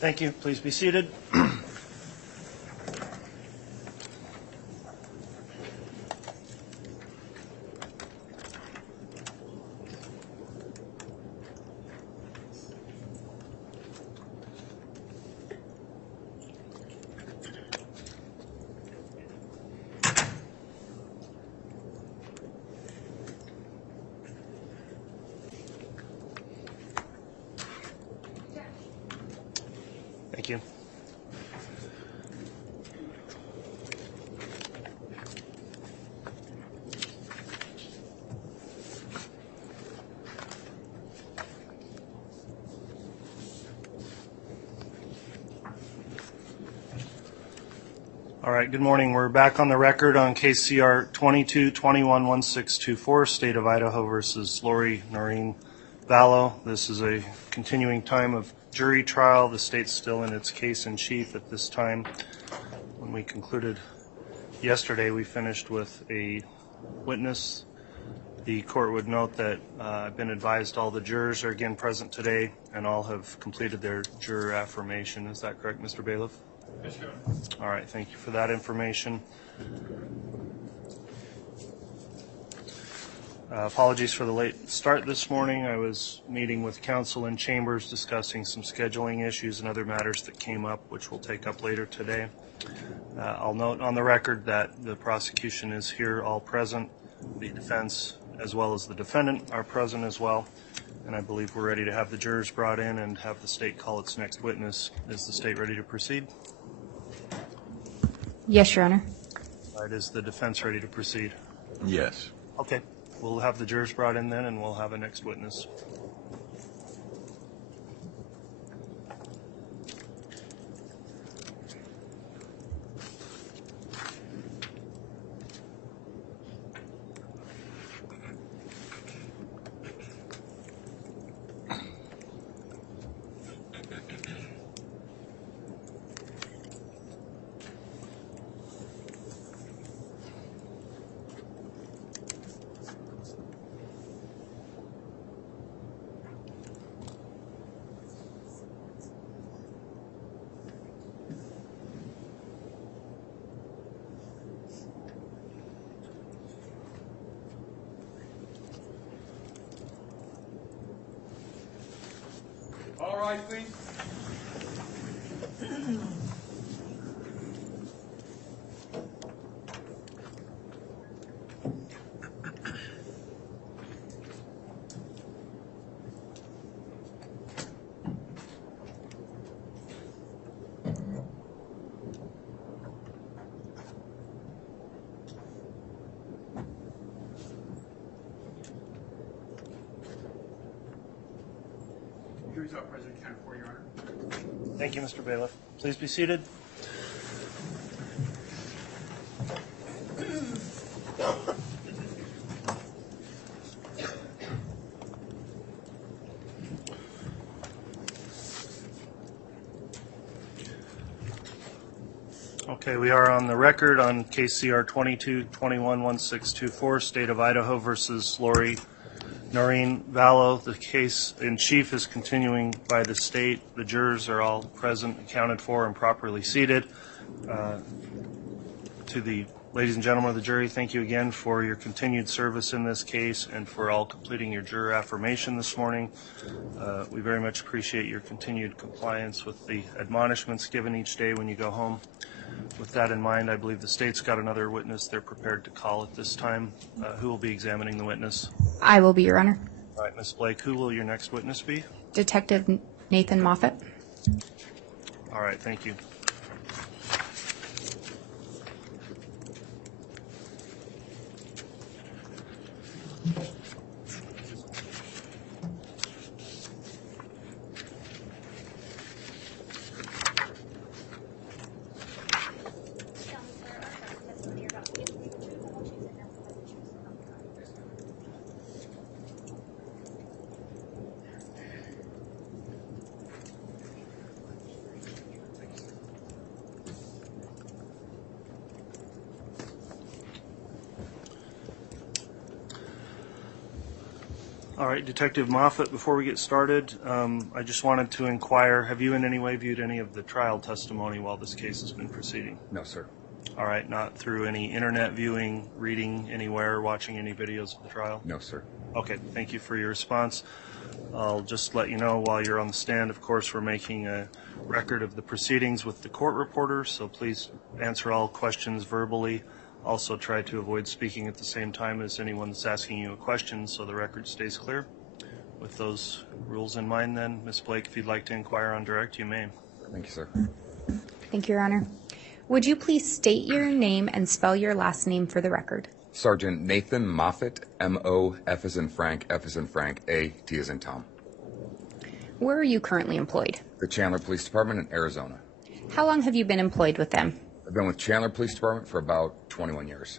Thank you. Please be seated. Thank you. All right, good morning. We're back on the record on case CR 22-21-1624, State of Idaho versus Lori Noreen Vallow. This is a continuing time of jury trial. The state's still in its case in chief at this time. When we concluded yesterday, we finished with a witness. The court would note that I've been advised all the jurors are again present today and all have completed their juror affirmation. Is that correct, Mr. Bailiff? Yes, sir. All right, thank you for that information. Apologies for the late start this morning. I was meeting with counsel in chambers discussing some scheduling issues and other matters that came up, which we'll take up later today. I'll note on the record that the prosecution is here, all present. The defense as well as the defendant are present as well. And I believe we're ready to have the jurors brought in and have the state call its next witness. Is the state ready to proceed? Yes, Your Honor. All right, is the defense ready to proceed? Yes. Okay, we'll have the jurors brought in then and we'll have a next witness. All right, please. Jury's out, President Kent, for Your Honor. Thank you, Mr. Bailiff. Please be seated. Okay, we are on the record on case CR 22-21-1624, State of Idaho versus Lori Noreen Vallow. The case in chief is continuing by the state. The jurors are all present, accounted for, and properly seated. To the ladies and gentlemen of the jury, thank you again for your continued service in this case and for all completing your juror affirmation this morning. We very much appreciate your continued compliance with the admonishments given each day when you go home. With that in mind, I believe the state's got another witness they're prepared to call at this time. Who will be examining the witness? I will be, Your Honor. All right, Ms. Blake, who will your next witness be? Detective Nathan Moffat. All right, thank you. All right, Detective Moffat, before we get started, I just wanted to inquire, have you in any way viewed any of the trial testimony while this case has been proceeding? No, sir. All right, not through any internet viewing, reading anywhere, watching any videos of the trial? No, sir. Okay, thank you for your response. I'll just let you know while you're on the stand, of course, we're making a record of the proceedings with the court reporter, so please answer all questions verbally. Also try to avoid speaking at the same time as anyone that's asking you a question so the record stays clear. With those rules in mind then, Ms. Blake, if you'd like to inquire on direct, you may. Thank you, sir. Thank you, Your Honor. Would you please state your name and spell your last name for the record? Sergeant Nathan Moffat, M-O-F as in Frank, F as in Frank, A, T as in Tom. Where are you currently employed? The Chandler Police Department in Arizona. How long have you been employed with them? I've been with Chandler Police Department for about 21 years.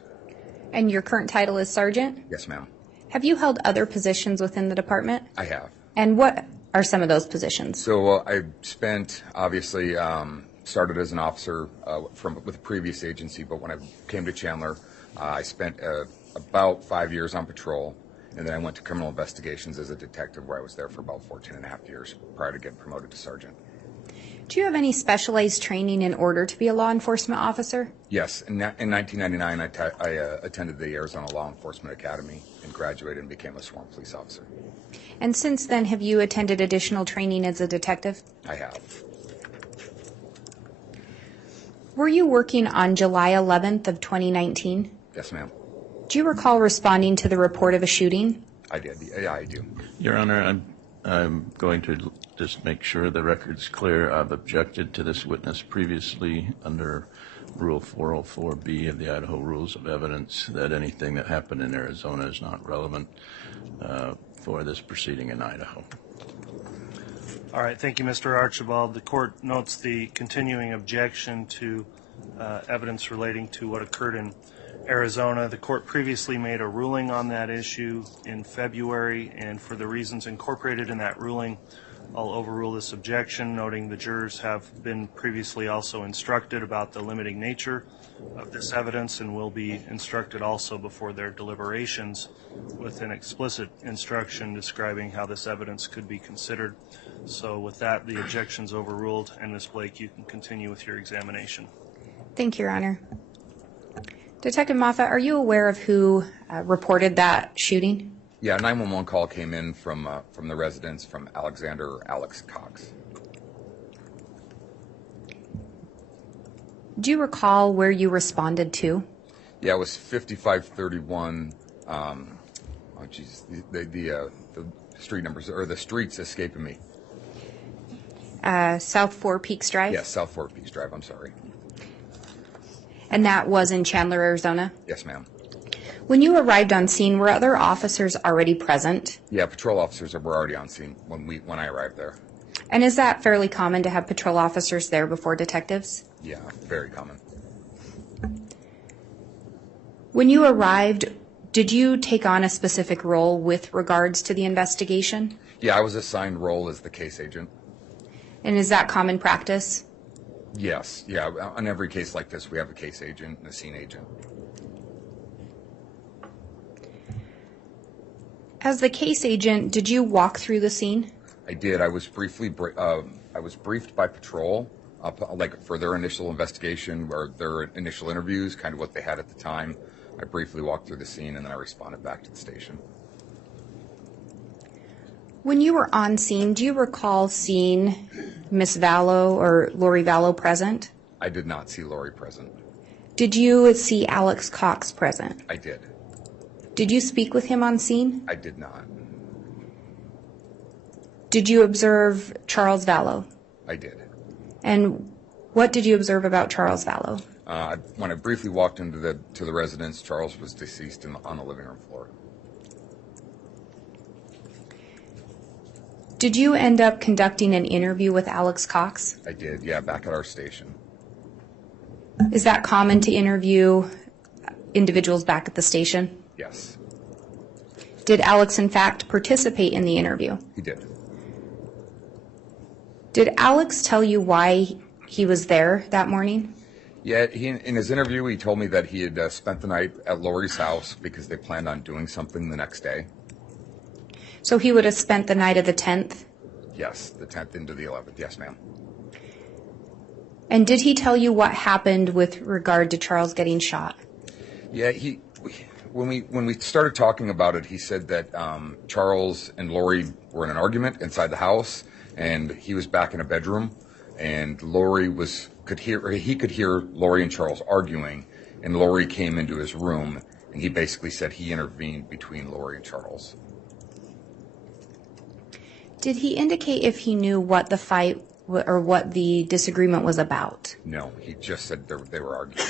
And your current title is Sergeant? Yes, ma'am. Have you held other positions within the department? I have. And what are some of those positions? So I spent, obviously, started as an officer with a previous agency, but when I came to Chandler, I spent about 5 years on patrol, and then I went to criminal investigations as a detective where I was there for about 14 and a half years prior to getting promoted to sergeant. Do you have any specialized training in order to be a law enforcement officer? Yes. In 1999, I attended the Arizona Law Enforcement Academy and graduated and became a sworn police officer. And since then, have you attended additional training as a detective? I have. Were you working on July 11th of 2019? Yes, ma'am. Do you recall responding to the report of a shooting? I did. Yeah, I do. Your Honor, I'm going to just make sure the record's clear. I've objected to this witness previously under Rule 404B of the Idaho Rules of Evidence that anything that happened in Arizona is not relevant for this proceeding in Idaho. All right, thank you, Mr. Archibald. The court notes the continuing objection to evidence relating to what occurred in Arizona. The court previously made a ruling on that issue in February, and for the reasons incorporated in that ruling, I'll overrule this objection, noting the jurors have been previously also instructed about the limiting nature of this evidence and will be instructed also before their deliberations with an explicit instruction describing how this evidence could be considered. So with that, the objection's overruled, and Ms. Blake, you can continue with your examination. Thank you, Your Honor. Detective Moffat, are you aware of who reported that shooting? Yeah, a 911 call came in from the residence from Alex Cox. Do you recall where you responded to? Yeah, it was 5531. Oh, geez, the street numbers or the streets escaping me. South Four Peaks Drive? Yes, South Four Peaks Drive. I'm sorry. And that was in Chandler, Arizona? Yes, ma'am. When you arrived on scene, were other officers already present? Yeah, patrol officers were already on scene when I arrived there. And is that fairly common to have patrol officers there before detectives? Yeah, very common. When you arrived, did you take on a specific role with regards to the investigation? Yeah, I was assigned role as the case agent. And is that common practice? Yes, yeah. On every case like this, we have a case agent and a scene agent. As the case agent, did you walk through the scene? I did. I was briefly briefed by patrol, for their initial investigation or their initial interviews, kind of what they had at the time. I briefly walked through the scene and then I responded back to the station. When you were on scene, do you recall seeing Miss Vallow or Lori Vallow present? I did not see Lori present. Did you see Alex Cox present? I did. Did you speak with him on scene? I did not. Did you observe Charles Vallow? I did. And what did you observe about Charles Vallow? When I briefly walked into the residence, Charles was deceased on the living room floor. Did you end up conducting an interview with Alex Cox? I did, yeah, back at our station. Is that common to interview individuals back at the station? Yes. Did Alex, in fact, participate in the interview? He did. Did Alex tell you why he was there that morning? Yeah, in his interview, he told me that he had spent the night at Lori's house because they planned on doing something the next day. So he would have spent the night of the 10th? Yes, the 10th into the 11th. Yes, ma'am. And did he tell you what happened with regard to Charles getting shot? Yeah, when we started talking about it, he said that Charles and Lori were in an argument inside the house, and he was back in a bedroom, and he could hear Lori and Charles arguing, and Lori came into his room, and he basically said he intervened between Lori and Charles. Did he indicate if he knew what the fight or what the disagreement was about? No, he just said they were arguing.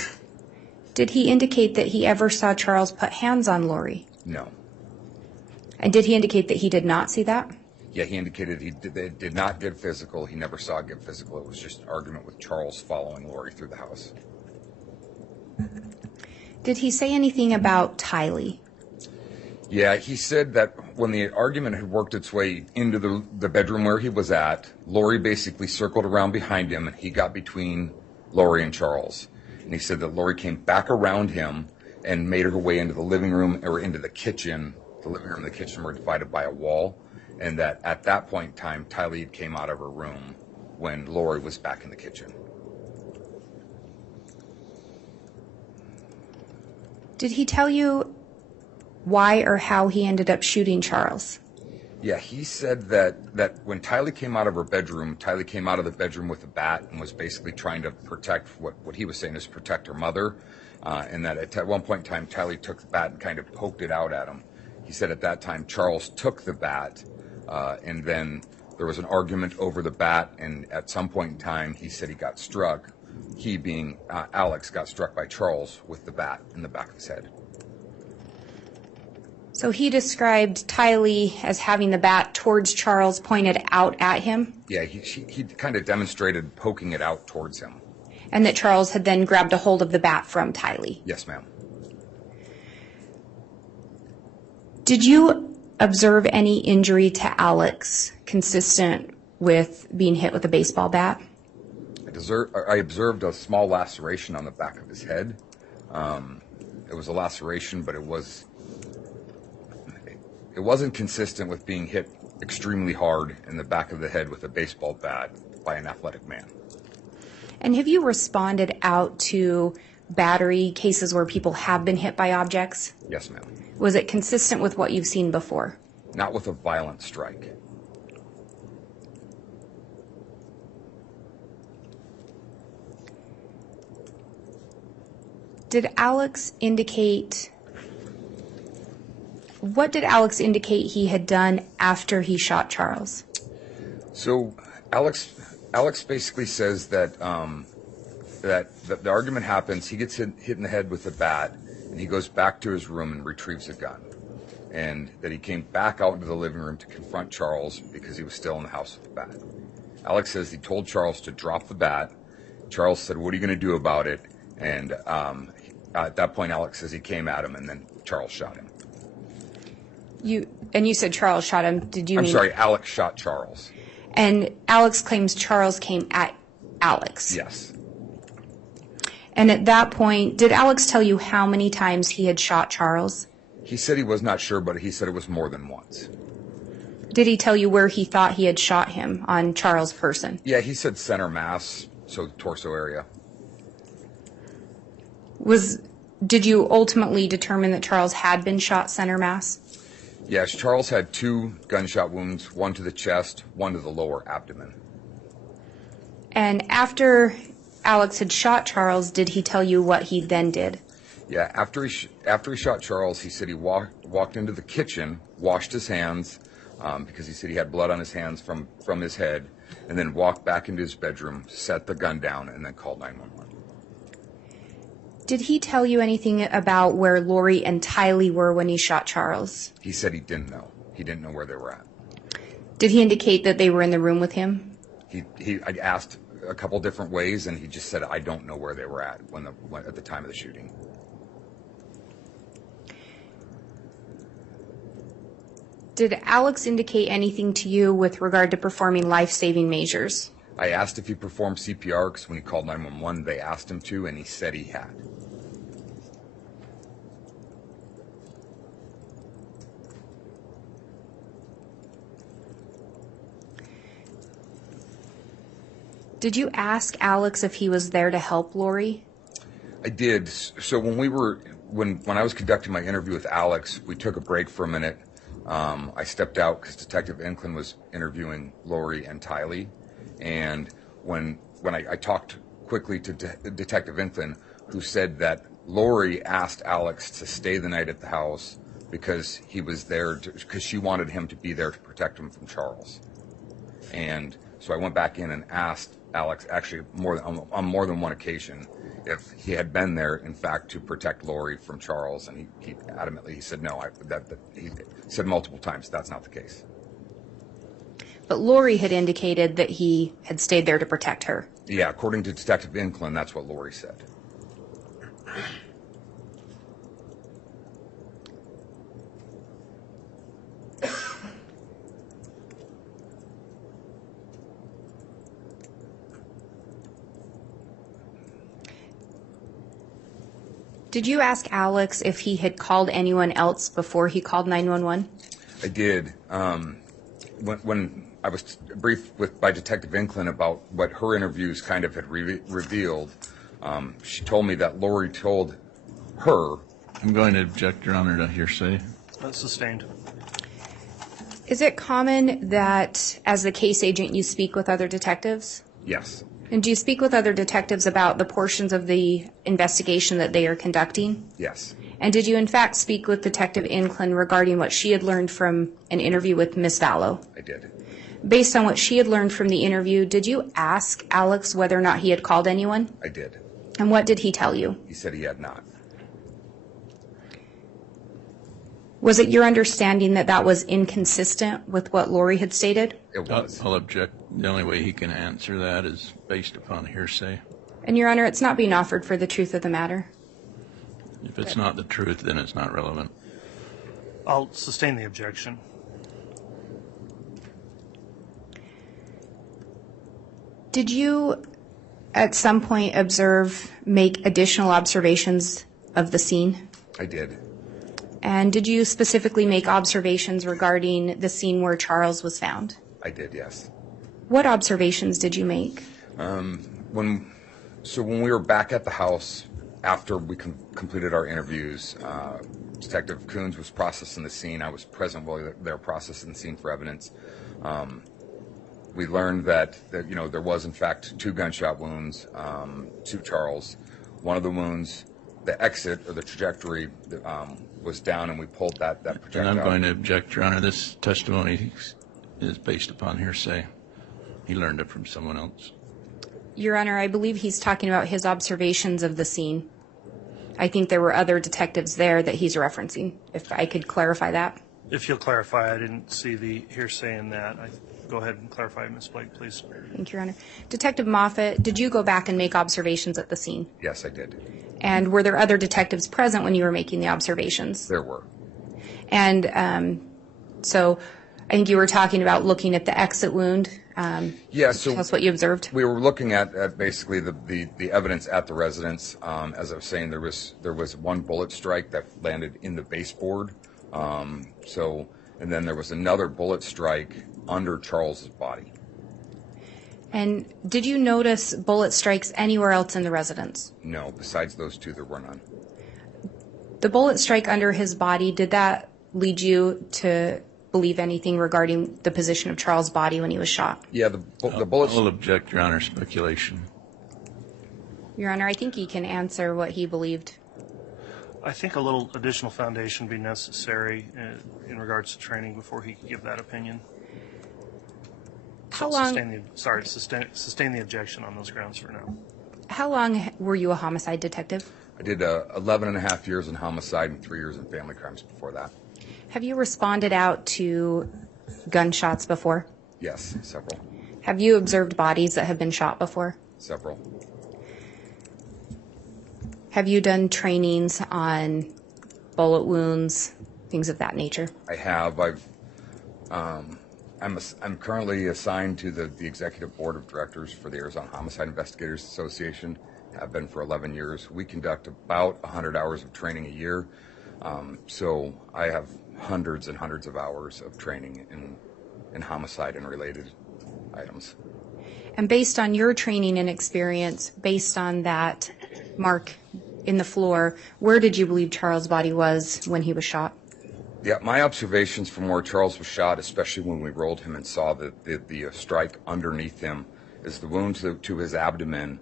Did he indicate that he ever saw Charles put hands on Lori? No. And did he indicate that he did not see that? Yeah, he indicated they did not get physical. He never saw it get physical. It was just an argument with Charles following Lori through the house. Did he say anything about Tylee? Yeah, he said that when the argument had worked its way into the bedroom where he was at, Lori basically circled around behind him, and he got between Lori and Charles. And he said that Lori came back around him and made her way into the living room or into the kitchen. The living room and the kitchen were divided by a wall, and that at that point in time, Tylee came out of her room when Lori was back in the kitchen. Did he tell you why or how he ended up shooting Charles? Yeah, he said that when Tylee came out of her bedroom, Tylee came out of the bedroom with a bat and was basically trying to protect what he was saying is protect her mother, and that at one point in time, Tylee took the bat and kind of poked it out at him. He said at that time, Charles took the bat, and then there was an argument over the bat, and at some point in time, he said he got struck. He, being Alex, got struck by Charles with the bat in the back of his head. So he described Tylee as having the bat towards Charles pointed out at him? Yeah, he kind of demonstrated poking it out towards him. And that Charles had then grabbed a hold of the bat from Tylee? Yes, ma'am. Did you observe any injury to Alex consistent with being hit with a baseball bat? I observed a small laceration on the back of his head. It was a laceration, but it wasn't consistent with being hit extremely hard in the back of the head with a baseball bat by an athletic man. And have you responded out to battery cases where people have been hit by objects? Yes, ma'am. Was it consistent with what you've seen before? Not with a violent strike. What did Alex indicate he had done after he shot Charles? So Alex basically says that the argument happens. He gets hit in the head with a bat, and he goes back to his room and retrieves a gun. And that he came back out into the living room to confront Charles because he was still in the house with the bat. Alex says he told Charles to drop the bat. Charles said, "What are you going to do about it?" And at that point, Alex says he came at him, and then Charles shot him. You said Charles shot him. I'm sorry, Alex shot Charles. And Alex claims Charles came at Alex. Yes. And at that point, did Alex tell you how many times he had shot Charles? He said he was not sure, but he said it was more than once. Did he tell you where he thought he had shot him on Charles' person? Yeah, he said center mass, so torso area. Did you ultimately determine that Charles had been shot center mass? Yes, Charles had 2 gunshot wounds, one to the chest, one to the lower abdomen. And after Alex had shot Charles, did he tell you what he then did? Yeah, after he shot Charles, he said he walked into the kitchen, washed his hands, because he said he had blood on his hands from his head, and then walked back into his bedroom, set the gun down, and then called 911. Did he tell you anything about where Lori and Tylee were when he shot Charles? He said he didn't know. He didn't know where they were at. Did he indicate that they were in the room with him? I asked a couple different ways, and he just said, "I don't know where they were at at the time of the shooting." Did Alex indicate anything to you with regard to performing life-saving measures? I asked if he performed CPR because when he called 911, they asked him to, and he said he had. Did you ask Alex if he was there to help Lori? I did. So when I was conducting my interview with Alex, we took a break for a minute. I stepped out because Detective Inclin was interviewing Lori and Tylee, and when I talked quickly to Detective Inclin, who said that Lori asked Alex to stay the night at the house because he was there because she wanted him to be there to protect him from Charles. And so I went back in and asked Alex, actually on more than one occasion, if he had been there, in fact, to protect Lori from Charles, and he adamantly said no. He said multiple times that's not the case. But Lori had indicated that he had stayed there to protect her. Yeah, according to Detective Inclin, that's what Lori said. Did you ask Alex if he had called anyone else before he called 911? I did. When I was briefed by Detective Inclin about what her interviews kind of had revealed, she told me that Lori told her. I'm going to object, Your Honor, to hearsay. That's sustained. Is it common that as the case agent you speak with other detectives? Yes, And do you speak with other detectives about the portions of the investigation that they are conducting? yes, And did you in fact speak with Detective Inclin regarding what she had learned from an interview with Miss Vallow? I did. Based on what she had learned from the interview, did you ask Alex whether or not he had called anyone? I did. And what did he tell you? He said he had not. Was it your understanding that that was inconsistent with what Lori had stated? It was. I'll object. The only way he can answer that is based upon hearsay. And Your Honor, it's not being offered for the truth of the matter. If it's not the truth, then it's not relevant. I'll sustain the objection. Did you at some point make additional observations of the scene? I did. And did you specifically make observations regarding the scene where Charles was found? I did, yes. What observations did you make? When we were back at the house after we completed our interviews, Detective Coons was processing the scene. I was present while they were processing the scene for evidence. We learned that there was in fact 2 gunshot wounds to Charles. One of the wounds, the exit or the trajectory was down, and we pulled that projectile. And I'm going to object, Your Honor. This testimony is based upon hearsay. He learned it from someone else. Your Honor, I believe he's talking about his observations of the scene. I think there were other detectives there that he's referencing, if I could clarify that. If you'll clarify, I didn't see the hearsay in that. Go ahead and clarify, Ms. Blake, please. Thank you, Your Honor. Detective Moffat, did you go back and make observations at the scene? Yes, I did. And were there other detectives present when you were making the observations? There were. And so I think you were talking about looking at the exit wound. Yeah, so tell us what you observed. we were looking at basically the evidence at the residence. As I was saying, there was one bullet strike that landed in the baseboard. And then there was another bullet strike under Charles's body. And did you notice bullet strikes anywhere else in the residence? No, besides those 2, there were none. The bullet strike under his body, did that lead you to believe anything regarding the position of Charles' body when he was shot? Yeah, the bullets. I'll object, Your Honor. Speculation. Your Honor, I think he can answer what he believed. I think a little additional foundation would be necessary in regards to training before he could give that opinion. How long Sustain the objection on those grounds for now. How long were you a homicide detective? I did 11 and a half years in homicide and 3 years in family crimes before that. Have you responded out to gunshots before? Yes, several. Have you observed bodies that have been shot before? Several. Have you done trainings on bullet wounds, things of that nature? I have. I'm currently assigned to the executive board of directors for the Arizona Homicide Investigators Association. I've been for 11 years. We conduct about 100 hours of training a year. So I have hundreds and hundreds of hours of training in homicide and related items. And based on your training and experience, based on that mark in the floor, where did you believe Charles' body was when he was shot? Yeah, my observations from where Charles was shot, especially when we rolled him and saw the strike underneath him, is the wound to his abdomen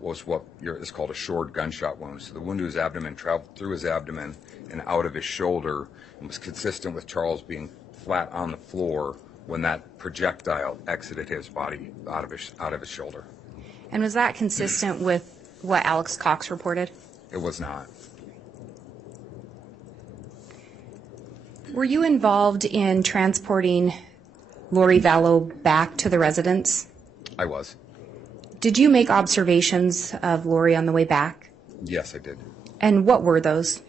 was what is called a shored gunshot wound. So the wound to his abdomen traveled through his abdomen and out of his shoulder, and was consistent with Charles being flat on the floor when that projectile exited his body out of his shoulder. And was that consistent with what Alex Cox reported? It was not. Were you involved in transporting Lori Vallow back to the residence? I was. Did you make observations of Lori on the way back? Yes, I did. And what were those?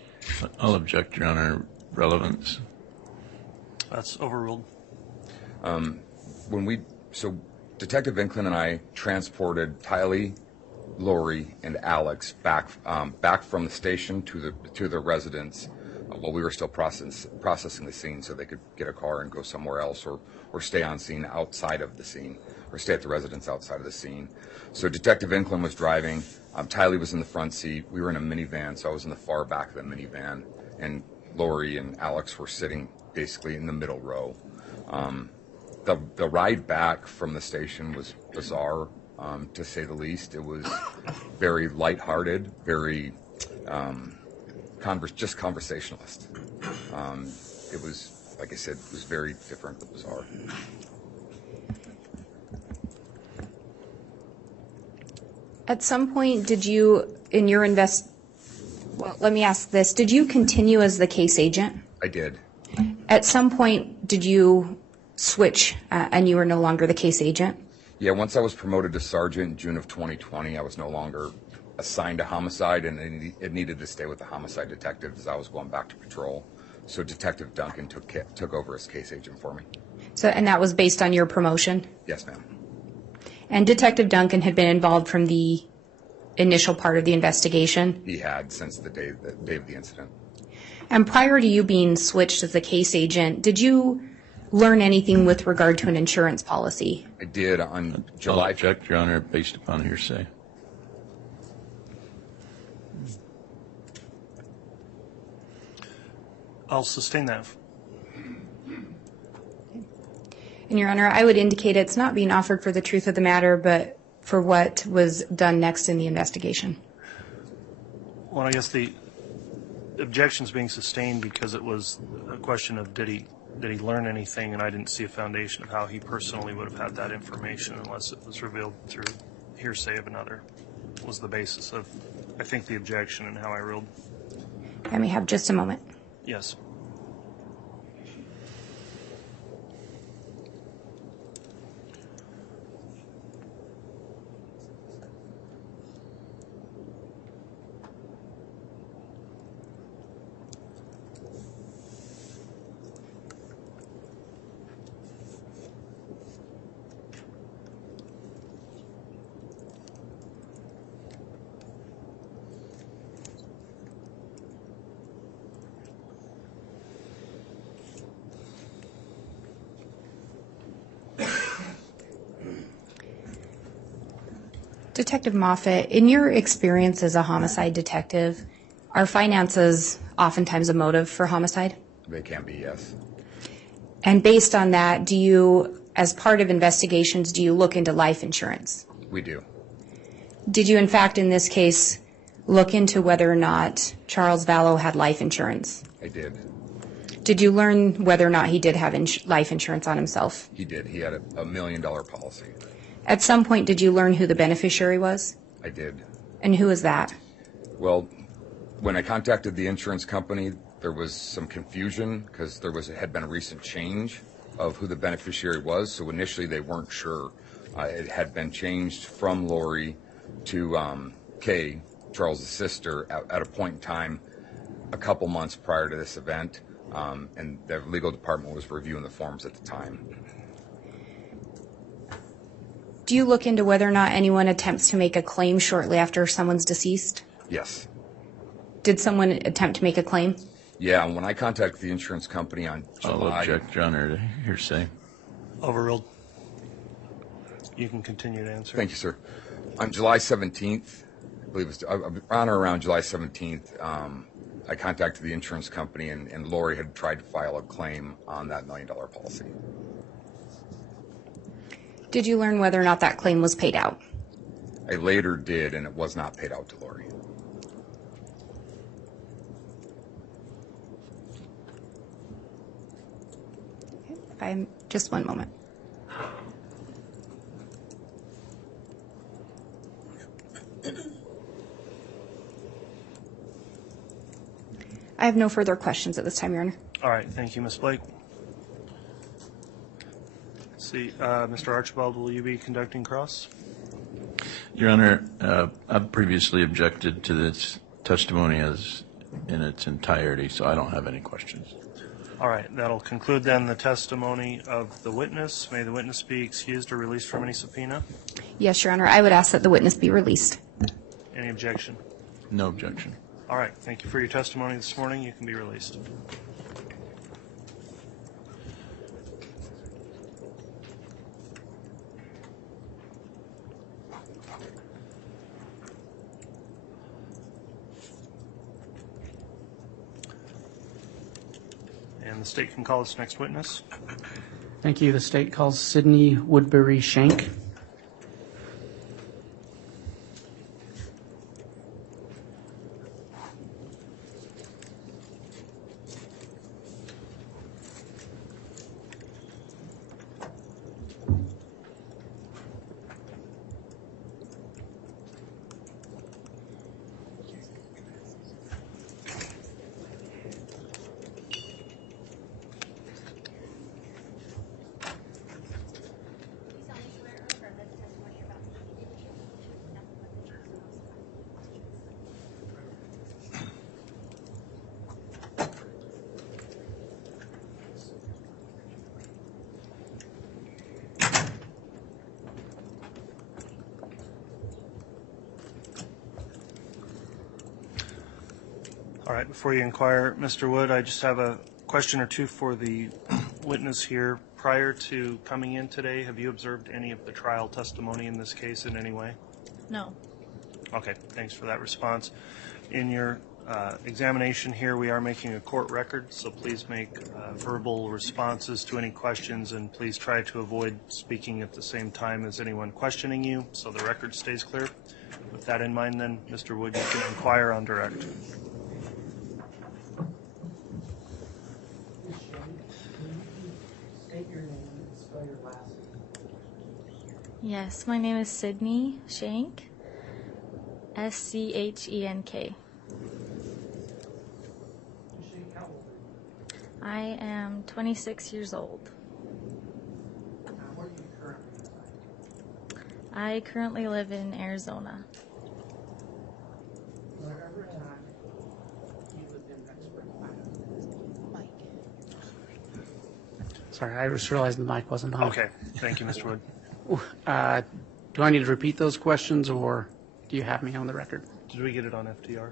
I'll object, Your Honor. Relevance. That's overruled. So Detective Inklin and I transported Tylee, Lori, and Alex back from the station to the residence while we were still processing the scene, so they could get a car and go somewhere else, or stay on scene outside of the scene, or stay at the residence outside of the scene. So Detective Inklin was driving. Tylee was in the front seat. We were in a minivan, so I was in the far back of the minivan, and Lori and Alex were sitting basically in the middle row. The ride back from the station was bizarre, to say the least. It was very lighthearted, very just conversationalist. It was, like I said, it was very different, but bizarre. At some point, did you, in your well, let me ask this. Did you continue as the case agent? I did. At some point, did you switch and you were no longer the case agent? Yeah, once I was promoted to sergeant in June of 2020, I was no longer assigned to homicide, and it needed to stay with the homicide detective as I was going back to patrol. So Detective Duncan took over as case agent for me. So, and that was based on your promotion? Yes, ma'am. And Detective Duncan had been involved from the initial part of the investigation? He had since the day of the incident. And prior to you being switched as the case agent, did you learn anything with regard to an insurance policy? I did on I'll July. object, Your Honor, based upon hearsay. I'll sustain that. And Your Honor, I would indicate it's not being offered for the truth of the matter, but for what was done next in the investigation. Well, I guess the objection's being sustained because it was a question of did he learn anything, and I didn't see a foundation of how he personally would have had that information unless it was revealed through hearsay of another. Was the basis of, I think, the objection and how I ruled. Let me have just a moment. Yes. Detective Moffat, in your experience as a homicide detective, are finances oftentimes a motive for homicide? They can be, yes. And based on that, do you, as part of investigations, do you look into life insurance? We do. Did you, in fact, in this case, look into whether or not Charles Vallow had life insurance? I did. Did you learn whether or not he did have life insurance on himself? He did. He had a $1 million policy. At some point, did you learn who the beneficiary was? I did. And who is that? Well, when I contacted the insurance company, there was some confusion because had been a recent change of who the beneficiary was. So initially, they weren't sure. It had been changed from Lori to Kay, Charles' sister, at a point in time a couple months prior to this event, and the legal department was reviewing the forms at the time. Do you look into whether or not anyone attempts to make a claim shortly after someone's deceased? Yes. Did someone attempt to make a claim? Yeah, and when I contacted the insurance company on I'll July... object, Your Honor, to hearsay. Overruled. You can continue to answer. Thank you, sir. On July 17th, I believe it was on or around July 17th, I contacted the insurance company, and Lori had tried to file a claim on that $1 million policy. Did you learn whether or not that claim was paid out? I later did, and it was not paid out to Lori. Just one moment. I have no further questions at this time, Your Honor. All right, thank you, Ms. Blake. Let's see, Mr. Archibald, will you be conducting cross? Your Honor, I've previously objected to this testimony as in its entirety, so I don't have any questions. All right, that'll conclude then the testimony of the witness. May the witness be excused or released from any subpoena? Yes, Your Honor. I would ask that the witness be released. Any objection? No objection. All right, thank you for your testimony this morning. You can be released. And the state can call its next witness. Thank you. The state calls Sidney Woodbury Shank. All right, before you inquire, Mr. Wood, I just have a question or two for the witness here. Prior to coming in today, have you observed any of the trial testimony in this case in any way? No. Okay, thanks for that response. In your examination here, we are making a court record, so please make verbal responses to any questions, and please try to avoid speaking at the same time as anyone questioning you, so the record stays clear. With that in mind, then, Mr. Wood, you can inquire on direct. Yes, my name is Sidney Schenk. Schenk. I am 26 years old. I currently live in Arizona. Sorry, I just realized the mic wasn't on. Okay, thank you, Mr. Wood. Do I need to repeat those questions, or do you have me on the record? Did we get it on FTR?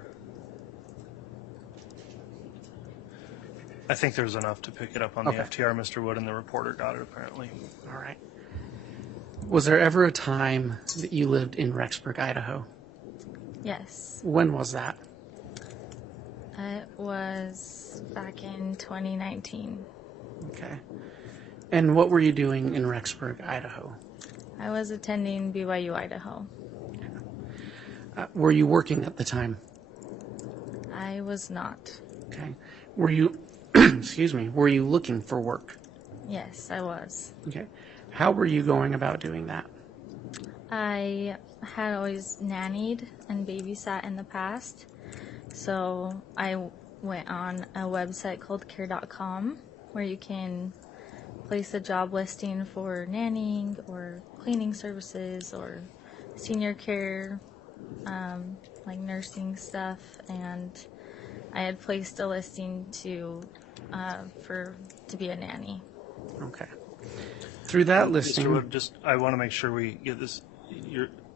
I think there's enough to pick it up on the Okay. FTR, Mr. Wood, and the reporter got it apparently. All right. Was there ever a time that you lived in Rexburg, Idaho? Yes. When was that? It was back in 2019. Okay. And what were you doing in Rexburg, Idaho? I was attending BYU, Idaho. Were you working at the time? I was not. Okay. Were you, excuse me, were you looking for work? Yes, I was. Okay. How were you going about doing that? I had always nannied and babysat in the past, so I went on a website called care.com where you can place a job listing for nannying or cleaning services or senior care, like nursing stuff, and I had placed a listing to be a nanny. Okay. Through that listing, Mr. Wood, I want to make sure we get this.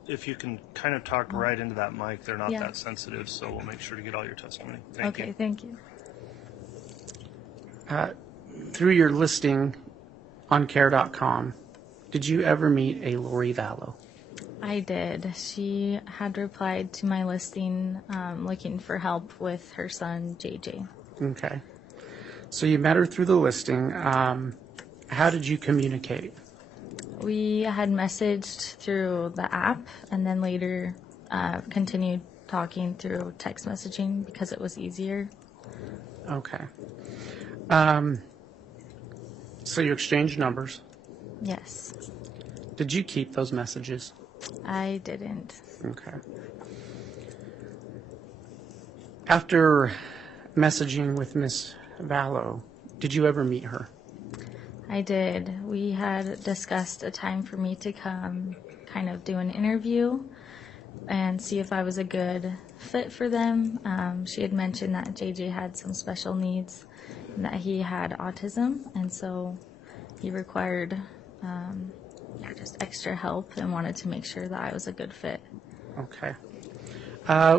If you can kind of talk right into that mic, they're not Yeah. that sensitive, so we'll make sure to get all your testimony. Thank Okay, you. thank you. through your listing on care.com, Did you ever meet a Lori Vallow? I did. She had replied to my listing looking for help with her son, JJ. Okay. So you met her through the listing. How did you communicate? We had messaged through the app and then later continued talking through text messaging because it was easier. Okay. So you exchanged numbers. Yes. Did you keep those messages? I didn't. Okay. After messaging with Miss Vallow, did you ever meet her? I did. We had discussed a time for me to come kind of do an interview and see if I was a good fit for them. She had mentioned that JJ had some special needs and that he had autism, and so he required just extra help and wanted to make sure that I was a good fit. Okay.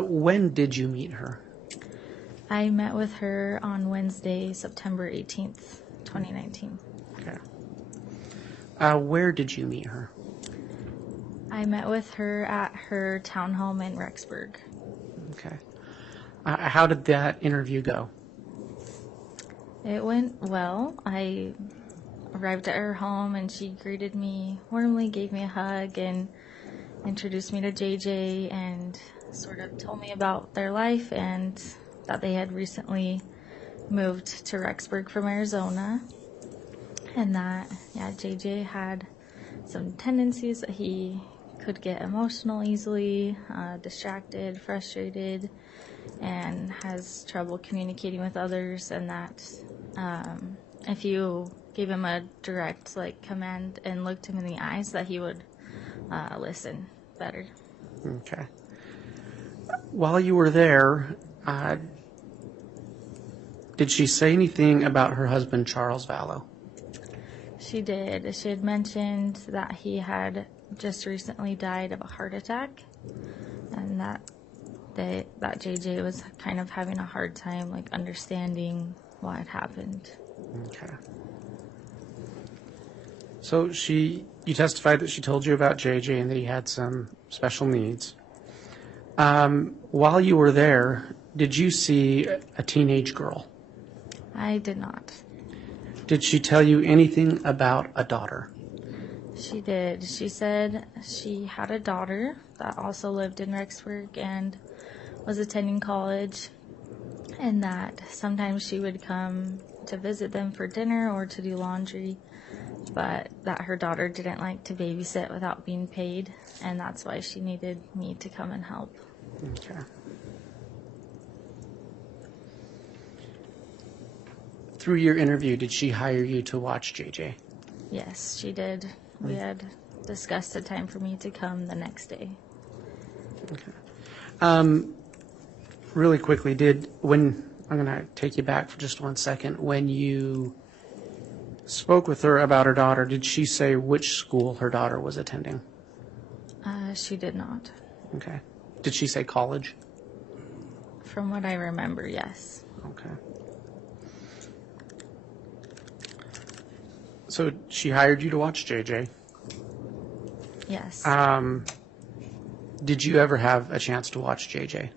When did you meet her? I met with her on Wednesday, September 18th, 2019. Okay. Where did you meet her? I met with her at her townhome in Rexburg. Okay. How did that interview go? It went well. I arrived at her home and she greeted me warmly, gave me a hug, and introduced me to JJ and sort of told me about their life and that they had recently moved to Rexburg from Arizona, and that, JJ had some tendencies that he could get emotional easily, distracted, frustrated, and has trouble communicating with others, and that if you gave him a direct command and looked him in the eyes, that he would listen better. Okay. While you were there, did she say anything about her husband, Charles Vallow? She did. She had mentioned that he had just recently died of a heart attack, and that JJ was kind of having a hard time understanding what had happened. Okay. So you testified that she told you about JJ and that he had some special needs. While you were there, did you see a teenage girl? I did not. Did she tell you anything about a daughter? She did. She said she had a daughter that also lived in Rexburg and was attending college, and that sometimes she would come to visit them for dinner or to do laundry, but that her daughter didn't like to babysit without being paid, and that's why she needed me to come and help. Okay. Through your interview, did she hire you to watch JJ? Yes, she did. We had discussed a time for me to come the next day. Okay. Really quickly, I'm going to take you back for just 1 second. When you spoke with her about her daughter, did she say which school her daughter was attending? She did not. Okay. Did she say college? From what I remember, yes. Okay. So she hired you to watch JJ. Yes. Did you ever have a chance to watch JJ?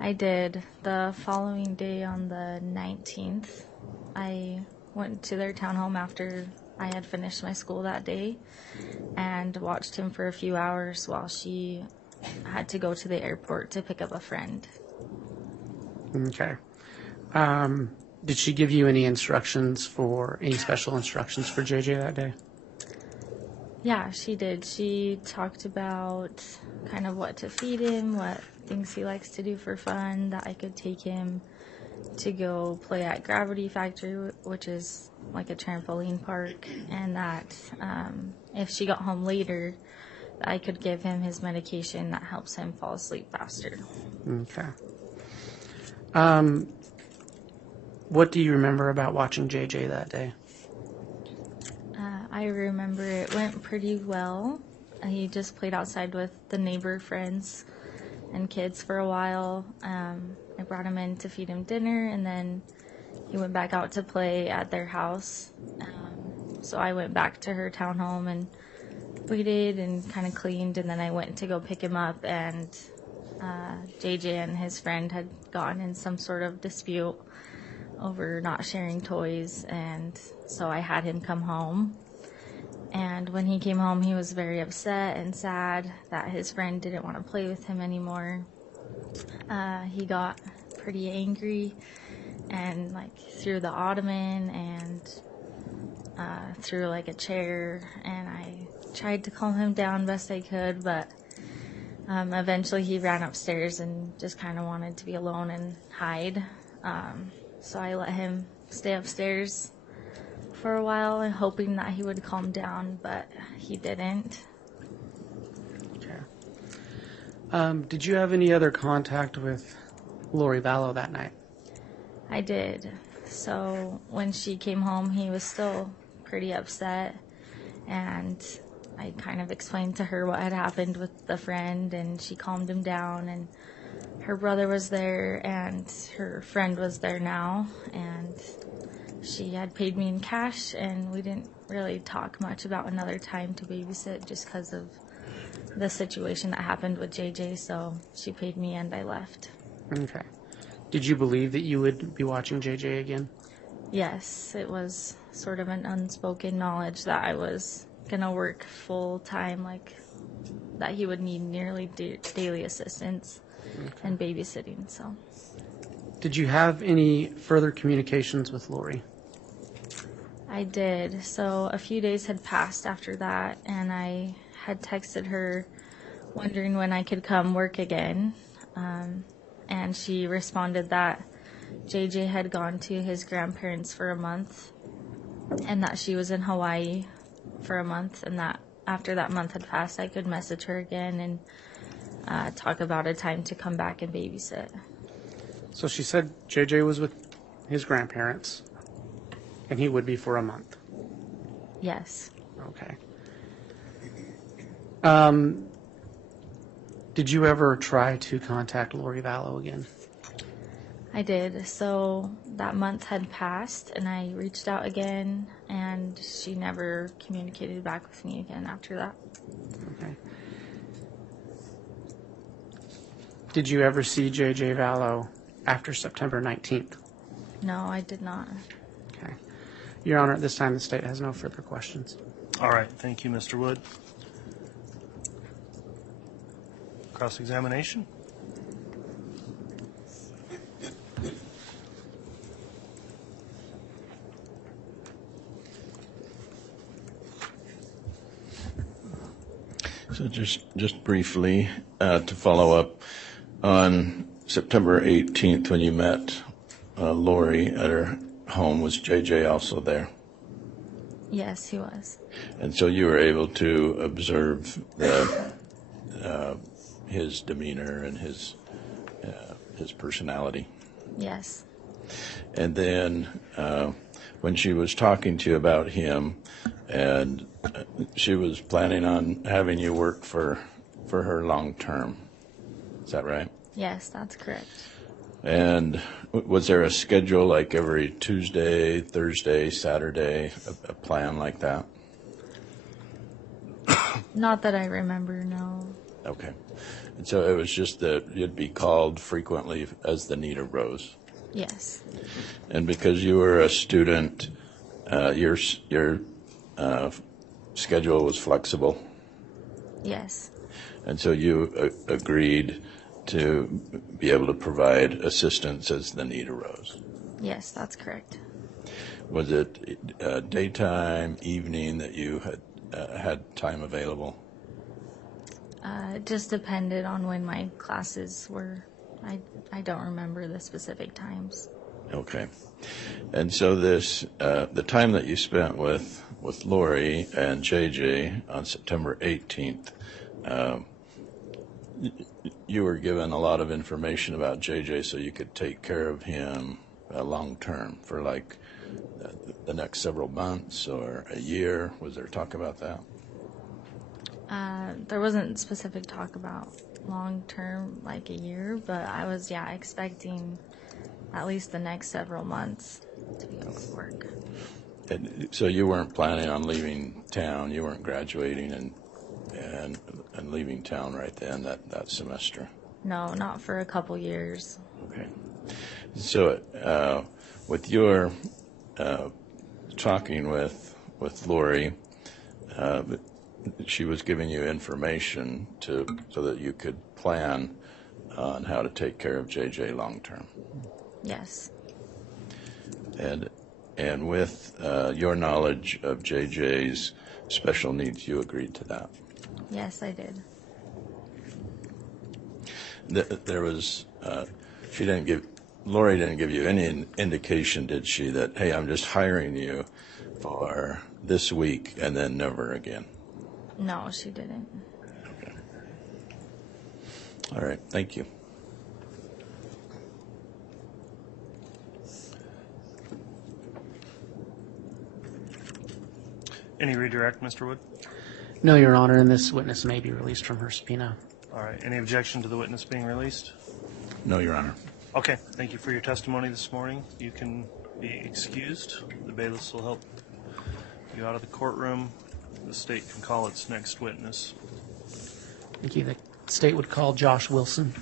I did. The following day on the 19th, I went to their townhome after I had finished my school that day and watched him for a few hours while she had to go to the airport to pick up a friend. Okay. Did she give you any special instructions for JJ that day? Yeah, she did. She talked about kind of what to feed him, what things he likes to do for fun, that I could take him to go play at Gravity Factory, which is like a trampoline park, and that if she got home later, I could give him his medication that helps him fall asleep faster. Okay. What do you remember about watching JJ that day? I remember it went pretty well. He just played outside with the neighbor friends and kids for a while. I brought him in to feed him dinner, and then he went back out to play at their house. So I went back to her townhome and waited and kind of cleaned, and then I went to go pick him up, and JJ and his friend had gotten in some sort of dispute over not sharing toys, and so I had him come home. And when he came home, he was very upset and sad that his friend didn't want to play with him anymore. He got pretty angry and like threw the ottoman and threw like a chair, and I tried to calm him down best I could, but eventually he ran upstairs and just kind of wanted to be alone and hide. So I let him stay upstairs for a while and hoping that he would calm down, but he didn't. Okay. Did you have any other contact with Lori Vallow that night? I did. So when she came home, he was still pretty upset, and I kind of explained to her what had happened with the friend, and she calmed him down, and her brother was there, and her friend was there now, and she had paid me in cash, and we didn't really talk much about another time to babysit just because of the situation that happened with JJ, so she paid me and I left. Okay. Did you believe that you would be watching JJ again? Yes, it was sort of an unspoken knowledge that I was going to work full time, like that he would need nearly daily assistance and babysitting. So, did you have any further communications with Lori? I did. So a few days had passed after that, and I had texted her wondering when I could come work again. And she responded that JJ had gone to his grandparents for a month, and that she was in Hawaii for a month, and that after that month had passed, I could message her again and talk about a time to come back and babysit. So she said JJ was with his grandparents, and he would be for a month. Yes. Okay. Did you ever try to contact Lori Vallow again? I did. So that month had passed, and I reached out again, and she never communicated back with me again after that. Okay. Did you ever see JJ Vallow after September 19th? No, I did not. Okay. Your Honor, at this time, the state has no further questions. All right, thank you, Mr. Wood. Cross-examination? So just briefly, to follow up, on September 18th when you met Lori at her home, was JJ also there? Yes, he was. And so you were able to observe his demeanor and his personality. Yes. And then when she was talking to you about him, and she was planning on having you work for her long term. Is that right? Yes, that's correct. And was there a schedule, like every Tuesday, Thursday, Saturday, a plan like that? Not that I remember, no. Okay. And so it was just that you'd be called frequently as the need arose. Yes. And because you were a student, your schedule was flexible. Yes. And so you agreed to be able to provide assistance as the need arose. Yes, that's correct. Was it daytime, evening that you had time available? It just depended on when my classes were. I don't remember the specific times. Okay. And so this, the time that you spent with Lori and JJ on September 18th, you were given a lot of information about JJ so you could take care of him long term for like the next several months or a year. Was there talk about that? There wasn't specific talk about long term, like a year, but I was, expecting at least the next several months to be able to work. And so you weren't planning on leaving town. You weren't graduating and leaving town right then that semester. No, not for a couple years. Okay. So with your talking with Lori, she was giving you information so that you could plan on how to take care of JJ long term. Yes. And with your knowledge of JJ's special needs, you agreed to that. Yes, I did. There was, Lori didn't give you any indication, did she, that, hey, I'm just hiring you for this week and then never again? No, she didn't. Okay. All right, thank you. Any redirect, Mr. Wood? No, Your Honor, and this witness may be released from her subpoena. All right. Any objection to the witness being released? No, Your Honor. Okay. Thank you for your testimony this morning. You can be excused. The bailiffs will help you out of the courtroom. The state can call its next witness. Thank you. The state would call Josh Wilson.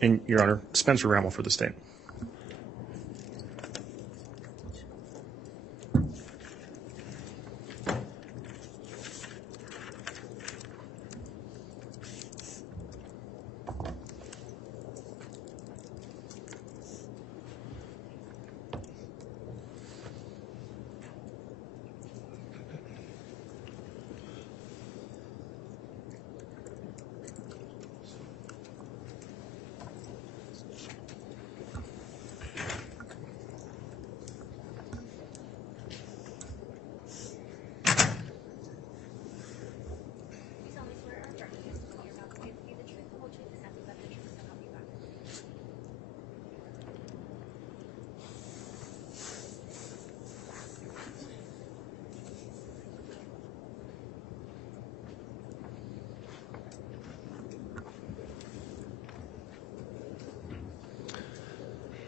And, Your Honor, Spencer Rammel for the state.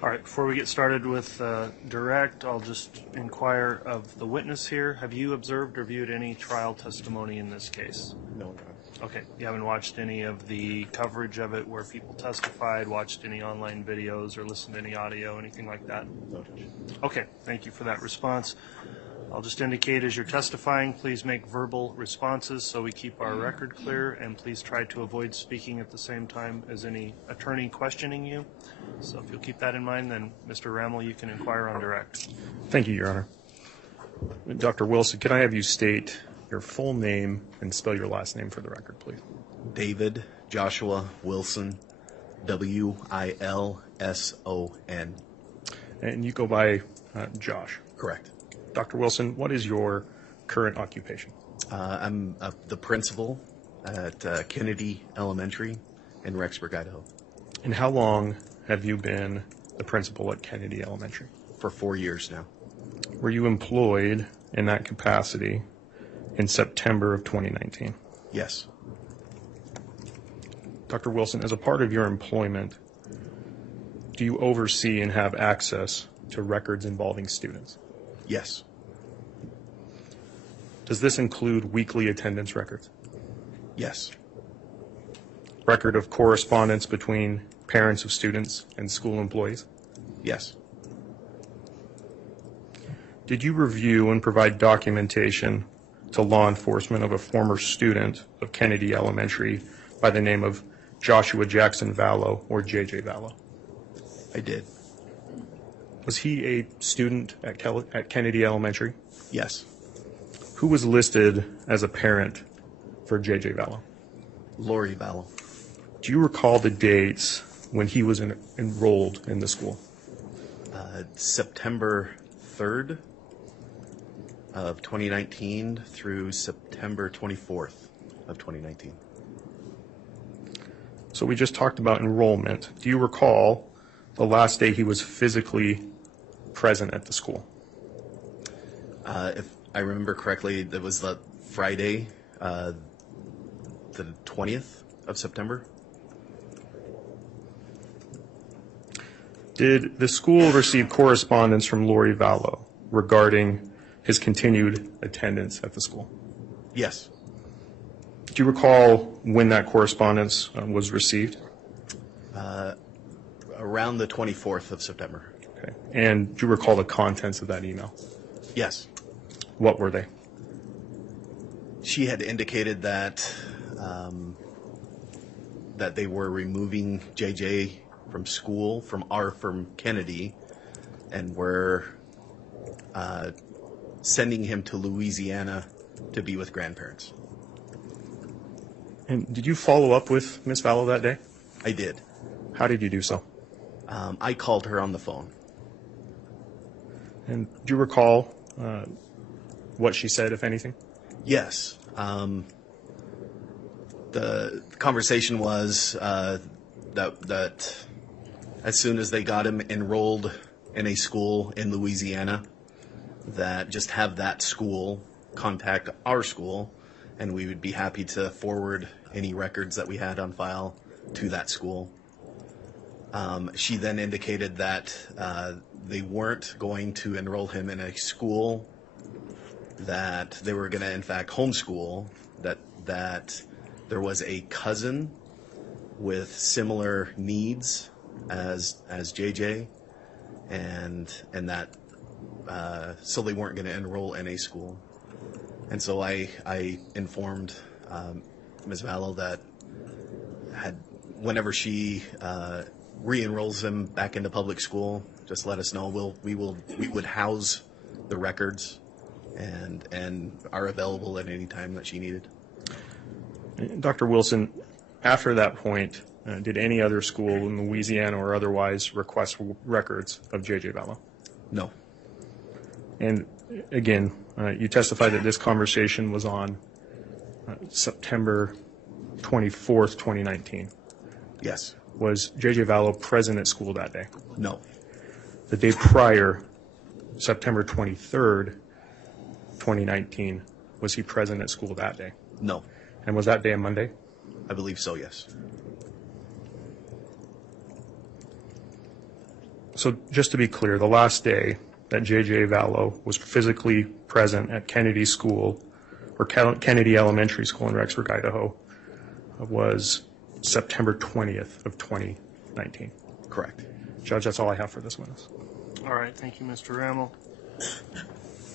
All right, before we get started with direct, I'll just inquire of the witness here. Have you observed or viewed any trial testimony in this case? No, Judge. Okay, you haven't watched any of the coverage of it where people testified, watched any online videos, or listened to any audio, anything like that? No, Judge. Okay, thank you for that response. I'll just indicate as you're testifying, please make verbal responses so we keep our record clear, and please try to avoid speaking at the same time as any attorney questioning you. So if you'll keep that in mind, then Mr. Rammel, you can inquire on direct. Thank you, Your Honor. Dr. Wilson, can I have you state your full name and spell your last name for the record, please? David Joshua Wilson, Wilson. And you go by Josh. Correct. Dr. Wilson, what is your current occupation? I'm the principal at Kennedy Elementary in Rexburg, Idaho. And how long have you been the principal at Kennedy Elementary? For 4 years now. Were you employed in that capacity in September of 2019? Yes. Dr. Wilson, as a part of your employment, do you oversee and have access to records involving students? Yes. Does this include weekly attendance records? Yes. Record of correspondence between parents of students and school employees? Yes. Did you review and provide documentation to law enforcement of a former student of Kennedy Elementary by the name of Joshua Jackson Vallow, or JJ Vallow? I did. Was he a student at Kennedy Elementary? Yes. Who was listed as a parent for JJ Vallow? Lori Vallow. Do you recall the dates when he was enrolled in the school? September 3rd of 2019 through September 24th of 2019. So we just talked about enrollment. Do you recall the last day he was physically present at the school? If I remember correctly, that was the Friday. the 20th of September. Did the school receive correspondence from Lori Vallow regarding his continued attendance at the school? Yes. Do you recall when that correspondence was received? Around the 24th of September. Okay. And do you recall the contents of that email? Yes. What were they? She had indicated that that they were removing JJ from school from Kennedy, and were sending him to Louisiana to be with grandparents. And did you follow up with Ms. Vallow that day? I did. How did you do so? I called her on the phone. And do you recall what she said, if anything? Yes. The conversation was that as soon as they got him enrolled in a school in Louisiana, that just have that school contact our school, and we would be happy to forward any records that we had on file to that school. She then indicated that they weren't going to enroll him in a school, that they were going to, in fact, homeschool, that there was a cousin with similar needs as JJ, and that so they weren't going to enroll in a school. And so I informed Ms. Vallow that whenever she re-enrolls him back into public school, just let us know. We would house the records and are available at any time that she needed. Dr. Wilson, after that point, did any other school in Louisiana or otherwise request records of JJ Vallow? No. And again, you testified that this conversation was on September 24th, 2019. Yes. Was JJ Vallow present at school that day? No. The day prior, September 23rd, 2019, was he present at school that day? No. And was that day a Monday? I believe so, yes. So just to be clear, the last day that JJ Vallow was physically present at Kennedy School, or Kennedy Elementary School in Rexburg, Idaho, was September 20th of 2019. Correct. Judge, that's all I have for this witness. All right, thank you, Mr. Rammel.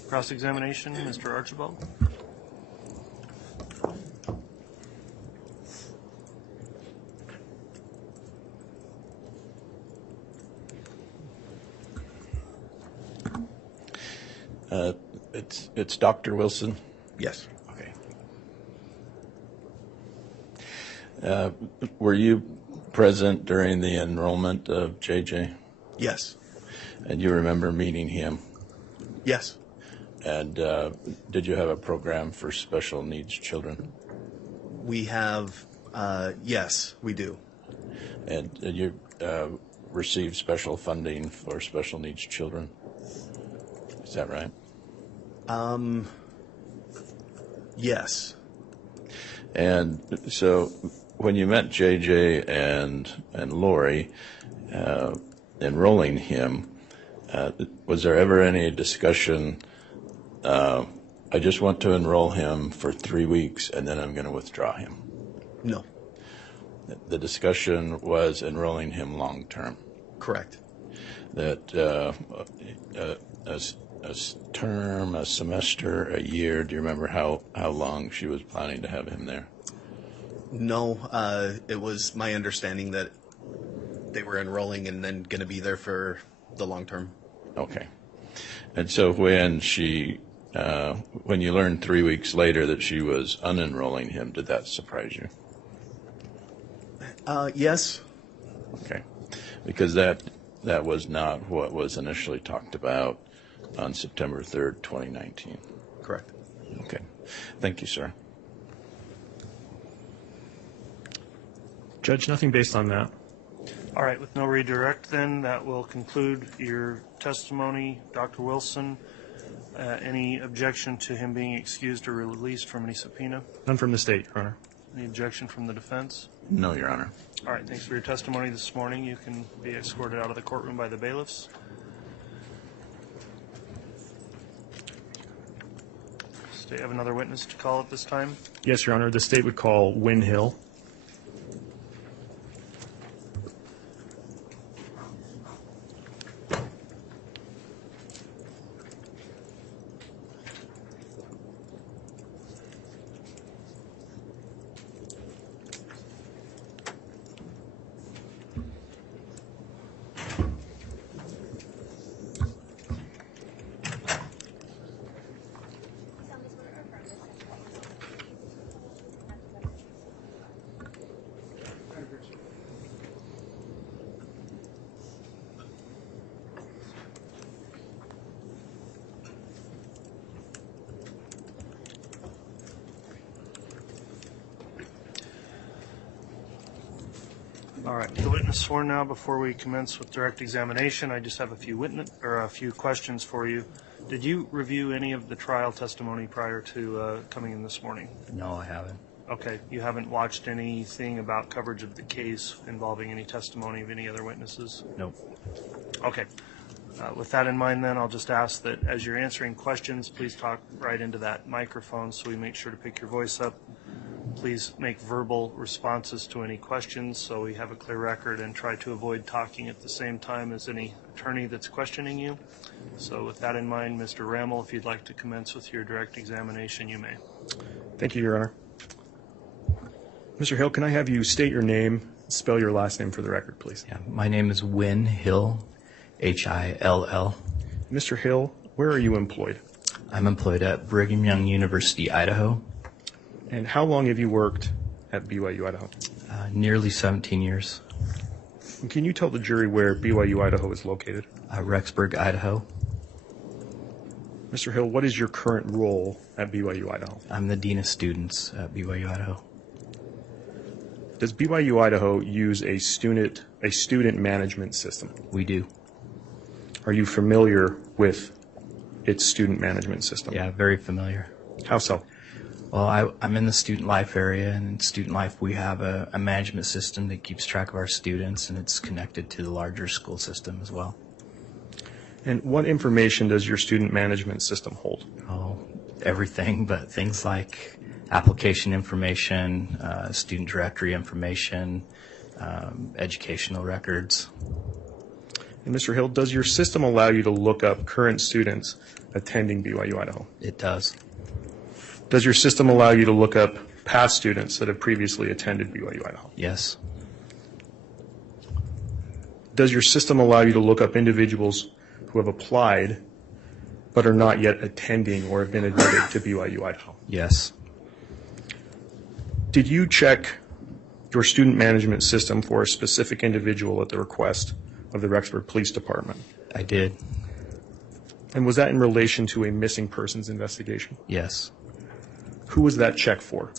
Cross-examination, Mr. Archibald. It's Dr. Wilson. Yes. Okay. Were you present during the enrollment of JJ? Yes. And you remember meeting him? Yes. And did you have a program for special needs children? We have, yes, we do. And did you receive special funding for special needs children? Is that right? Yes. And so when you met JJ and Lori, enrolling him, was there ever any discussion, I just want to enroll him for 3 weeks and then I'm going to withdraw him? No. The discussion was enrolling him long term. Correct. That a term, a semester, a year, do you remember how long she was planning to have him there? No, it was my understanding that they were enrolling and then going to be there for the long term. Okay. And so when you learned 3 weeks later that she was unenrolling him, did that surprise you? Yes. Okay. Because that was not what was initially talked about on September 3rd, 2019. Correct. Okay. Thank you, sir. Judge, nothing based on that. All right, with no redirect then, that will conclude your testimony. Dr. Wilson, any objection to him being excused or released from any subpoena? None from the state, Your Honor. Any objection from the defense? No, Your Honor. All right, thanks for your testimony this morning. You can be escorted out of the courtroom by the bailiffs. State have another witness to call at this time. Yes, Your Honor. The state would call Wynn Hill. All right, the witness sworn now. Before we commence with direct examination, I just have a few questions for you. Did you review any of the trial testimony prior to coming in this morning? No, I haven't. Okay, you haven't watched anything about coverage of the case involving any testimony of any other witnesses? Nope. Okay. With that in mind, then, I'll just ask that as you're answering questions, please talk right into that microphone so we make sure to pick your voice up. Please make verbal responses to any questions so we have a clear record, and try to avoid talking at the same time as any attorney that's questioning you. So with that in mind, Mr. Rammel, if you'd like to commence with your direct examination, you may. Thank you, Your Honor. Mr. Hill, can I have you state your name, spell your last name for the record, please? Yeah, my name is Wynn Hill, Hill. Mr. Hill, where are you employed? I'm employed at Brigham Young University, Idaho. And how long have you worked at BYU, Idaho? Nearly 17 years. And can you tell the jury where BYU, Idaho is located? Rexburg, Idaho. Mr. Hill, what is your current role at BYU, Idaho? I'm the Dean of Students at BYU, Idaho. Does BYU, Idaho use a student management system? We do. Are you familiar with its student management system? Yeah, very familiar. How so? Well, I'm in the student life area, and in student life we have a management system that keeps track of our students, and it's connected to the larger school system as well. And what information does your student management system hold? Oh, everything, but things like application information, student directory information, educational records. And Mr. Hill, does your system allow you to look up current students attending BYU, Idaho? It does. Does your system allow you to look up past students that have previously attended BYU, Idaho? Yes. Does your system allow you to look up individuals who have applied but are not yet attending or have been admitted to BYU, Idaho? Yes. Did you check your student management system for a specific individual at the request of the Rexburg Police Department? I did. And was that in relation to a missing persons investigation? Yes. Who was that check for?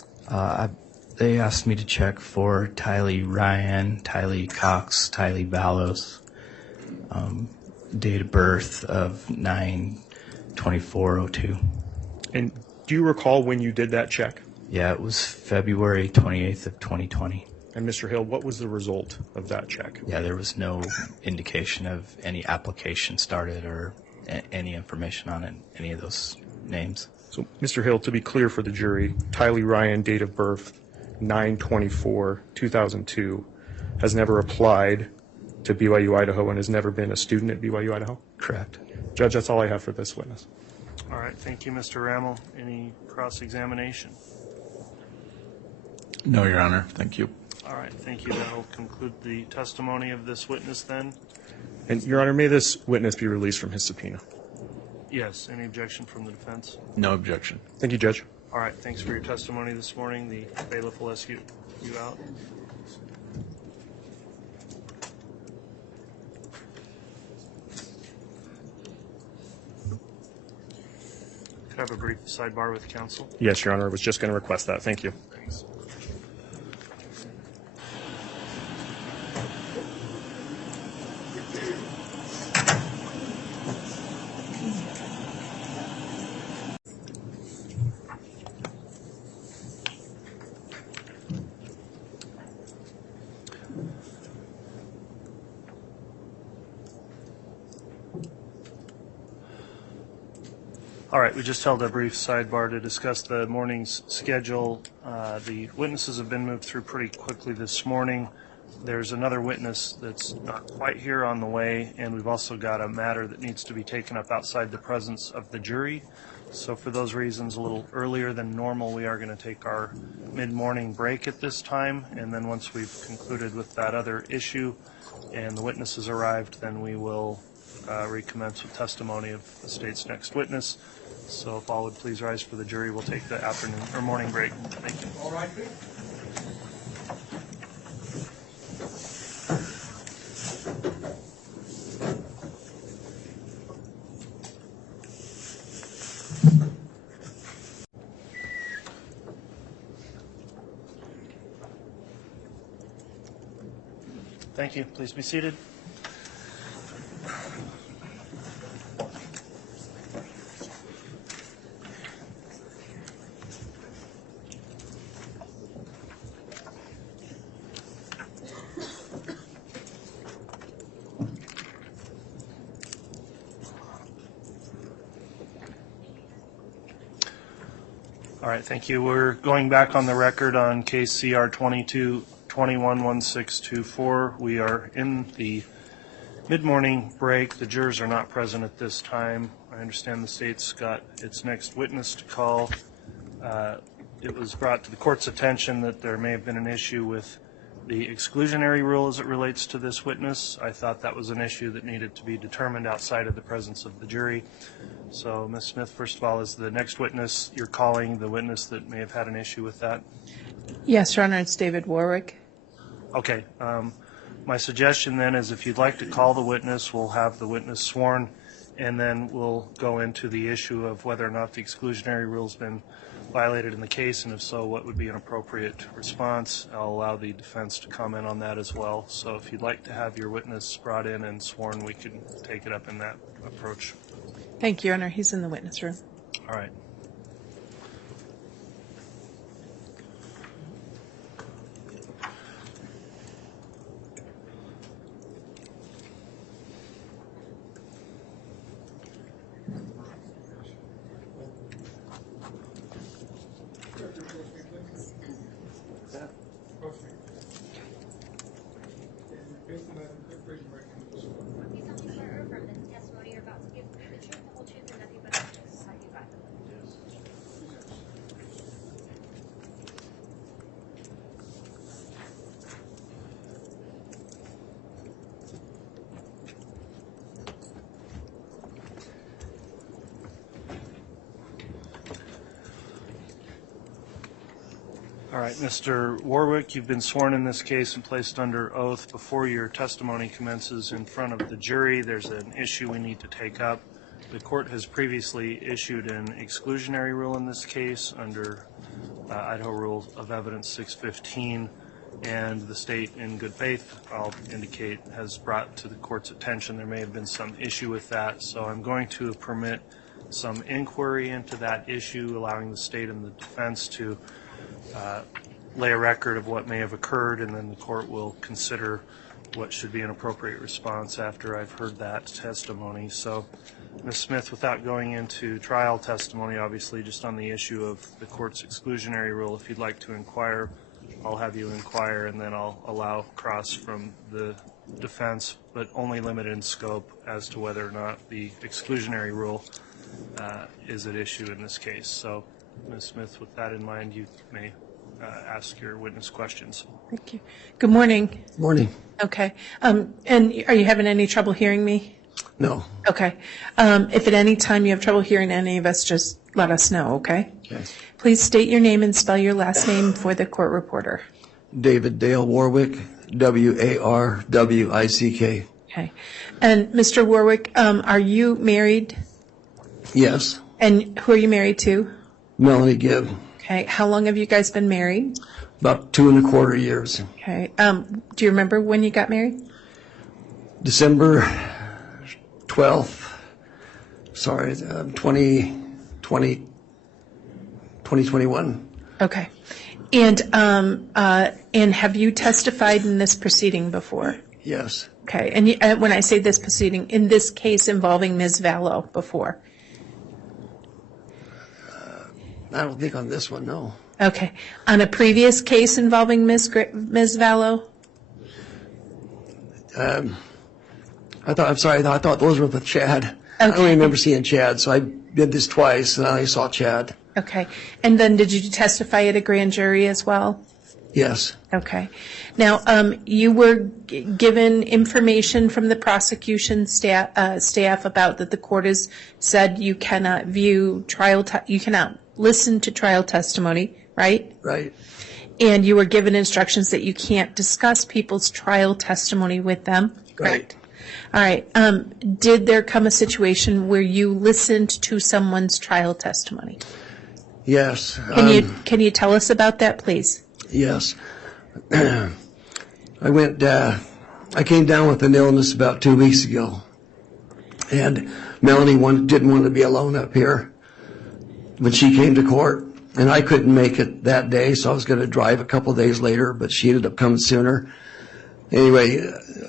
They asked me to check for Tylee Ryan, Alex Cox, Chad Daybell, date of birth of 9/24/02. And do you recall when you did that check? Yeah, it was February 28th of 2020. And Mr. Hill, what was the result of that check? Yeah, there was no indication of any application started or any information on any of those names. So, Mr. Hill, to be clear for the jury, Tylee Ryan, date of birth 9/24/2002, has never applied to BYU, Idaho, and has never been a student at BYU, Idaho? Correct. Judge, that's all I have for this witness. All right, thank you, Mr. Rammel. Any cross-examination? No, Your Honor. Thank you. All right, thank you. That will conclude the testimony of this witness then. And, Your Honor, may this witness be released from his subpoena? Yes, any objection from the defense? No objection. Thank you, Judge. All right, thanks for your testimony this morning. The bailiff will escort you out. Could I have a brief sidebar with counsel? Yes, Your Honor, I was just going to request that. Thank you. Thanks. All right, we just held a brief sidebar to discuss the morning's schedule. The witnesses have been moved through pretty quickly this morning. There's another witness that's not quite here on the way, and we've also got a matter that needs to be taken up outside the presence of the jury. So for those reasons, a little earlier than normal, we are going to take our mid-morning break at this time, and then once we've concluded with that other issue and the witnesses arrived, then we will recommence with testimony of the state's next witness. So if all would please rise for the jury, we'll take the afternoon or morning break. Thank you. All right, please. Thank you. Please be seated. All right, thank you. We're going back on the record on case CR 22-21-1624. We are in the mid-morning break. The jurors are not present at this time. I understand the state's got its next witness to call. It was brought to the court's attention that there may have been an issue with the exclusionary rule as it relates to this witness. I thought that was an issue that needed to be determined outside of the presence of the jury. So, Ms. Smith, first of all, is the next witness you're calling the witness that may have had an issue with that? Yes, Your Honor, it's David Warwick. Okay. My suggestion then is if you'd like to call the witness, we'll have the witness sworn, and then we'll go into the issue of whether or not the exclusionary rule's been violated in the case, and if so, what would be an appropriate response. I'll allow the defense to comment on that as well. So if you'd like to have your witness brought in and sworn, we can take it up in that approach. Thank you, Your Honor. He's in the witness room. All right. All right, Mr. Warwick, you've been sworn in this case and placed under oath. Before your testimony commences in front of the jury, there's an issue we need to take up. The court has previously issued an exclusionary rule in this case under Idaho Rule of Evidence 615, and the state, in good faith, I'll indicate, has brought to the court's attention there may have been some issue with that. So I'm going to permit some inquiry into that issue, allowing the state and the defense to lay a record of what may have occurred, and then the court will consider what should be an appropriate response after I've heard that testimony. So, Ms. Smith, without going into trial testimony, obviously, just on the issue of the court's exclusionary rule, if you'd like to inquire, I'll have you inquire, and then I'll allow cross from the defense, but only limited in scope as to whether or not the exclusionary rule is at issue in this case. So, Ms. Smith, with that in mind, you may ask your witness questions. Thank you. Good morning. Morning. Okay. And are you having any trouble hearing me? No. Okay. If at any time you have trouble hearing any of us, just let us know, okay? Yes. Please state your name and spell your last name for the court reporter. David Dale Warwick, W-A-R-W-I-C-K. Okay. And Mr. Warwick, are you married? Yes. And who are you married to? Melanie Gibb. Okay. How long have you guys been married? About 2.25 years. Okay. Do you remember when you got married? December 12th, 2021. Okay. And have you testified in this proceeding before? Yes. Okay, and when I say this proceeding, in this case involving Ms. Vallow before? I don't think on this one, no. Okay. On a previous case involving Ms. Vallow? I thought those were with Chad. I don't Okay. remember seeing Chad, so I did this twice, and I saw Chad. Okay. And then did you testify at a grand jury as well? Yes. Okay. Now, you were given information from the prosecution staff about that the court has said you cannot view you cannot listen to trial testimony, right? Right. And you were given instructions that you can't discuss people's trial testimony with them. Right. All right. Did there come a situation where you listened to someone's trial testimony? Yes. Can you tell us about that, please? Yes. I came down with an illness about 2 weeks ago, and Melanie didn't want to be alone up here when she came to court, and I couldn't make it that day, so I was going to drive a couple days later, but she ended up coming sooner. Anyway,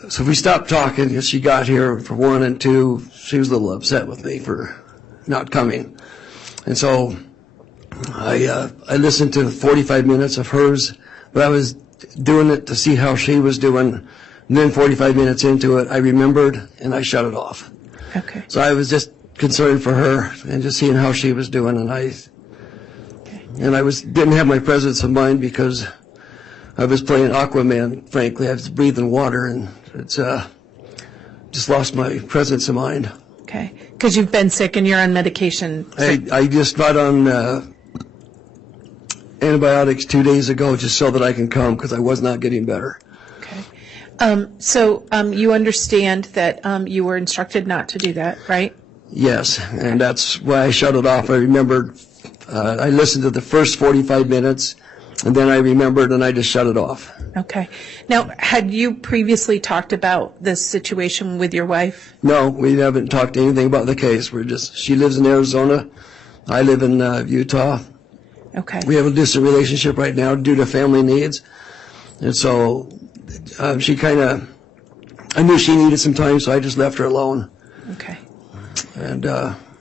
so we stopped talking because she got here for one, and two, she was a little upset with me for not coming. And so I listened to 45 minutes of hers, but I was doing it to see how she was doing. And then 45 minutes into it, I remembered, and I shut it off. Okay. So I was just concerned for her and just seeing how she was doing, and I didn't have my presence of mind because I was playing Aquaman. Frankly, I was breathing water, and it's just lost my presence of mind. Okay. Because you've been sick and you're on medication. I just got on antibiotics 2 days ago just so that I can come because I was not getting better. Okay. So you understand that you were instructed not to do that, right? Yes, and that's why I shut it off. I remembered, I listened to the first 45 minutes, and then I remembered, and I just shut it off. Okay. Now, had you previously talked about this situation with your wife? No, we haven't talked anything about the case. She lives in Arizona. I live in Utah. Okay. We have a distant relationship right now due to family needs. And so I knew she needed some time, so I just left her alone. Okay. And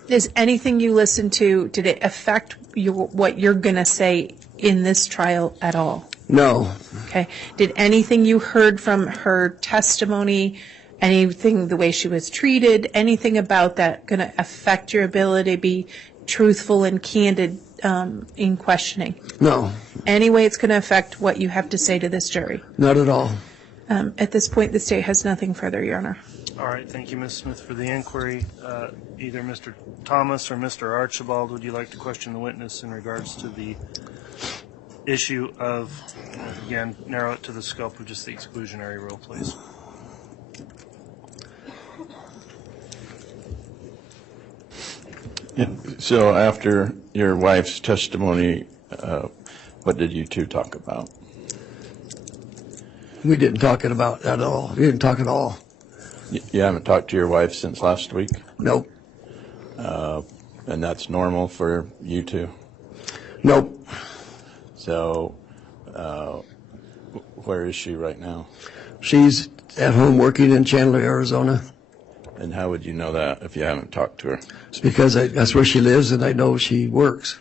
Is anything you listened to, did it affect what you're going to say in this trial at all? no, Okay. Did anything you heard from her testimony, anything the way she was treated, anything about that going to affect your ability to be truthful and candid in questioning? no, Any way it's going to affect what you have to say to this jury? not at all. At this point, the state has nothing further, Your Honor. All right, thank you, Ms. Smith, for the inquiry. Either Mr. Thomas or Mr. Archibald, would you like to question the witness in regards to the issue of, again, narrow it to the scope of just the exclusionary rule, please? Yeah. So after your wife's testimony, what did you two talk about? We didn't talk about it at all. We didn't talk at all. You haven't talked to your wife since last week? Nope. And that's normal for you two? Nope. So where is she right now? She's at home working in Chandler, Arizona. And how would you know that if you haven't talked to her? It's because that's where she lives, and I know she works.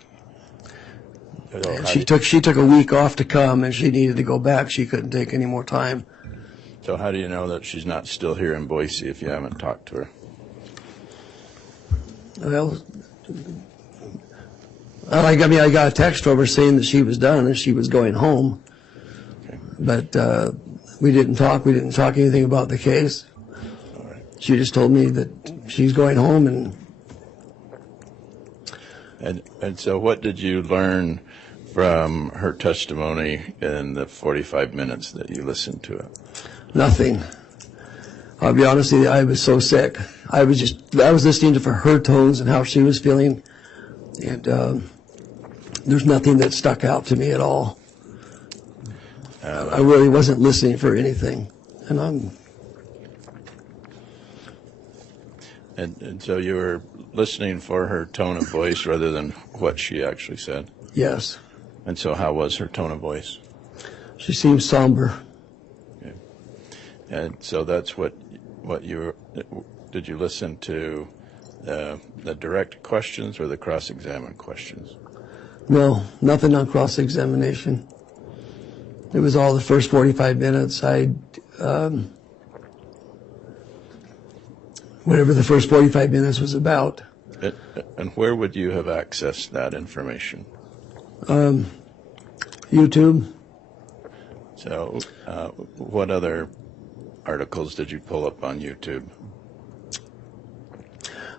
And she took a week off to come, and she needed to go back. She couldn't take any more time. So how do you know that she's not still here in Boise if you haven't talked to her? Well, I got a text from her saying that she was done and she was going home. Okay. But we didn't talk. We didn't talk anything about the case. All right. She just told me that she's going home. And so what did you learn from her testimony in the 45 minutes that you listened to it? Nothing. I'll be honest with you, I was so sick. I was listening to her tones and how she was feeling, and there's nothing that stuck out to me at all. I really wasn't listening for anything, And so you were listening for her tone of voice rather than what she actually said? Yes. And so how was her tone of voice? She seemed somber. Okay. And so that's what you did you listen to the direct questions or the cross-examined questions? No, nothing on cross-examination. It was all the first 45 minutes. Whatever the first 45 minutes was about. And where would you have accessed that information? YouTube. So what other articles did you pull up on YouTube?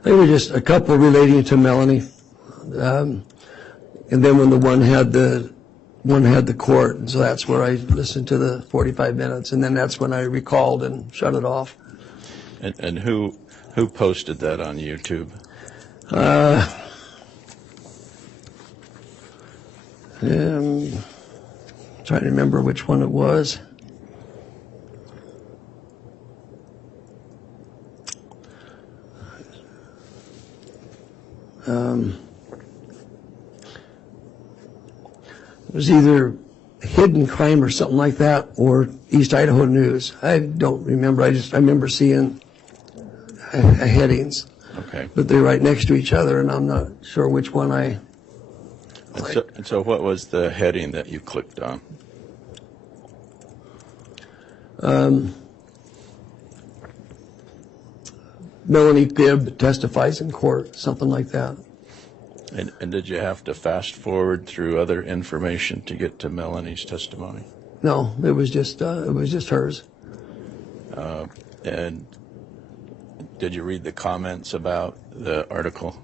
They were just a couple relating to Melanie. And then when the one had the court, and so that's where I listened to the 45 minutes, and then that's when I recalled and shut it off. And who posted that on YouTube? Trying to remember which one it was. It was either Hidden Crime or something like that, or East Idaho News. I don't remember. I remember seeing headings. Okay. But they're right next to each other, and I'm not sure which one I. So what was the heading that you clicked on? Melanie Gibb testifies in court, something like that. And did you have to fast forward through other information to get to Melanie's testimony? No, it was just hers. And did you read the comments about the article?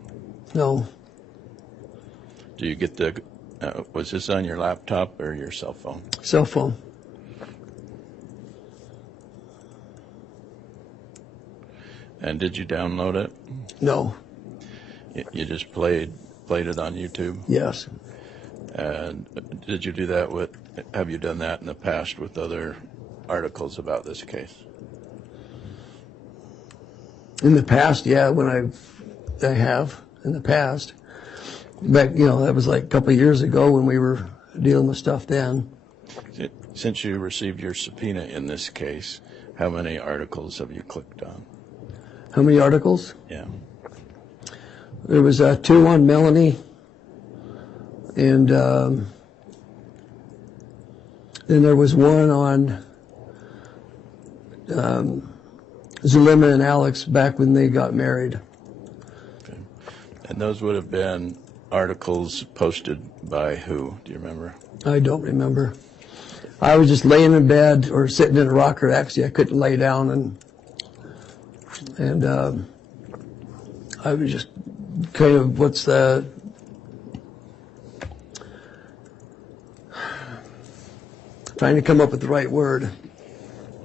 No. Do you get the? Was this on your laptop or your cell phone? Cell phone. And did you download it? No. You just played it on YouTube? Yes. And did you do that with? Have you done that in the past with other articles about this case? In the past, yeah, I have in the past. Back, that was like a couple of years ago when we were dealing with stuff then. Since you received your subpoena in this case, how many articles have you clicked on? How many articles? Yeah. There was 2 on Melanie, and then there was one on Zulema and Alex back when they got married. Okay. And those would have been articles posted by who? Do you remember? I don't remember. I was just laying in bed or sitting in a rocker. Actually, I couldn't lay down, and I was just kind of trying to come up with the right word.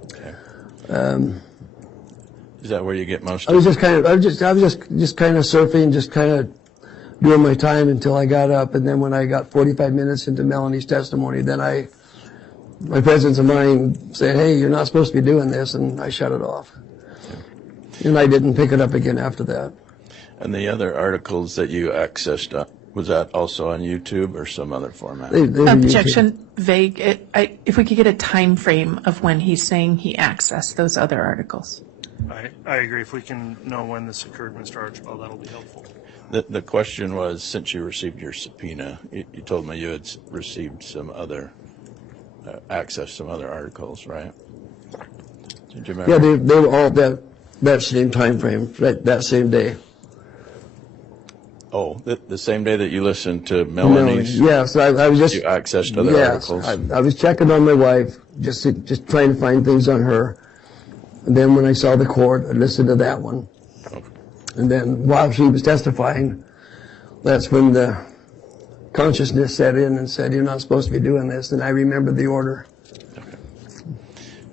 Okay. Is that where you get most? I was just kind of surfing, just kind of doing my time until I got up, and then when I got 45 minutes into Melanie's testimony, then my presence of mind said, "Hey, you're not supposed to be doing this," and I shut it off. Okay. And I didn't pick it up again after that. And the other articles that you accessed, was that also on YouTube or some other format? Objection, vague. If we could get a time frame of when he's saying he accessed those other articles. I agree. If we can know when this occurred, Mr. Archibald, that'll be helpful. The question was, since you received your subpoena, you told me you had received some other, accessed some other articles, right? Did you remember? Yeah, they were all that same time frame, that same day. Oh, the same day that you listened to Melanie's? Yes, I was just... You accessed other articles? I was checking on my wife, just trying to find things on her. And then when I saw the court, I listened to that one. Okay. And then while she was testifying, that's when the consciousness set in and said, "You're not supposed to be doing this." And I remembered the order. Okay.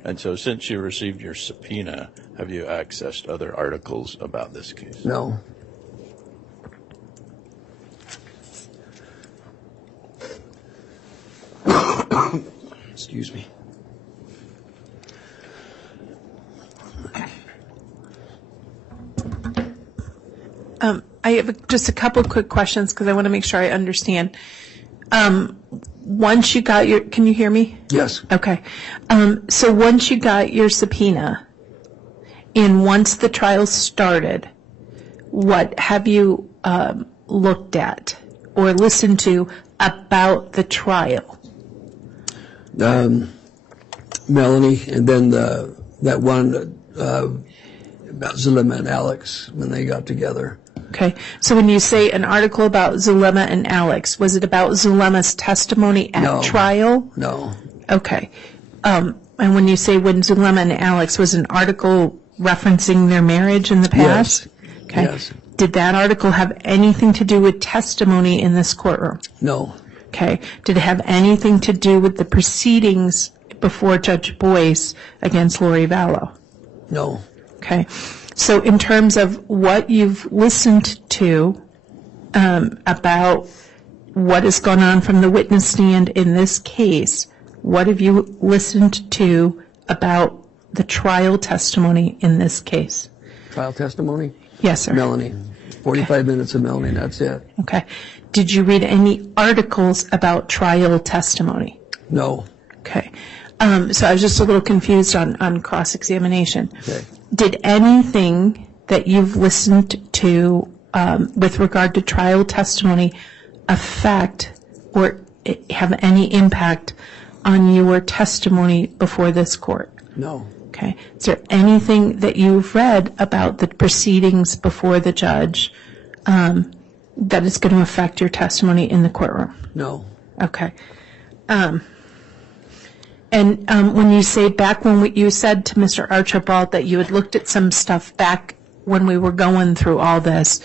And so since you received your subpoena, have you accessed other articles about this case? No. Excuse me. I have just a couple quick questions because I want to make sure I understand. once you got your, can you hear me? Yes. Okay. So once you got your subpoena, and once the trial started, what have you looked at or listened to about the trial? Melanie, and then that one about Zulema and Alex when they got together. Okay. So when you say an article about Zulema and Alex, was it about Zulema's testimony at trial? No. Okay. And when you say when Zulema and Alex, was an article referencing their marriage in the past? Yes. Okay. Yes. Did that article have anything to do with testimony in this courtroom? No. Okay. Did it have anything to do with the proceedings before Judge Boyce against Lori Vallow? No. Okay. So in terms of what you've listened to about what has gone on from the witness stand in this case, what have you listened to about the trial testimony in this case? Trial testimony? Yes, sir. Melanie. 45 minutes of Melanie, that's it. Okay. Did you read any articles about trial testimony? No. Okay. So I was just a little confused on cross-examination. Okay. Did anything that you've listened to with regard to trial testimony affect or have any impact on your testimony before this court? No. Okay. Is there anything that you've read about the proceedings before the judge that is going to affect your testimony in the courtroom? No. Okay. And when you say back when you said to Mr. Archibald that you had looked at some stuff back when we were going through all this,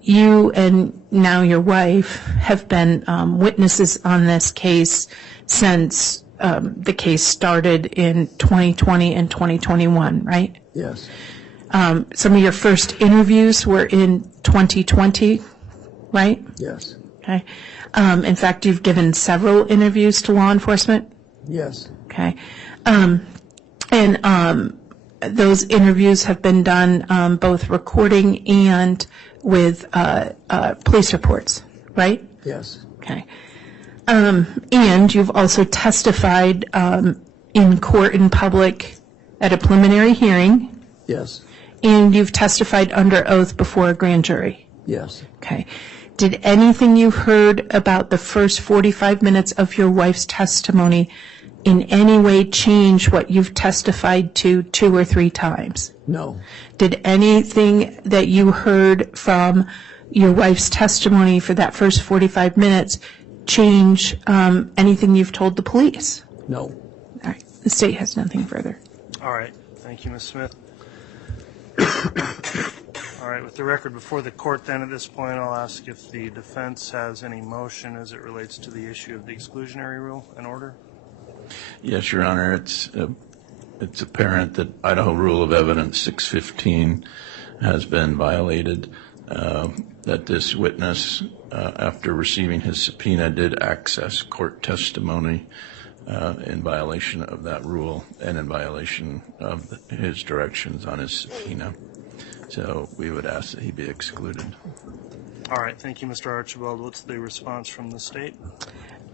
you and now your wife have been witnesses on this case since the case started in 2020 and 2021, right? Yes. Some of your first interviews were in 2020, right? Yes. Okay. In fact, you've given several interviews to law enforcement? Yes. Okay. And those interviews have been done both recording and with police reports, right? Yes. Okay. And you've also testified in court in public at a preliminary hearing. Yes. And you've testified under oath before a grand jury. Yes. Okay. Did anything you heard about the first 45 minutes of your wife's testimony in any way change what you've testified to 2 or 3 times? No. Did anything that you heard from your wife's testimony for that first 45 minutes change anything you've told the police? No. All right. The state has nothing further. All right. Thank you, Ms. Smith. All right. With the record before the court, then, at this point, I'll ask if the defense has any motion as it relates to the issue of the exclusionary rule and order. Yes, Your Honor. It's apparent that Idaho Rule of Evidence 615 has been violated, that this witness, after receiving his subpoena, did access court testimony in violation of that rule and in violation of his directions on his subpoena. So we would ask that he be excluded. All right. Thank you, Mr. Archibald. What's the response from the state?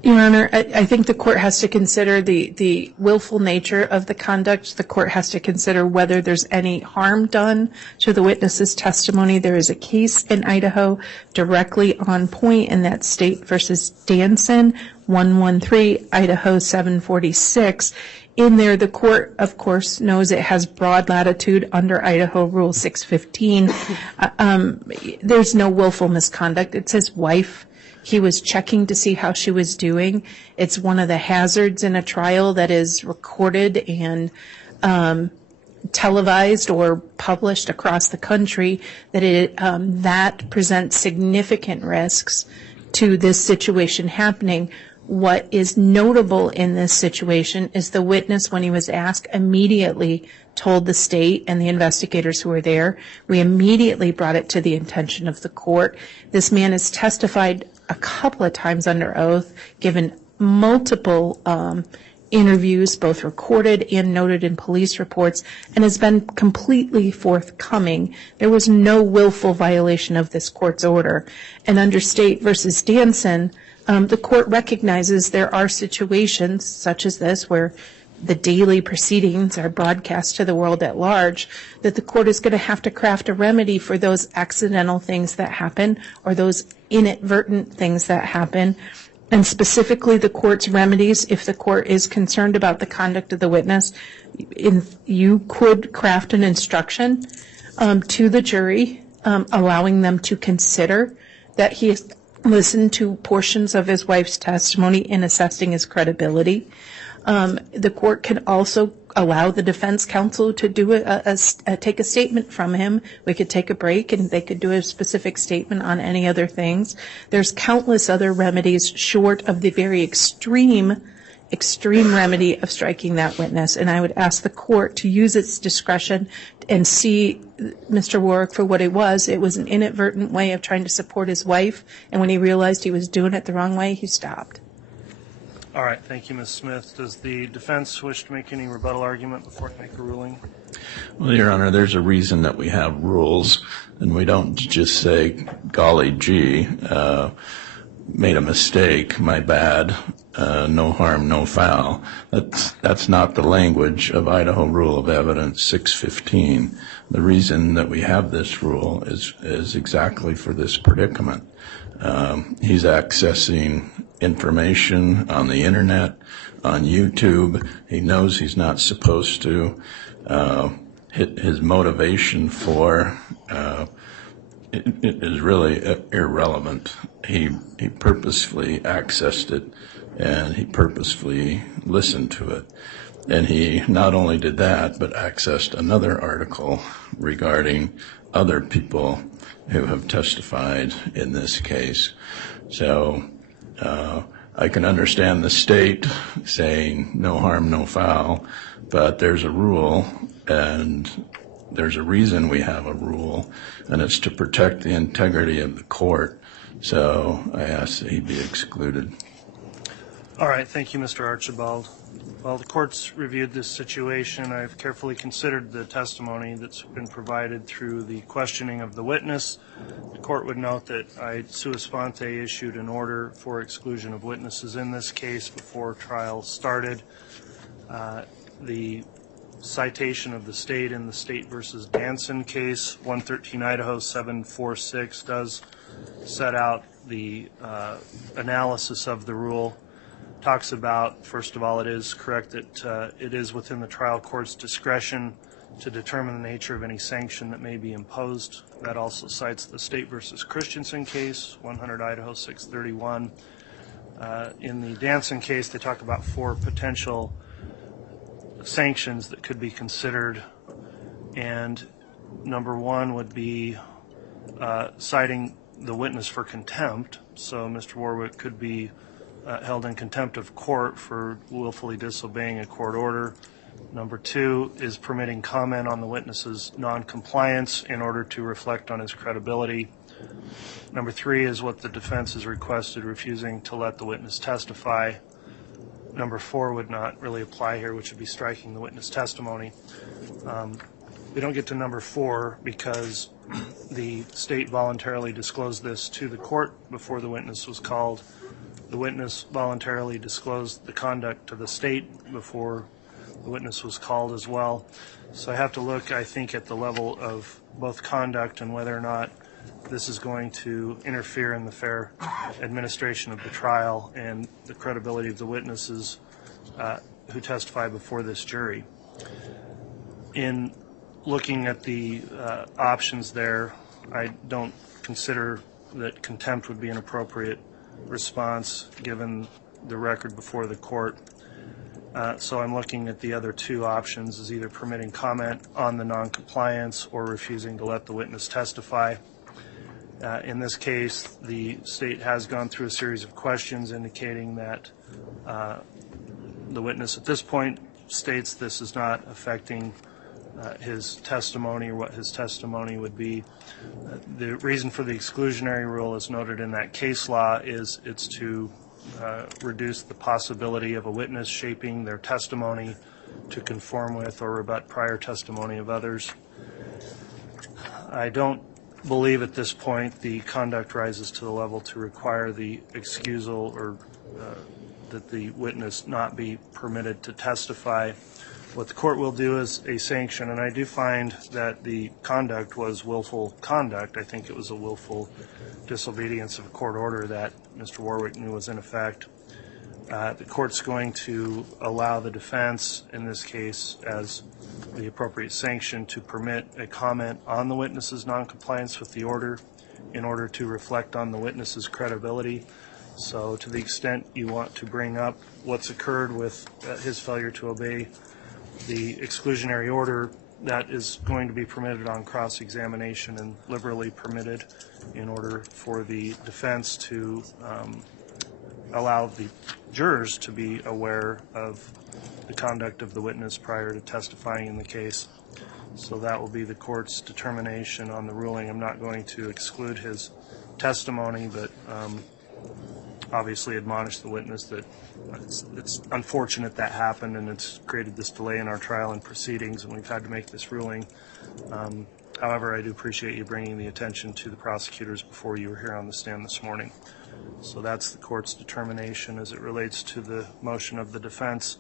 Your Honor, I think the court has to consider the willful nature of the conduct. The court has to consider whether there's any harm done to the witness's testimony. There is a case in Idaho directly on point in that State versus Danson, 113 Idaho 746. In there, the court, of course, knows it has broad latitude under Idaho Rule 615. There's no willful misconduct. It's his wife. He was checking to see how she was doing. It's one of the hazards in a trial that is recorded and televised or published across the country, that that presents significant risks to this situation happening. What is notable in this situation is the witness, when he was asked, immediately told the state and the investigators who were there. We immediately brought it to the attention of the court. This man has testified a couple of times under oath, given multiple interviews, both recorded and noted in police reports, and has been completely forthcoming. There was no willful violation of this court's order. And under State versus Danson, The court recognizes there are situations such as this where the daily proceedings are broadcast to the world at large, that the court is going to have to craft a remedy for those accidental things that happen or those inadvertent things that happen. And specifically the court's remedies, if the court is concerned about the conduct of the witness, you could craft an instruction to the jury, allowing them to consider that he has listened to portions of his wife's testimony in assessing his credibility. The court can also allow the defense counsel to do take a statement from him. We could take a break and they could do a specific statement on any other things. There's countless other remedies short of the very extreme remedy of striking that witness. And I would ask the court to use its discretion and see Mr. Warwick for what it was. It was an inadvertent way of trying to support his wife. And when he realized he was doing it the wrong way, he stopped. All right, thank you, Ms. Smith. Does the defense wish to make any rebuttal argument before I make a ruling? Well, Your Honor, there's a reason that we have rules, and we don't just say, golly gee, made a mistake, my bad, no harm, no foul. That's not the language of Idaho Rule of Evidence 615. The reason that we have this rule is exactly for this predicament. He's accessing information on the internet, on YouTube. He knows he's not supposed to. His motivation for it is really irrelevant. He purposefully accessed it, and he purposefully listened to it. And he not only did that, but accessed another article regarding other people who have testified in this case. So I can understand the state saying no harm, no foul, but there's a rule, and there's a reason we have a rule, and it's to protect the integrity of the court. So I ask that he be excluded. All right, thank you, Mr. Archibald. While the court's reviewed this situation, I've carefully considered the testimony that's been provided through the questioning of the witness. The court would note that I sua sponte issued an order for exclusion of witnesses in this case before trial started. The citation of the state in the State versus Danson case, 113 Idaho 746, does set out the analysis of the rule. Talks about, first of all, it is correct that it is within the trial court's discretion to determine the nature of any sanction that may be imposed. That also cites the State versus Christensen case, 100 Idaho 631. In the Danson case, they talk about 4 potential sanctions that could be considered, and number 1 would be citing the witness for contempt. So Mr. Warwick could be held in contempt of court for willfully disobeying a court order. Number 2 is permitting comment on the witness's non-compliance in order to reflect on his credibility. Number 3 is what the defense has requested, refusing to let the witness testify. Number 4 would not really apply here, which would be striking the witness testimony. We don't get to number 4 because the state voluntarily disclosed this to the court before the witness was called. The witness voluntarily disclosed the conduct to the state before the witness was called as well. So I have to look, I think, at the level of both conduct and whether or not this is going to interfere in the fair administration of the trial and the credibility of the witnesses who testify before this jury. In looking at the options there, I don't consider that contempt would be an appropriate response given the record before the court. So I'm looking at the other 2 options as either permitting comment on the noncompliance or refusing to let the witness testify. In this case, the state has gone through a series of questions indicating that the witness at this point states this is not affecting his testimony or what his testimony would be. The reason for the exclusionary rule, as noted in that case law, is it's to reduce the possibility of a witness shaping their testimony to conform with or rebut prior testimony of others. I don't believe at this point the conduct rises to the level to require the excusal or that the witness not be permitted to testify. What the court will do is a sanction, and I do find that the conduct was willful conduct. I think it was a willful disobedience of a court order that Mr. Warwick knew was in effect. The court's going to allow the defense, in this case, as the appropriate sanction, to permit a comment on the witness's noncompliance with the order in order to reflect on the witness's credibility. So to the extent you want to bring up what's occurred with his failure to obey the exclusionary order, that is going to be permitted on cross-examination and liberally permitted in order for the defense to allow the jurors to be aware of the conduct of the witness prior to testifying in the case. So that will be the court's determination on the ruling. I'm not going to exclude his testimony, but obviously admonish the witness that it's unfortunate that happened, and it's created this delay in our trial and proceedings, and we've had to make this ruling. However, I do appreciate you bringing the attention to the prosecutors before you were here on the stand this morning. So that's the court's determination as it relates to the motion of the defense.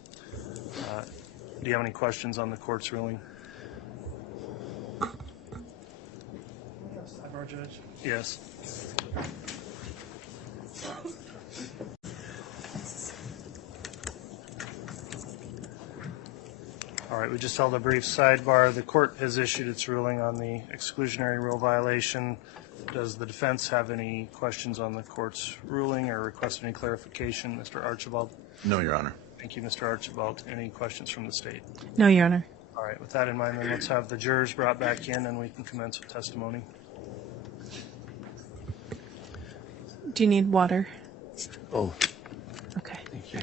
Do you have any questions on the court's ruling? Our judge. Yes. All right, we just held a brief sidebar. The court has issued its ruling on the exclusionary rule violation. Does the defense have any questions on the court's ruling or request any clarification? Mr. Archibald? No, Your Honor. Thank you, Mr. Archibald. Any questions from the state? No, Your Honor. All right, with that in mind, then let's have the jurors brought back in and we can commence with testimony. Do you need water? Oh, Okay. thank you.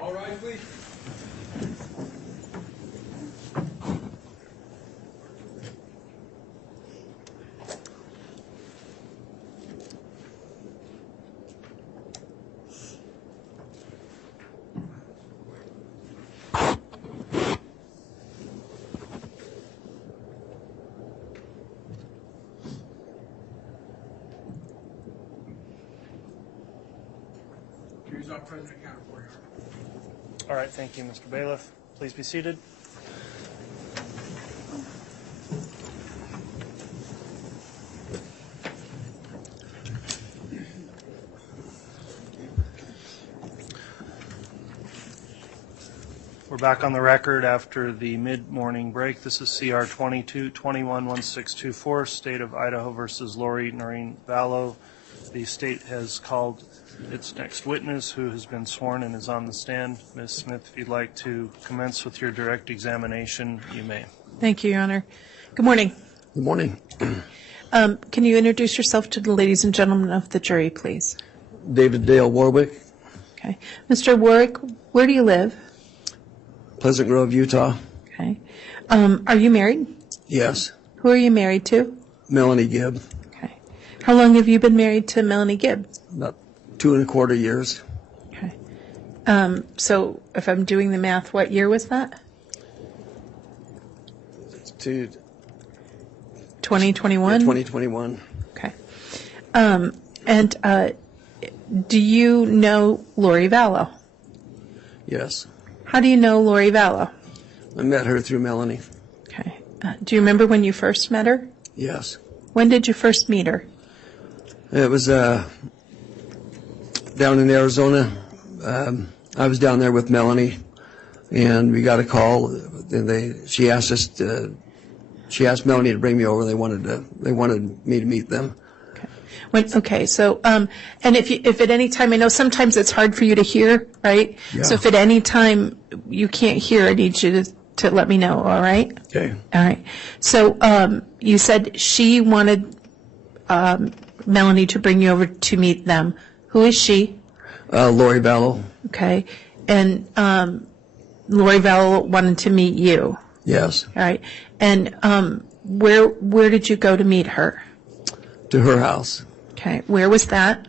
All right, please. Jury's out, President, counted for, Your Honor. All right, thank you, Mr. Bailiff. Please be seated. We're back on the record after the mid-morning break. This is CR 22-21-1624, State of Idaho versus Lori Noreen Vallow. The state has called its next witness, who has been sworn and is on the stand. Ms. Smith, if you'd like to commence with your direct examination, you may. Thank you, Your Honor. Good morning. Good morning. Can you introduce yourself to the ladies and gentlemen of the jury, please? David Dale Warwick, Okay. Mr. Warwick, where do you live? Pleasant Grove, Utah. Okay. Are you married? Yes. Who are you married to? Melanie Gibb, Okay. How long have you been married to Melanie Gibb? about 2.25 years. Okay. So if I'm doing the math, what year was that? 2021? 2021. Okay. And do you know Lori Vallow? Yes. How do you know Lori Vallow? I met her through Melanie. Okay. Do you remember when you first met her? Yes. When did you first meet her? It was down in Arizona. I was down there with Melanie, and we got a call. And she asked Melanie to bring me over. They wanted me to meet them. Okay, so, and if at any time, I know sometimes it's hard for you to hear, right? Yeah. So if at any time you can't hear, I need you to let me know, all right? Okay. All right. So you said she wanted Melanie to bring you over to meet them. Who is she? Lori Vallow. Okay. And Lori Vallow wanted to meet you. Yes. All right. And where did you go to meet her? To her house. Okay. Where was that?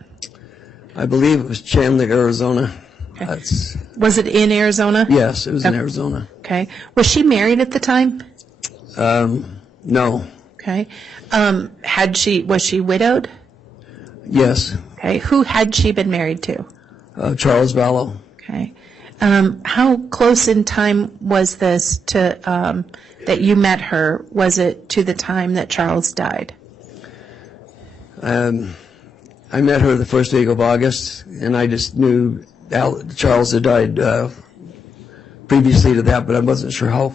I believe it was Chandler, Arizona. Okay. Was it in Arizona? Yes, it was in Arizona. Okay. Was she married at the time? No. Okay. Was she widowed? Yes. Okay. Who had she been married to? Charles Vallow. Okay. How close in time was this to that you met her? Was it to the time that Charles died? I met her the first week of August, and I just knew Charles had died previously to that, but I wasn't sure how.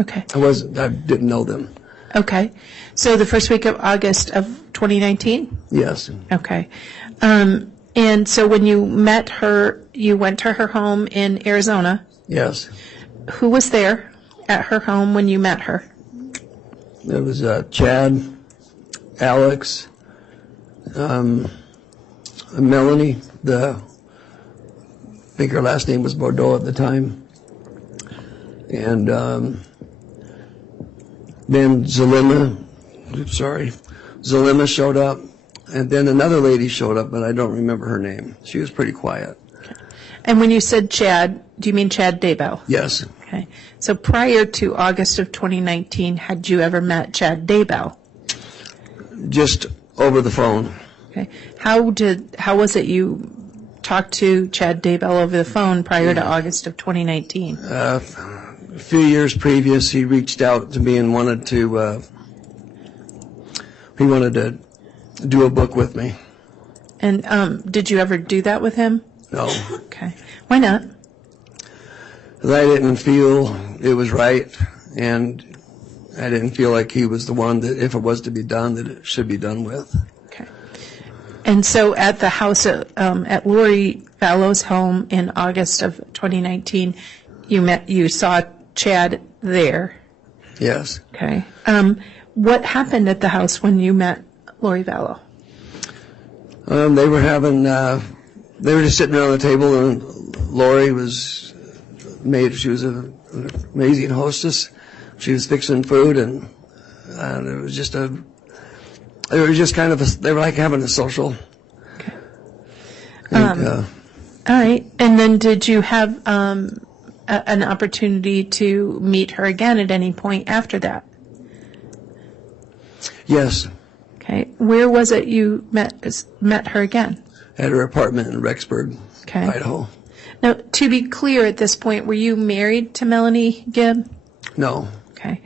Okay. I didn't know them. Okay. So the first week of August of 2019? Yes. Okay. And so when you met her, you went to her home in Arizona. Yes. Who was there at her home when you met her? There was Chad, Alex, Melanie, I think her last name was Bordeaux at the time, and then Zulema showed up, and then another lady showed up, but I don't remember her name. She was pretty quiet. Okay. And when you said Chad, do you mean Chad Daybell? Yes. Okay. So prior to August of 2019, had you ever met Chad Daybell? Just over the phone. Okay. How was it you talked to Chad Daybell over the phone prior to August of 2019? A few years previous, he reached out to me and wanted to do a book with me. And did you ever do that with him? No. Okay. Why not? 'Cause I didn't feel it was right, and I didn't feel like he was the one that, if it was to be done, that it should be done with. Okay. And so at the house, at Lori Vallow's home in August of 2019, you saw Chad there. Yes. Okay. What happened at the house when you met Lori Vallow? They were just sitting around the table and Lori was she was an amazing hostess. She was fixing food, and it was just kind of they were like having a social. Okay. And, All right. And then did you have an opportunity to meet her again at any point after that? yes, Okay. Where was it you met her again? at her apartment in Rexburg, Okay. Idaho. Now, to be clear at this point, were you married to Melanie Gibb? No, Okay.